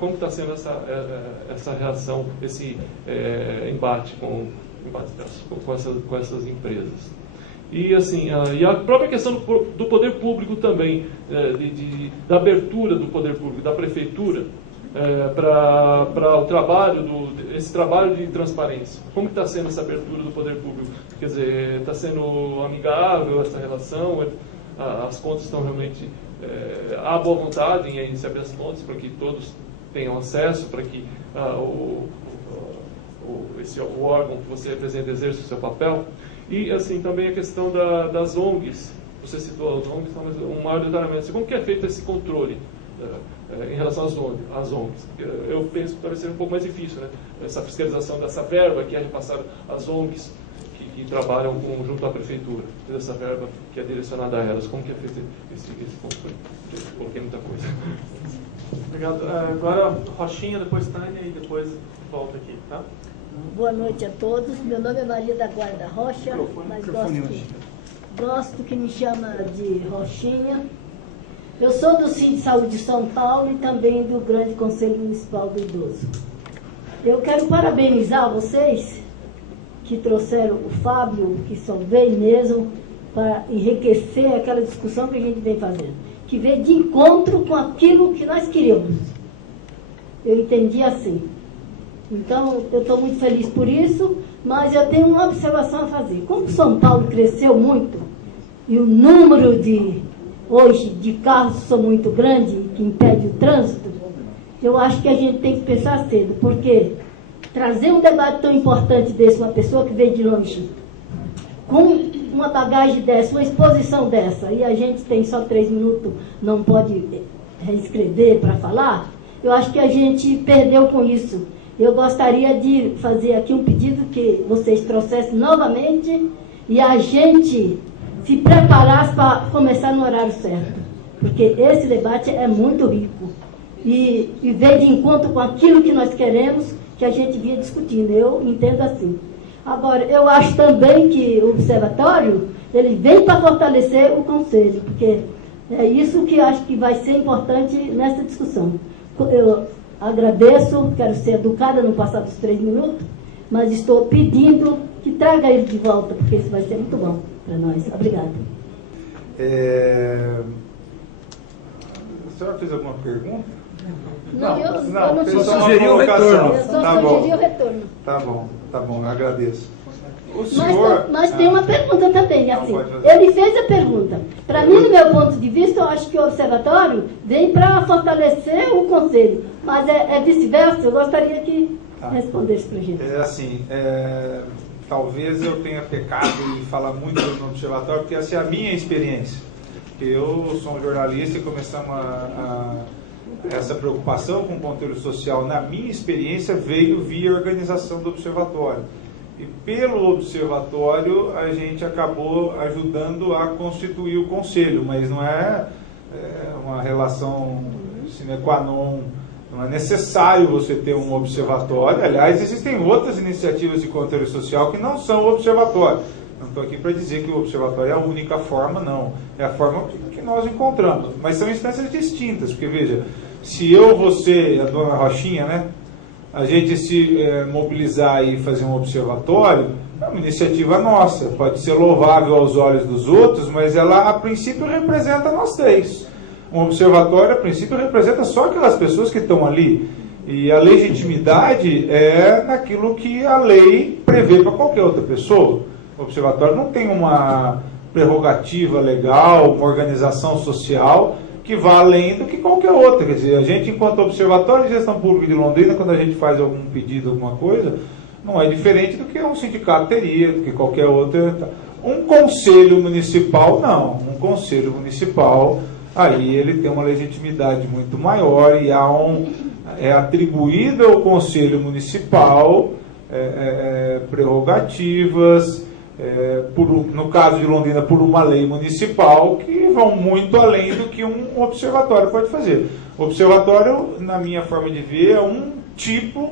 como está sendo essa reação, esse embate com essas empresas? E assim, e a própria questão do poder público também, da abertura do poder público, da prefeitura, para o trabalho, esse trabalho de transparência. Como está sendo essa abertura do poder público? Quer dizer, está sendo amigável essa relação? As contas estão realmente... há boa vontade em se abrir as contas para que todos tenham acesso, para que o órgão que você representa exerça o seu papel? E, assim, também a questão das ONGs. Você citou as ONGs, mas um maior detalhamento. Como que é feito esse controle em relação às ONGs? Eu penso que talvez seja um pouco mais difícil, né? Essa fiscalização dessa verba que é repassada às ONGs que trabalham junto à prefeitura, essa verba que é direcionada a elas. Como que é feito esse controle? Coloquei muita coisa. Obrigado. Agora, Rochinha, depois Tânia e depois volta aqui, tá? Boa noite a todos. Meu nome é Maria da Guarda Rocha, mas gosto que me chama de Rochinha. Eu sou do CID de Saúde de São Paulo e também do Grande Conselho Municipal do Idoso. Eu quero parabenizar vocês que trouxeram o Fábio, que só veio mesmo para enriquecer aquela discussão que a gente vem fazendo, que veio de encontro com aquilo que nós queríamos. Eu entendi assim. Então, eu estou muito feliz por isso, mas eu tenho uma observação a fazer. Como São Paulo cresceu muito, e o número hoje de carros são muito grande, que impede o trânsito, eu acho que a gente tem que pensar cedo, porque trazer um debate tão importante desse, uma pessoa que veio de longe, com uma bagagem dessa, uma exposição dessa, e a gente tem só 3 minutos, não pode reescrever para falar, eu acho que a gente perdeu com isso. Eu gostaria de fazer aqui um pedido que vocês trouxessem novamente e a gente se preparasse para começar no horário certo. Porque esse debate é muito rico e veio de encontro com aquilo que nós queremos, que a gente vinha discutindo. Eu entendo assim. Agora, eu acho também que o observatório, ele vem para fortalecer o conselho, porque é isso que eu acho que vai ser importante nessa discussão. Eu agradeço, quero ser educada no passar dos 3 minutos, mas estou pedindo que traga ele de volta, porque isso vai ser muito bom para nós. Obrigada. A senhora fez alguma pergunta? Não, eu não só sugeri o retorno. Eu só sugeri o retorno. Tá bom, eu agradeço. O senhor... Mas tem uma pergunta também, assim. Ele fez a pergunta. Para mim, no meu ponto de vista, eu acho que o observatório vem para fortalecer o conselho. Mas é vice-versa, eu gostaria que respondesse para a gente. Talvez eu tenha pecado em falar muito no observatório, porque essa é a minha experiência. Eu sou um jornalista e começamos essa preocupação com o conteúdo social, na minha experiência, veio via organização do observatório. E pelo observatório a gente acabou ajudando a constituir o conselho, mas não é uma relação sine qua non, não é necessário você ter um observatório. Aliás, existem outras iniciativas de conteúdo social que não são o observatório. Não estou aqui para dizer que o observatório é a única forma, não. É a forma que nós encontramos, mas são instâncias distintas, porque veja, se eu, você e a dona Rochinha, né, a gente se mobilizar e fazer um observatório, é uma iniciativa nossa, pode ser louvável aos olhos dos outros, mas ela, a princípio, representa nós três. Um observatório, a princípio, representa só aquelas pessoas que estão ali. E a legitimidade é naquilo que a lei prevê para qualquer outra pessoa. O observatório não tem uma prerrogativa legal, uma organização social que vá além do que qualquer outra. Quer dizer, a gente, enquanto Observatório de Gestão Pública de Londrina, quando a gente faz algum pedido, alguma coisa, não é diferente do que um sindicato teria, do que qualquer outra. Um conselho municipal, não. Um conselho municipal, aí ele tem uma legitimidade muito maior e é atribuída ao conselho municipal prerrogativas, no caso de Londrina, por uma lei municipal, que vão muito além do que um observatório pode fazer. O observatório, na minha forma de ver, é um tipo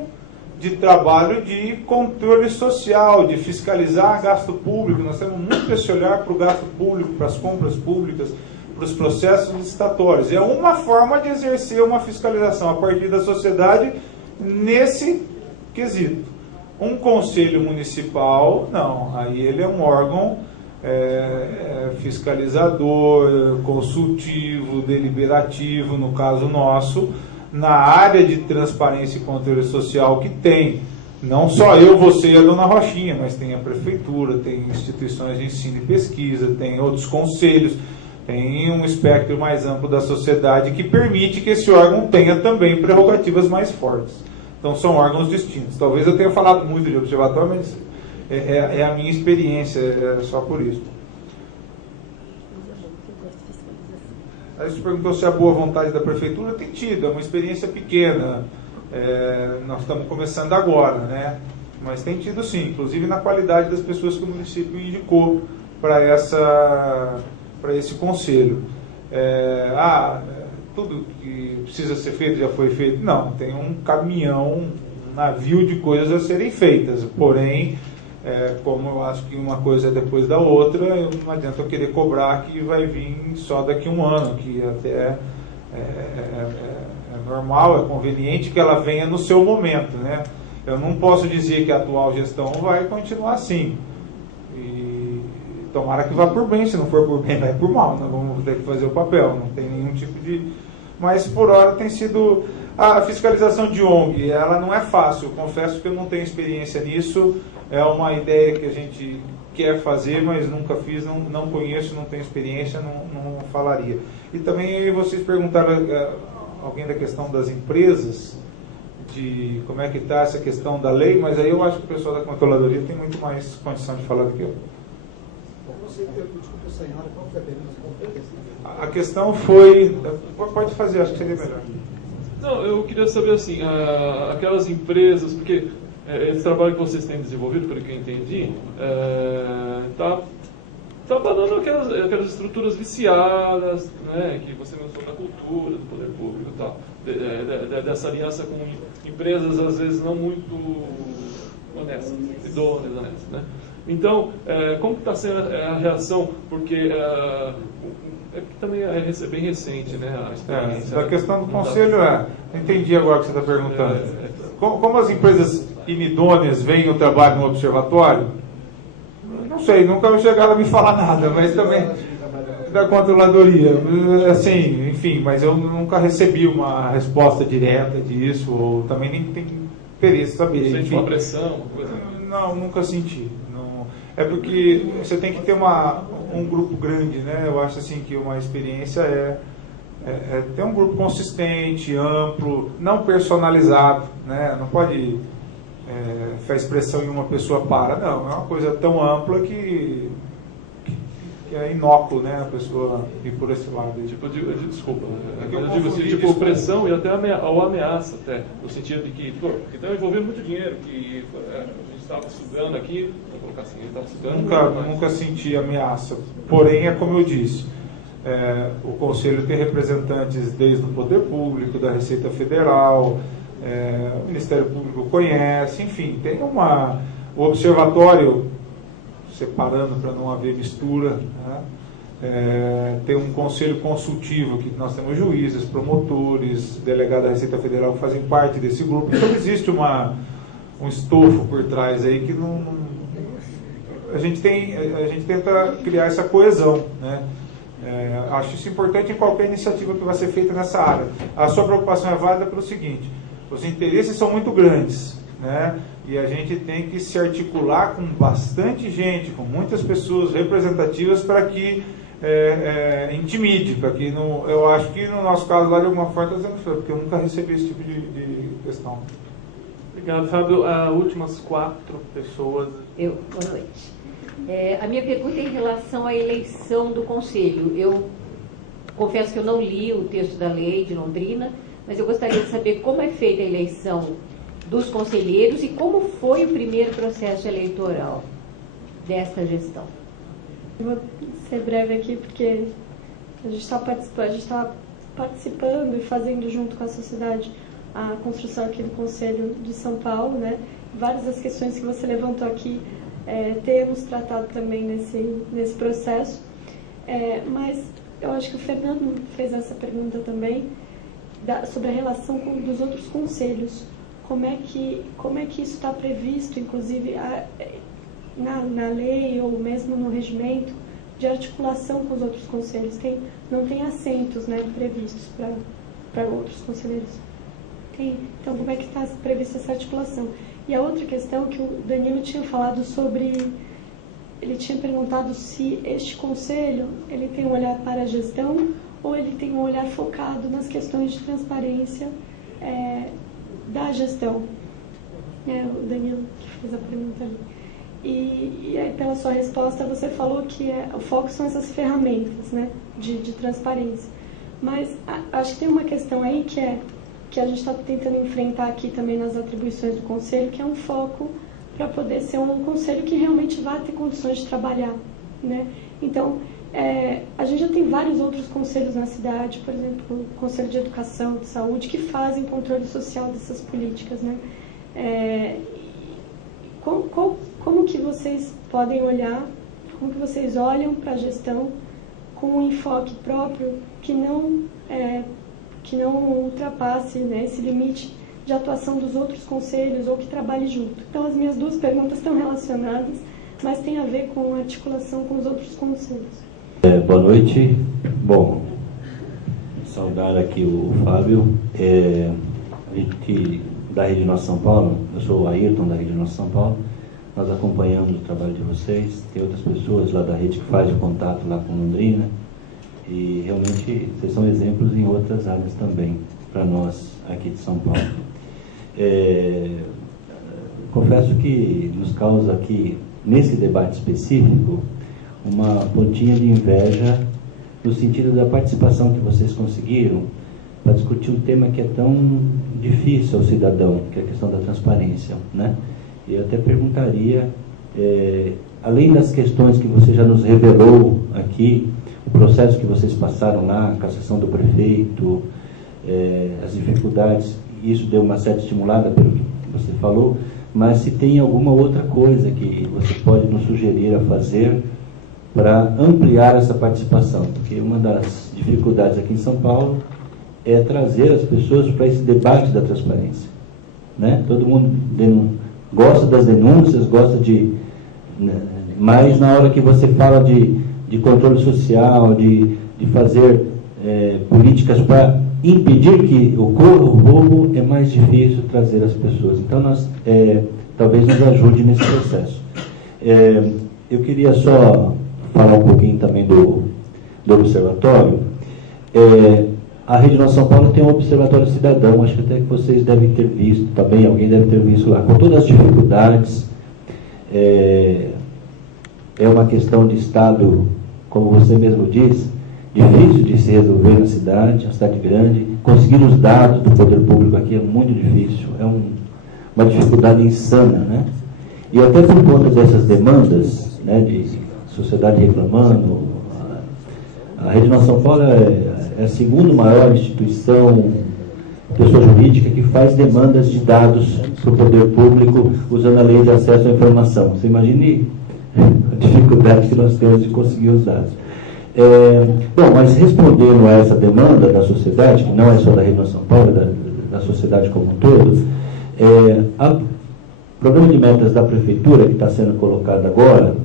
de trabalho de controle social, de fiscalizar gasto público. Nós temos muito esse olhar para o gasto público, para as compras públicas, para os processos licitatórios. É uma forma de exercer uma fiscalização a partir da sociedade nesse quesito. Um conselho municipal, não. Aí ele é um órgão fiscalizador, consultivo, deliberativo, no caso nosso, na área de transparência e controle social que tem. Não só eu, você e a dona Rochinha, mas tem a prefeitura, tem instituições de ensino e pesquisa, tem outros conselhos, tem um espectro mais amplo da sociedade que permite que esse órgão tenha também prerrogativas mais fortes. Então são órgãos distintos. Talvez eu tenha falado muito de observatório, mas é a minha experiência, é só por isso. Aí você perguntou se a boa vontade da prefeitura. Tem tido, é uma experiência pequena. Nós estamos começando agora, né? Mas tem tido sim, inclusive na qualidade das pessoas que o município indicou para esse conselho. Tudo que precisa ser feito já foi feito? Não, tem um caminhão, um navio de coisas a serem feitas. Porém, como eu acho que uma coisa é depois da outra, não adianta eu querer cobrar que vai vir só daqui a um ano, que até é normal, é conveniente que ela venha no seu momento, né? Eu não posso dizer que a atual gestão vai continuar assim. E tomara que vá por bem, se não for por bem, vai por mal. Nós vamos ter que fazer o papel, não tem nenhum tipo de... Mas por hora tem sido... A fiscalização de ONG, ela não é fácil, confesso que eu não tenho experiência nisso, é uma ideia que a gente quer fazer, mas nunca fiz, não conheço, não tenho experiência, não falaria. E também vocês perguntaram, alguém da questão das empresas, de como é que está essa questão da lei, mas aí eu acho que o pessoal da controladoria tem muito mais condição de falar do que eu. A questão foi... Pode fazer, acho que seria melhor. Não, eu queria saber assim, aquelas empresas, porque esse trabalho que vocês têm desenvolvido, pelo que eu entendi, está trabalhando aquelas estruturas viciadas, né, que você mencionou da cultura, do poder público e tal, dessa aliança com empresas às vezes não muito honestas, idôneas, honestas, né? Então, como está sendo a reação? Porque também é bem recente, né, a experiência. A questão do conselho entendi agora o que você está perguntando. Como as empresas inidôneas veem o trabalho no observatório? Não sei, nunca chegaram a me falar nada, mas também da controladoria. Assim, enfim, mas eu nunca recebi uma resposta direta disso, ou também nem tenho interesse em saber. Sente uma pressão, uma coisa? Não, nunca senti. É porque você tem que ter um grupo grande, né? Eu acho assim que uma experiência é ter um grupo consistente, amplo, não personalizado, né? Não pode faz pressão em uma pessoa para, não. É uma coisa tão ampla que é inócuo, né? A pessoa ir por esse lado. Desculpa, eu digo assim, tipo pressão e até ameaça, até, no sentido de que estão envolvendo muito dinheiro, que a gente estava sugando aqui, vou colocar assim, ele estava sugando. Nunca senti ameaça. Porém, é como eu disse, o Conselho tem representantes desde o Poder Público, da Receita Federal, o Ministério Público conhece, enfim, tem o Observatório, separando para não haver mistura, né? Tem um conselho consultivo que nós temos juízes, promotores, delegados da Receita Federal que fazem parte desse grupo. Então existe um estofo por trás aí que a gente tenta criar essa coesão, né? Acho isso importante em qualquer iniciativa que vai ser feita nessa área. A sua preocupação é válida pelo seguinte: os interesses são muito grandes, né? E a gente tem que se articular com bastante gente, com muitas pessoas representativas para que intimide, para que não, eu acho que no nosso caso lá de alguma forma está sendo feito, porque eu nunca recebi esse tipo de questão. Obrigado, Fábio. Últimas 4 pessoas. Boa noite. A minha pergunta é em relação à eleição do Conselho. Eu confesso que eu não li o texto da lei de Londrina, mas eu gostaria de saber como é feita a eleição dos conselheiros e como foi o primeiro processo eleitoral desta gestão. Eu vou ser breve aqui, porque a gente está participando e fazendo junto com a sociedade a construção aqui do Conselho de São Paulo, né? Várias das questões que você levantou aqui temos tratado também nesse processo, mas eu acho que o Fernando fez essa pergunta também sobre a relação dos outros conselhos. Como é que isso está previsto, inclusive na lei ou mesmo no regimento, de articulação com os outros conselhos? Não tem assentos, né, previstos para outros conselheiros. Então, como é que está prevista essa articulação? E a outra questão que o Danilo tinha falado sobre, ele tinha perguntado se este conselho ele tem um olhar para a gestão ou ele tem um olhar focado nas questões de transparência da gestão. O Danilo que fez a pergunta ali. E aí, pela sua resposta, você falou que o foco são essas ferramentas, né, de transparência. Mas acho que tem uma questão aí que a gente está tentando enfrentar aqui também nas atribuições do Conselho, que é um foco para poder ser um Conselho que realmente vá ter condições de trabalhar, né? Então, a gente já tem vários outros conselhos na cidade, por exemplo, o Conselho de Educação, de Saúde, que fazem controle social dessas políticas, né? Como que vocês podem olhar, como que vocês olham para a gestão com um enfoque próprio que não ultrapasse, né, esse limite de atuação dos outros conselhos ou que trabalhe junto? Então, as minhas 2 perguntas estão relacionadas, mas tem a ver com a articulação com os outros conselhos. Boa noite. Bom, saudar aqui o Fábio. A gente da Rede Nossa São Paulo, eu sou o Ayrton da Rede Nossa São Paulo, nós acompanhamos o trabalho de vocês, tem outras pessoas lá da rede que fazem o contato lá com Londrina, e realmente vocês são exemplos em outras áreas também, para nós aqui de São Paulo. Confesso que nos causa aqui, nesse debate específico, uma pontinha de inveja no sentido da participação que vocês conseguiram para discutir um tema que é tão difícil ao cidadão, que é a questão da transparência, né? E eu até perguntaria, além das questões que você já nos revelou aqui, o processo que vocês passaram lá, a cassação do prefeito, as dificuldades, isso deu uma certa estimulada pelo que você falou, mas se tem alguma outra coisa que você pode nos sugerir a fazer para ampliar essa participação, porque uma das dificuldades aqui em São Paulo é trazer as pessoas para esse debate da transparência, né? Todo mundo gosta das denúncias, gosta mas na hora que você fala de controle social, de fazer políticas para impedir que ocorra o roubo, é mais difícil trazer as pessoas. Então, talvez nos ajude nesse processo. Eu queria só falar um pouquinho também do observatório. A Rede Nossa São Paulo tem um observatório cidadão, acho que até que vocês devem ter visto também, alguém deve ter visto lá, com todas as dificuldades. É uma questão de Estado, como você mesmo diz, difícil de se resolver na cidade, uma cidade grande. Conseguir os dados do poder público aqui é muito difícil, é uma dificuldade insana, né? E até por conta dessas demandas, né, de sociedade reclamando, a Rede Nossa São Paulo é a segunda maior instituição, pessoa jurídica, que faz demandas de dados para o poder público usando a lei de acesso à informação. Você imagine a dificuldade que nós temos de conseguir os dados. Bom, mas respondendo a essa demanda da sociedade, que não é só da Rede Nossa São Paulo, da sociedade como um todo, o programa de metas da Prefeitura, que está sendo colocado agora,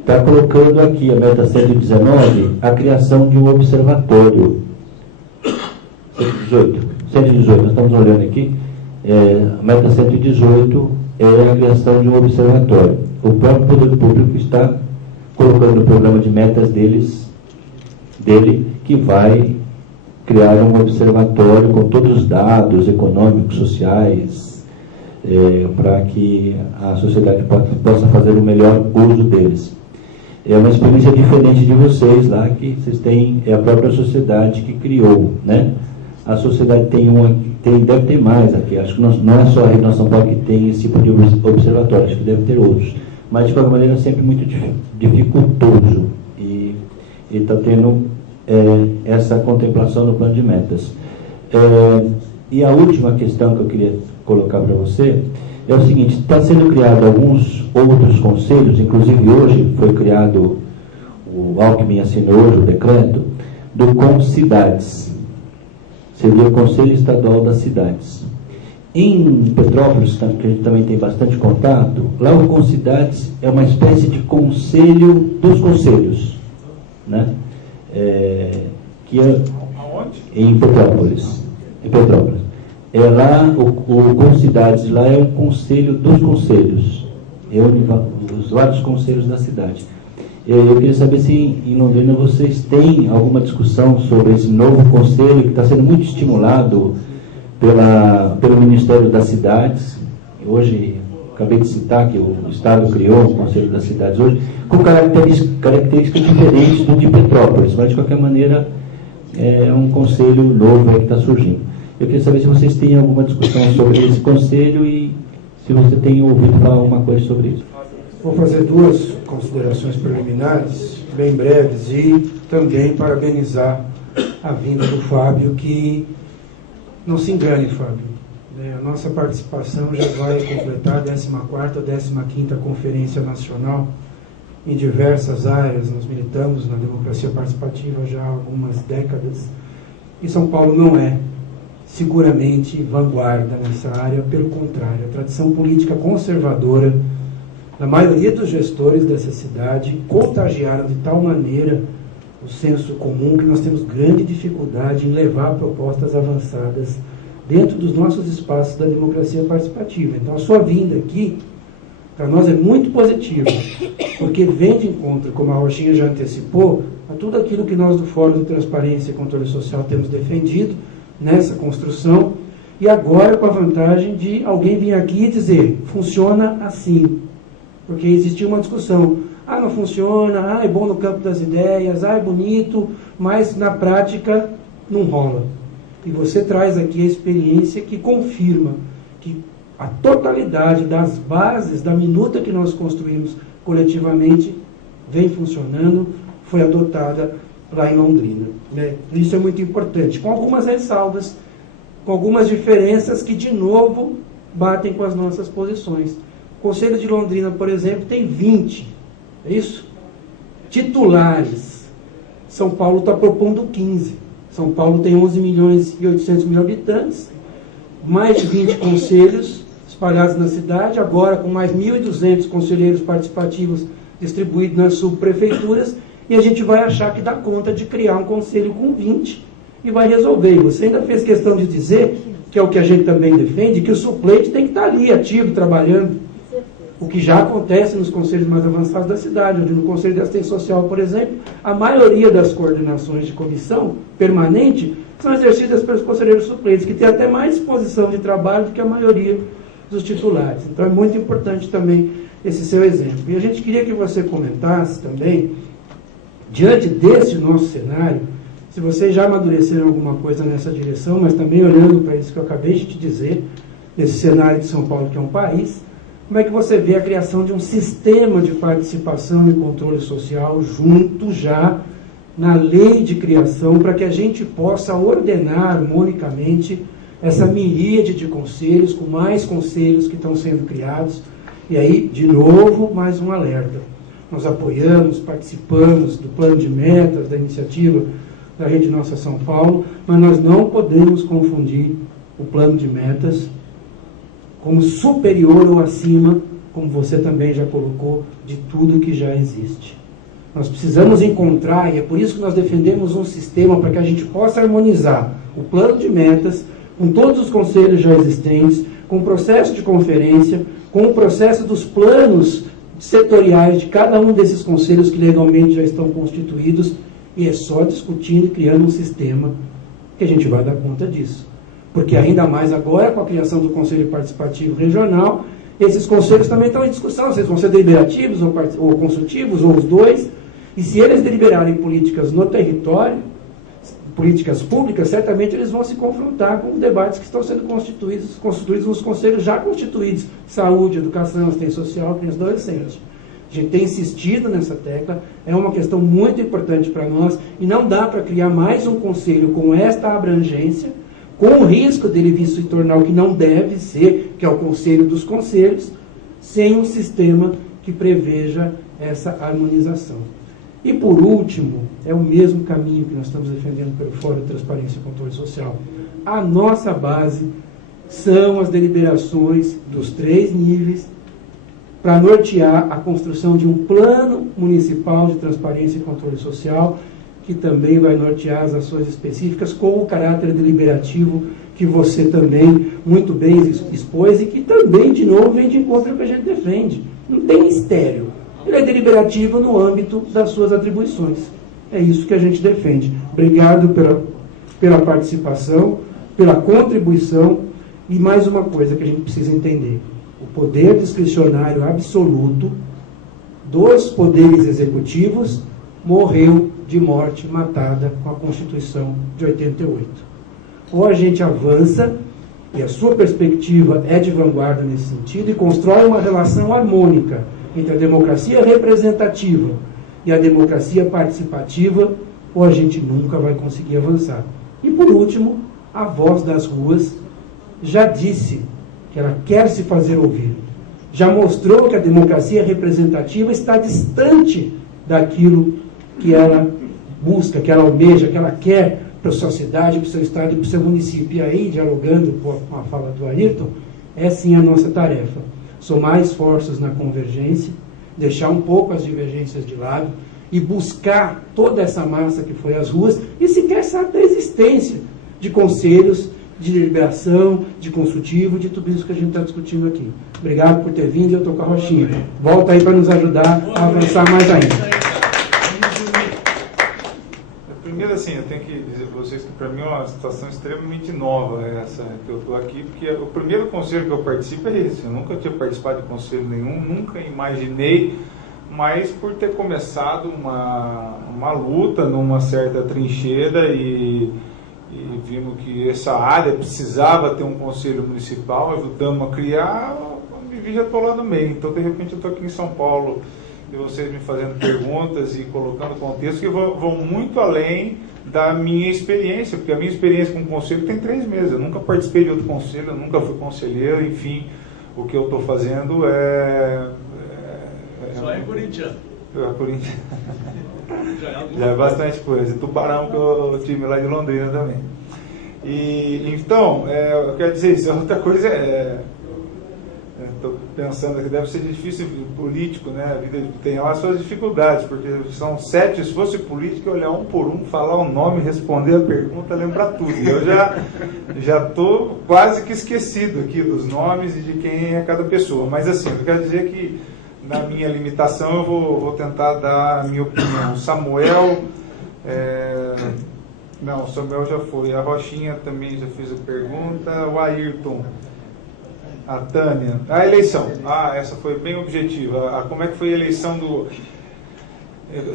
está colocando aqui, a meta 119, a criação de um observatório. 118, nós estamos olhando aqui, a meta 118 é a criação de um observatório. O próprio Poder Público está colocando no programa de metas deles dele, que vai criar um observatório com todos os dados econômicos, sociais, para que a sociedade possa fazer o melhor uso deles. É uma experiência diferente de vocês lá, que vocês têm, é a própria sociedade que criou, né? A sociedade deve ter mais aqui, acho que não é só a Rede Nossa São Paulo que tem esse tipo de observatório, acho que deve ter outros, mas de qualquer maneira é sempre muito dificultoso, e está tendo essa contemplação no plano de metas. E a última questão que eu queria colocar para você é o seguinte: está sendo criado alguns outros conselhos, inclusive hoje foi criado, o Alckmin assinou hoje o decreto, do CONCIDADES, seria o Conselho Estadual das Cidades. Em Petrópolis, que a gente também tem bastante contato, lá o CONCIDADES é uma espécie de conselho dos conselhos, né? Que é em Petrópolis. Lá, o CONCIDADES lá é um conselho dos conselhos, os vários conselhos da cidade. Eu queria saber se em Londrina vocês têm alguma discussão sobre esse novo conselho que está sendo muito estimulado pelo Ministério das Cidades. Hoje, acabei de citar que o Estado criou o Conselho das Cidades hoje, com características diferentes do de Petrópolis, mas de qualquer maneira é um conselho novo que está surgindo. Eu queria saber se vocês têm alguma discussão sobre esse conselho e se você tem ouvido falar alguma coisa sobre isso. Vou fazer duas considerações preliminares, bem breves, e também parabenizar a vinda do Fábio, que não se engane, Fábio. A nossa participação já vai completar a 14ª, 15ª Conferência Nacional em diversas áreas. Nós militamos na democracia participativa já há algumas décadas, e São Paulo não é seguramente vanguarda nessa área, pelo contrário, a tradição política conservadora da maioria dos gestores dessa cidade contagiaram de tal maneira o senso comum que nós temos grande dificuldade em levar propostas avançadas dentro dos nossos espaços da democracia participativa. Então, a sua vinda aqui, para nós, é muito positiva, porque vem de encontro, como a Rochinha já antecipou, a tudo aquilo que nós do Fórum de Transparência e Controle Social temos defendido nessa construção, e agora com a vantagem de alguém vir aqui e dizer, funciona assim. Porque existia uma discussão, não funciona, é bom no campo das ideias, é bonito, mas na prática não rola. E você traz aqui a experiência que confirma que a totalidade das bases da minuta que nós construímos coletivamente vem funcionando, foi adotada lá em Londrina, né? Isso é muito importante, com algumas ressalvas, com algumas diferenças que, de novo, batem com as nossas posições. O Conselho de Londrina, por exemplo, tem 20, é isso? Titulares. São Paulo está propondo 15. São Paulo tem 11 milhões e 800 mil habitantes, mais de 20 conselhos espalhados na cidade, agora com mais 1.200 conselheiros participativos distribuídos nas subprefeituras, e a gente vai achar que dá conta de criar um conselho com 20 e vai resolver. E você ainda fez questão de dizer, que é o que a gente também defende, que o suplente tem que estar ali, ativo, trabalhando. O que já acontece nos conselhos mais avançados da cidade, onde no Conselho de Assistência Social, por exemplo, a maioria das coordenações de comissão permanente são exercidas pelos conselheiros suplentes, que têm até mais disposição de trabalho do que a maioria dos titulares. Então é muito importante também esse seu exemplo. E a gente queria que você comentasse também, diante desse nosso cenário, se vocês já amadureceram alguma coisa nessa direção, mas também olhando para isso que eu acabei de te dizer, nesse cenário de São Paulo, que é um país, como é que você vê a criação de um sistema de participação e controle social junto já na lei de criação, para que a gente possa ordenar harmonicamente essa miríade de conselhos, com mais conselhos que estão sendo criados. E aí, de novo, mais um alerta. Nós apoiamos, participamos do plano de metas, da iniciativa da Rede Nossa São Paulo, mas nós não podemos confundir o plano de metas como superior ou acima, como você também já colocou, de tudo que já existe. Nós precisamos encontrar, e é por isso que nós defendemos um sistema para que a gente possa harmonizar o plano de metas com todos os conselhos já existentes, com o processo de conferência, com o processo dos planos setoriais de cada um desses conselhos que legalmente já estão constituídos, E é só discutindo e criando um sistema que a gente vai dar conta disso. Porque ainda mais agora, com a criação do Conselho Participativo Regional, esses conselhos também estão em discussão, se eles vão ser deliberativos ou consultivos, ou os dois. E se eles deliberarem políticas no território, políticas públicas, certamente eles vão se confrontar com os debates que estão sendo constituídos nos conselhos já constituídos. Saúde, educação, assistência social, criança e adolescente. A gente tem insistido nessa tecla, é uma questão muito importante para nós, e não dá para criar mais um conselho com esta abrangência, com o risco dele vir se tornar o que não deve ser, que é o conselho dos conselhos, sem um sistema que preveja essa harmonização. E por último, é o mesmo caminho que nós estamos defendendo pelo Fórum de Transparência e Controle Social. A nossa base são as deliberações dos 3 níveis para nortear a construção de um plano municipal de transparência e controle social, que também vai nortear as ações específicas com o caráter deliberativo que você também muito bem expôs e que também, de novo, vem de encontro ao que a gente defende. Não tem mistério. Ele é deliberativo no âmbito das suas atribuições. É isso que a gente defende. Obrigado pela participação, pela contribuição, e mais uma coisa que a gente precisa entender. O poder discricionário absoluto dos poderes executivos morreu de morte matada com a Constituição de 88. Ou a gente avança, e a sua perspectiva é de vanguarda nesse sentido, e constrói uma relação harmônica entre a democracia representativa e a democracia participativa, ou a gente nunca vai conseguir avançar. E por último, a voz das ruas já disse que ela quer se fazer ouvir. Já mostrou que a democracia representativa está distante daquilo que ela busca, que ela almeja, que ela quer para a sua cidade, para o seu estado e para o seu município. E aí, dialogando com a fala do Ayrton, é sim a nossa tarefa. Somar esforços na convergência, deixar um pouco as divergências de lado e buscar toda essa massa que foi às ruas e sequer sabe da existência de conselhos, de deliberação, de consultivo, de tudo isso que a gente está discutindo aqui. Obrigado por ter vindo e eu estou com a Rochinha. Volta aí para nos ajudar a avançar mais ainda. Primeiro, assim, eu tenho que dizer para vocês que para mim é uma situação extremamente nova essa que eu estou aqui, porque o primeiro conselho que eu participo é esse. Eu nunca tinha participado de conselho nenhum, nunca imaginei, mas por ter começado uma luta numa certa trincheira e vimos que essa área precisava ter um conselho municipal, ajudamos a criar, eu já estou lá no meio. Então, de repente, eu estou aqui em São Paulo e vocês me fazendo perguntas e colocando contextos que vão muito além da minha experiência, porque a minha experiência com o conselho tem 3 meses. Eu nunca participei de outro conselho, eu nunca fui conselheiro, enfim, o que eu estou fazendo só é corintiano. Corintiano. Já é bastante coisa. E Tubarão, que é o time lá de Londrina também. E, então, eu quero dizer isso. Outra coisa estou pensando que deve ser difícil político, né? A vida tem lá suas dificuldades, porque são 7, se fosse político, olhar um por um, falar o nome, responder a pergunta, lembrar tudo. Eu já estou quase que esquecido aqui dos nomes e de quem é cada pessoa. Mas assim, eu quero dizer que na minha limitação eu vou tentar dar a minha opinião. Samuel, não, o Samuel já foi, a Rochinha também já fez a pergunta, o Ayrton, a Tânia, a eleição, essa foi bem objetiva. Como é que foi a eleição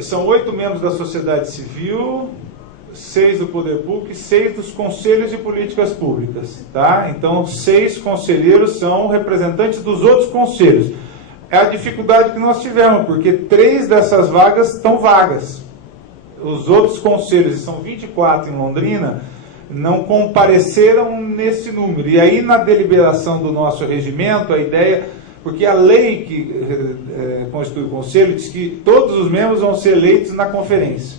são 8 membros da sociedade civil, 6 do poder público e 6 dos conselhos de políticas públicas, tá? Então 6 conselheiros são representantes dos outros conselhos. É a dificuldade que nós tivemos, porque 3 dessas vagas estão vagas. Os outros conselhos, são 24 em Londrina, não compareceram nesse número. E aí, na deliberação do nosso regimento, a ideia... Porque a lei que constitui o conselho diz que todos os membros vão ser eleitos na conferência.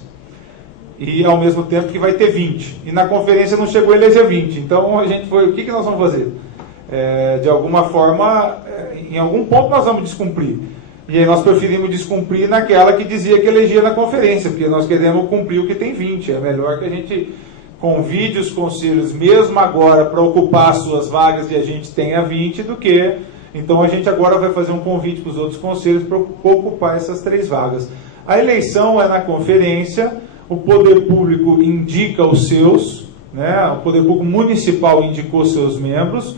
E, ao mesmo tempo, que vai ter 20. E na conferência não chegou a eleger 20. Então, a gente foi... O que nós vamos fazer? De alguma forma, em algum ponto nós vamos descumprir. E aí nós preferimos descumprir naquela que dizia que elegia na conferência, porque nós queremos cumprir o que tem 20. É melhor que a gente convide os conselhos, mesmo agora, para ocupar as suas vagas e a gente tenha 20, do que... Então a gente agora vai fazer um convite para os outros conselhos para ocupar essas 3 vagas. A eleição é na conferência, o poder público indica os seus, né? O poder público municipal indicou seus membros,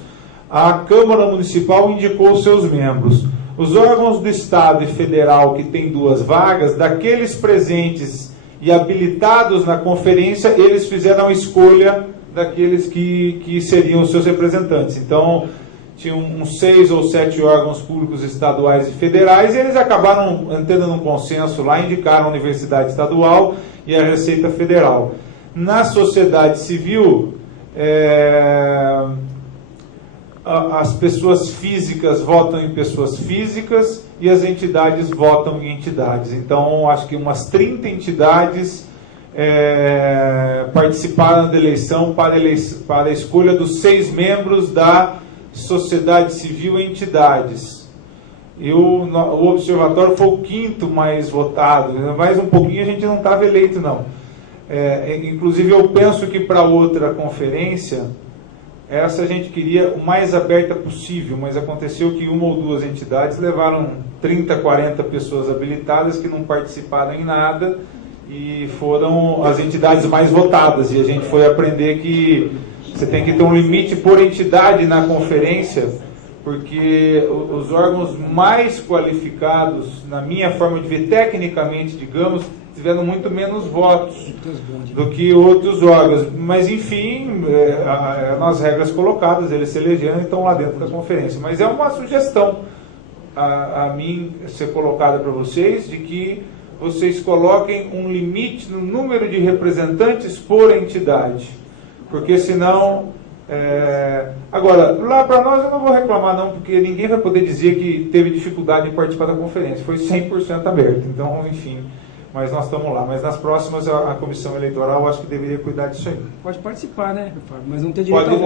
a Câmara Municipal indicou os seus membros. Os órgãos do Estado e Federal que têm 2 vagas, daqueles presentes e habilitados na conferência, eles fizeram a escolha daqueles que seriam os seus representantes. Então, tinham uns 6 ou 7 órgãos públicos estaduais e federais, e eles acabaram entrando num consenso lá, indicaram a Universidade Estadual e a Receita Federal. Na sociedade civil, as pessoas físicas votam em pessoas físicas e as entidades votam em entidades. Então, acho que umas 30 entidades participaram da eleição para a escolha dos 6 membros da sociedade civil e entidades. O observatório foi o 5º mais votado, mais um pouquinho a gente não estava eleito, não. Inclusive, eu penso que para outra conferência, essa a gente queria o mais aberta possível, mas aconteceu que 1 ou 2 entidades levaram 30, 40 pessoas habilitadas que não participaram em nada e foram as entidades mais votadas, e a gente foi aprender que você tem que ter um limite por entidade na conferência, porque os órgãos mais qualificados, na minha forma de ver, tecnicamente, digamos, tiveram muito menos votos do que outros órgãos. Mas, enfim, nas regras colocadas, eles se elegeram e estão lá dentro da conferência. Mas é uma sugestão a mim ser colocada para vocês, de que vocês coloquem um limite no número de representantes por entidade. Porque senão... Agora, lá para nós eu não vou reclamar não, porque ninguém vai poder dizer que teve dificuldade em participar da conferência. Foi 100% aberto. Então, enfim, mas nós estamos lá. Mas nas próximas a comissão eleitoral acho que deveria cuidar disso aí. Pode participar, né, mas não tem direito ao voto.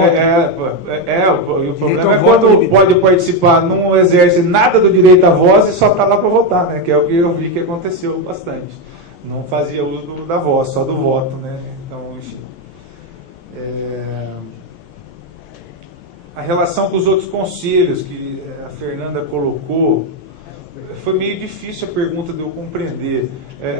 O problema é quando pode participar, não exerce nada do direito à voz e só está lá para votar, né? Que é o que eu vi que aconteceu bastante. Não fazia uso da voz, só do voto, né? Então, enfim. A relação com os outros conselhos que a Fernanda colocou, foi meio difícil a pergunta de eu compreender.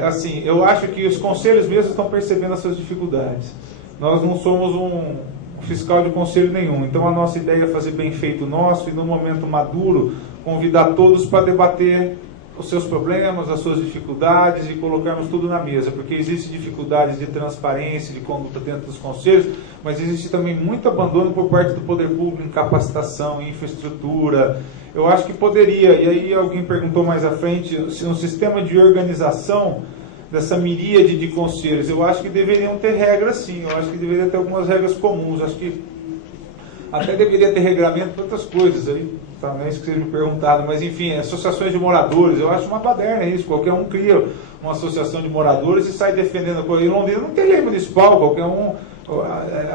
Assim, eu acho que os conselhos mesmo estão percebendo as suas dificuldades. Nós não somos um fiscal de conselho nenhum, então a nossa ideia é fazer bem feito o nosso e, no momento maduro, convidar todos para debater os seus problemas, as suas dificuldades e colocarmos tudo na mesa, porque existem dificuldades de transparência, de conduta dentro dos conselhos, mas existe também muito abandono por parte do poder público em capacitação, em infraestrutura. Eu acho que poderia, e aí alguém perguntou mais à frente, se um sistema de organização dessa miríade de conselhos, eu acho que deveriam ter regras sim, eu acho que deveria ter algumas regras comuns, acho que até deveria ter regramento para outras coisas aí. Não é isso que vocês me perguntaram, mas enfim, associações de moradores, eu acho uma baderna isso, qualquer um cria uma associação de moradores e sai defendendo a coisa. Em Londrina não tem lei municipal, qualquer um,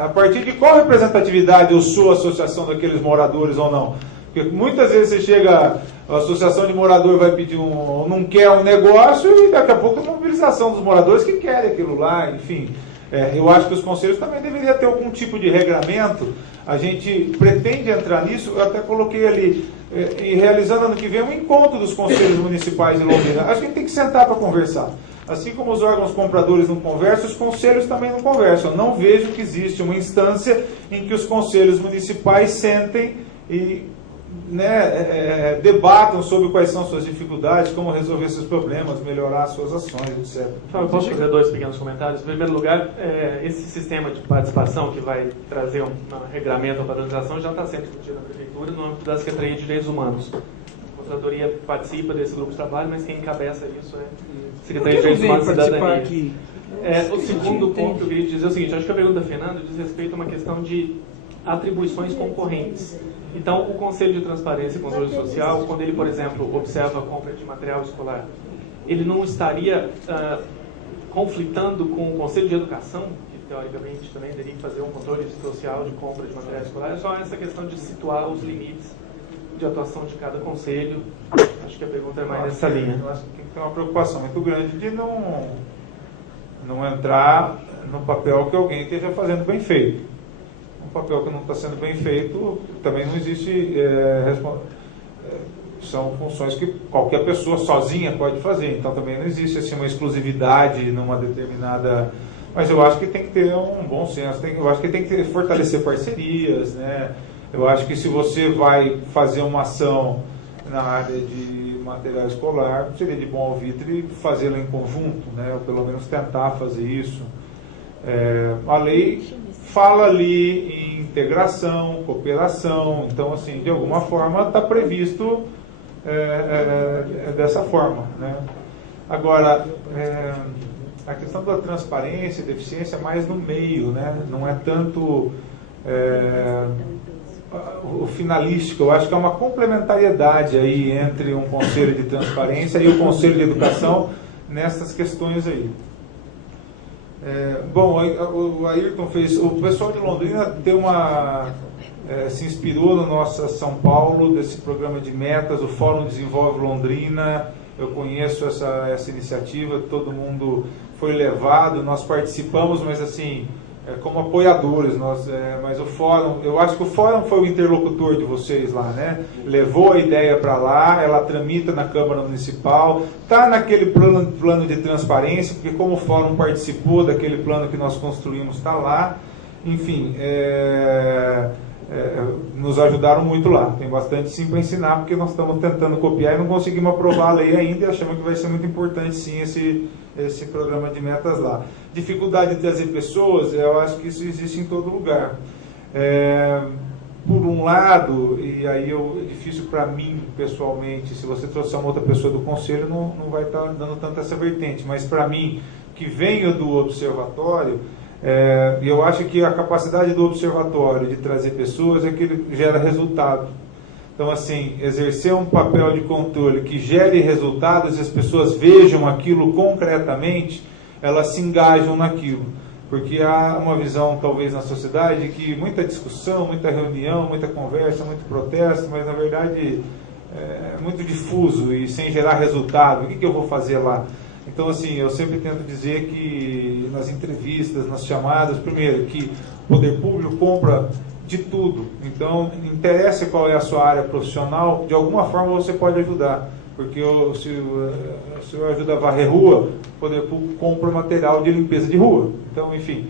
a partir de qual representatividade eu sou a associação daqueles moradores ou não? Porque muitas vezes você chega, a associação de morador vai pedir não quer um negócio e daqui a pouco a mobilização dos moradores que querem aquilo lá, enfim. Eu acho que os conselhos também deveriam ter algum tipo de regramento. A gente pretende entrar nisso, eu até coloquei ali, e realizando ano que vem um encontro dos conselhos municipais de Londrina. Acho que a gente tem que sentar para conversar. Assim como os órgãos compradores não conversam, os conselhos também não conversam. Eu não vejo que existe uma instância em que os conselhos municipais sentem e debatam sobre quais são suas dificuldades, como resolver seus problemas, melhorar suas ações, etc. Eu posso fazer 2 pequenos comentários? Em primeiro lugar, esse sistema de participação que vai trazer um regramento ou padronização já está sendo discutido na Prefeitura no âmbito da Secretaria de Direitos Humanos. A Controladoria participa desse grupo de trabalho, mas quem encabeça isso é a Secretaria de Direitos Humanos e Cidadania. Aqui? O segundo ponto que eu queria dizer é o seguinte, acho que a pergunta da Fernanda diz respeito a uma questão de atribuições concorrentes. Então, o Conselho de Transparência e Controle Social, quando ele, por exemplo, observa a compra de material escolar, ele não estaria conflitando com o Conselho de Educação, que teoricamente também teria que fazer um controle social de compra de material escolar? É só essa questão de situar os limites de atuação de cada conselho. Acho que a pergunta é mais nessa linha. Eu acho que tem uma preocupação muito grande de não entrar no papel que alguém esteja fazendo bem feito. Um papel que não está sendo bem feito, também não existe são funções que qualquer pessoa sozinha pode fazer, então também não existe assim, uma exclusividade numa determinada... Mas eu acho que tem que ter um bom senso, eu acho que tem que fortalecer parcerias, né? Eu acho que se você vai fazer uma ação na área de material escolar, seria de bom alvitre fazê-la em conjunto, né? Ou pelo menos tentar fazer isso. A lei fala ali em integração, cooperação, então assim, de alguma forma está previsto dessa forma, né? Agora, a questão da transparência e da eficiência é mais no meio, né? Não é tanto o finalístico. Eu acho que é uma complementariedade aí entre um conselho de transparência e o conselho de educação nessas questões aí. Bom, o Ayrton fez... O pessoal de Londrina se inspirou no nosso São Paulo, desse programa de metas, o Fórum Desenvolve Londrina. Eu conheço essa iniciativa, todo mundo foi levado, nós participamos, mas assim, como apoiadores, mas o Fórum, eu acho que o Fórum foi o interlocutor de vocês lá, né? Levou a ideia para lá, ela tramita na Câmara Municipal, está naquele plano de transparência, porque como o Fórum participou daquele plano que nós construímos, está lá, enfim, nos ajudaram muito lá. Tem bastante sim para ensinar, porque nós estamos tentando copiar e não conseguimos aprovar a lei ainda, e achamos que vai ser muito importante sim esse programa de metas lá. Dificuldade de trazer pessoas, eu acho que isso existe em todo lugar. Por um lado, e aí é difícil para mim pessoalmente, se você trouxer uma outra pessoa do conselho, não vai estar dando tanta essa vertente, mas para mim, que venho do observatório, eu acho que a capacidade do observatório de trazer pessoas é que ele gera resultado. Então, assim, exercer um papel de controle que gere resultados e as pessoas vejam aquilo concretamente, elas se engajam naquilo. Porque há uma visão, talvez, na sociedade que muita discussão, muita reunião, muita conversa, muito protesto, mas, na verdade, é muito difuso e sem gerar resultado. O que eu vou fazer lá? Então, assim, eu sempre tento dizer que nas entrevistas, nas chamadas, primeiro, que o poder público compra de tudo. Então, interessa qual é a sua área profissional, de alguma forma você pode ajudar. Porque se o senhor ajuda a varrer rua, o poder público compra material de limpeza de rua. Então, enfim,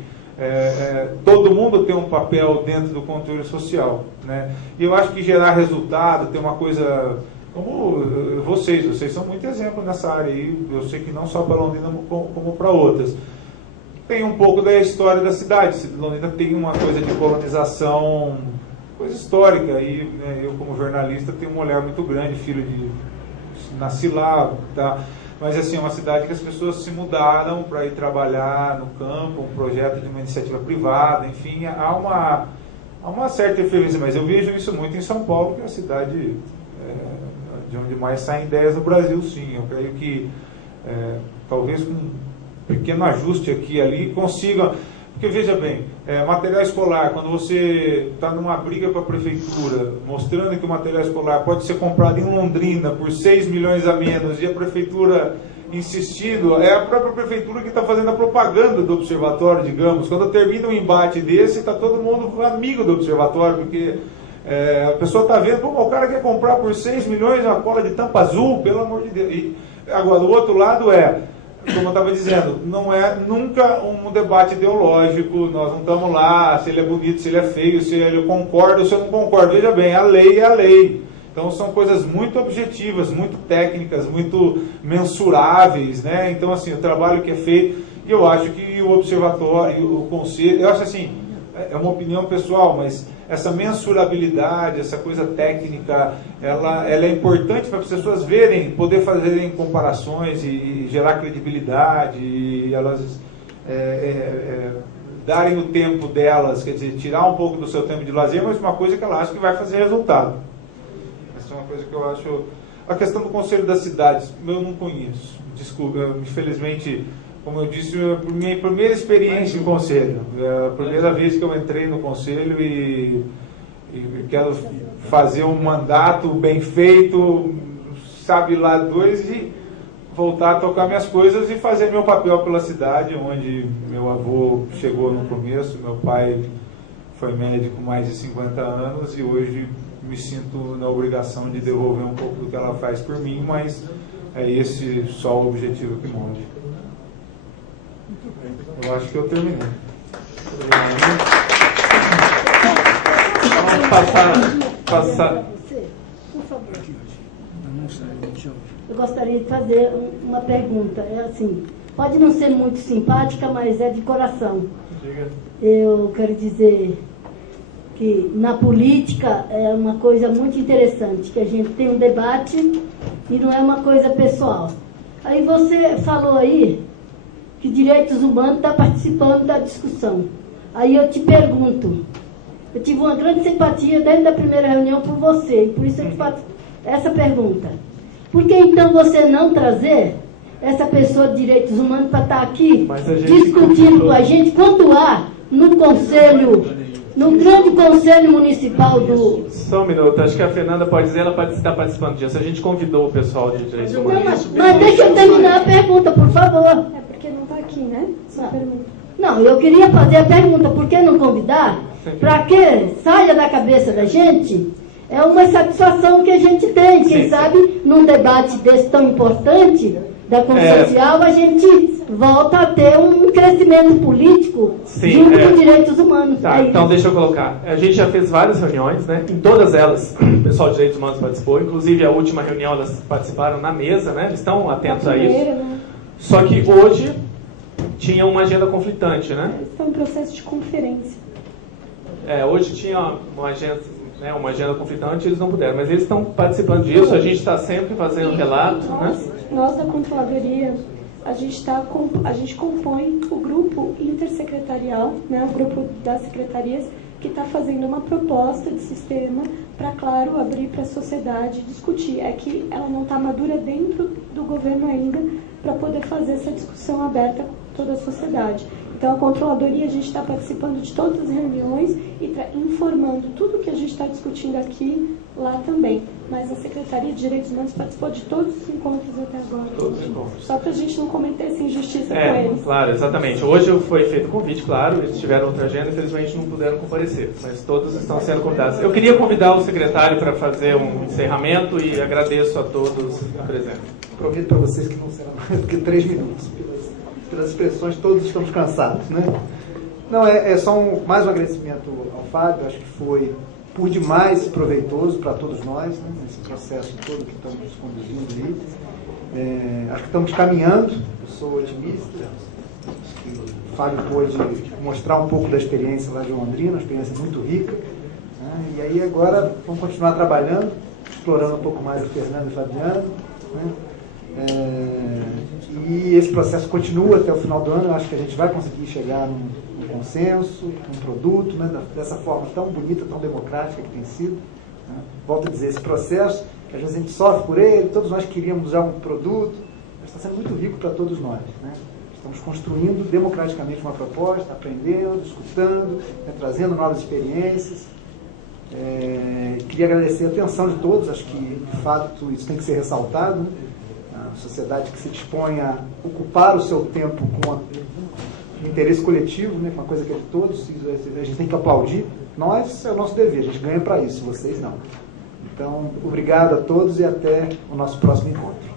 todo mundo tem um papel dentro do controle social, né? E eu acho que gerar resultado tem uma coisa... Como vocês são muito exemplo nessa área aí, eu sei que não só para Londrina como para outras. Tem um pouco da história da cidade. Londrina tem uma coisa de colonização, coisa histórica, e né, eu como jornalista tenho um olhar muito grande, nasci lá, tá? Mas assim, é uma cidade que as pessoas se mudaram para ir trabalhar no campo, um projeto de uma iniciativa privada, enfim, há uma certa referência, mas eu vejo isso muito em São Paulo, que é a cidade... de onde mais saem ideias no Brasil, sim. Eu creio que talvez com um pequeno ajuste aqui e ali consiga, porque veja bem, material escolar, quando você está numa briga com a prefeitura, mostrando que o material escolar pode ser comprado em Londrina por 6 milhões a menos, e a prefeitura insistindo, é a própria prefeitura que está fazendo a propaganda do observatório, digamos. Quando termina um embate desse, está todo mundo amigo do observatório, porque a pessoa está vendo, como o cara quer comprar por 6 milhões uma cola de tampa azul, pelo amor de Deus. E, agora, o outro lado como eu estava dizendo, não é nunca um debate ideológico, nós não estamos lá, se ele é bonito, se ele é feio, se eu concordo ou se eu não concordo. Veja bem, a lei é a lei. Então são coisas muito objetivas, muito técnicas, muito mensuráveis, né? Então, assim, o trabalho que é feito, e eu acho que o observatório, o conselho, eu acho assim, é uma opinião pessoal, mas essa mensurabilidade, essa coisa técnica, ela é importante para as pessoas verem, poder fazerem comparações e gerar credibilidade, e elas darem o tempo delas, quer dizer, tirar um pouco do seu tempo de lazer, mas uma coisa que ela acha que vai fazer resultado. Essa é uma coisa que eu acho... A questão do Conselho das Cidades, eu não conheço. Desculpa, infelizmente... Como eu disse, minha primeira experiência em conselho. É a primeira vez que eu entrei no conselho e quero fazer um mandato bem feito, sabe lá dois, e voltar a tocar minhas coisas e fazer meu papel pela cidade, onde meu avô chegou no começo, meu pai foi médico mais de 50 anos e hoje me sinto na obrigação de devolver um pouco do que ela faz por mim, mas é esse só o objetivo que move. Eu acho que eu terminei. Vamos passar. Por favor. Eu gostaria de fazer uma pergunta. É assim, pode não ser muito simpática, mas é de coração. Eu quero dizer que na política é uma coisa muito interessante, que a gente tem um debate e não é uma coisa pessoal. Aí você falou aí que direitos humanos está participando da discussão. Aí eu te pergunto, eu tive uma grande simpatia desde a primeira reunião por você, e por isso eu te faço essa pergunta. Por que então você não trazer essa pessoa de direitos humanos para estar aqui discutindo com a gente quanto há no conselho, no grande conselho municipal do... Só um minuto, acho que a Fernanda pode dizer, ela pode estar participando disso. A gente convidou o pessoal de direitos humanos. Mas deixa eu terminar a pergunta, por favor. É porque não está aqui, né? Sua pergunta. Não, eu queria fazer a pergunta, por que não convidar? Para que saia da cabeça da gente, é uma satisfação que a gente tem. Quem sabe, num debate desse tão importante, da Constituição Social, a gente volta a ter um crescimento político junto com direitos humanos. Tá, então deixa eu colocar. A gente já fez várias reuniões, né? Em todas elas, o pessoal de direitos humanos participou. Inclusive, a última reunião, elas participaram na mesa, né? Eles estão atentos a isso. Né? Só que hoje tinha uma agenda conflitante, né? Está em processo de conferência. Hoje tinha uma agenda conflitante, eles não puderam, mas eles estão participando disso, a gente está sempre fazendo relato. Nós da Controladoria, a gente compõe o grupo intersecretarial, né, o grupo das secretarias, que está fazendo uma proposta de sistema para, claro, abrir para a sociedade discutir. É que ela não está madura dentro do governo ainda para poder fazer essa discussão aberta com toda a sociedade. Então, a Controladoria, a gente está participando de todas as reuniões e informando tudo que a gente está discutindo aqui, lá também. Mas a Secretaria de Direitos Humanos participou de todos os encontros até agora. Todos os encontros. Só para a gente não cometer essa injustiça com eles. Claro, exatamente. Hoje foi feito o convite, claro, eles tiveram outra agenda, infelizmente não puderam comparecer, mas todos estão sendo convidados. Eu queria convidar o secretário para fazer um encerramento e agradeço a todos a presença. Prometo para vocês que não será mais do que 3 minutos. Pelas expressões, todos estamos cansados, né? Não, é só mais um agradecimento ao Fábio, acho que foi por demais proveitoso para todos nós, né, nesse processo todo que estamos conduzindo aí. Acho que estamos caminhando, eu sou otimista. O Fábio pôde mostrar um pouco da experiência lá de Londrina, uma experiência muito rica. Né, e aí agora vamos continuar trabalhando, explorando um pouco mais o Fernando e o Fabiano. Né, e esse processo continua até o final do ano. Eu acho que a gente vai conseguir chegar num consenso, num produto, né, dessa forma tão bonita, tão democrática que tem sido. Né. Volto a dizer, esse processo, que às vezes a gente sofre por ele, todos nós queríamos já um produto, mas está sendo muito rico para todos nós. Né. Estamos construindo democraticamente uma proposta, aprendendo, escutando, né, trazendo novas experiências. Queria agradecer a atenção de todos, acho que, de fato, isso tem que ser ressaltado. Né. A sociedade que se dispõe a ocupar o seu tempo com um interesse coletivo, né, com uma coisa que é de todos, a gente tem que aplaudir. Nós, é o nosso dever, a gente ganha para isso, vocês não. Então, obrigado a todos e até o nosso próximo encontro.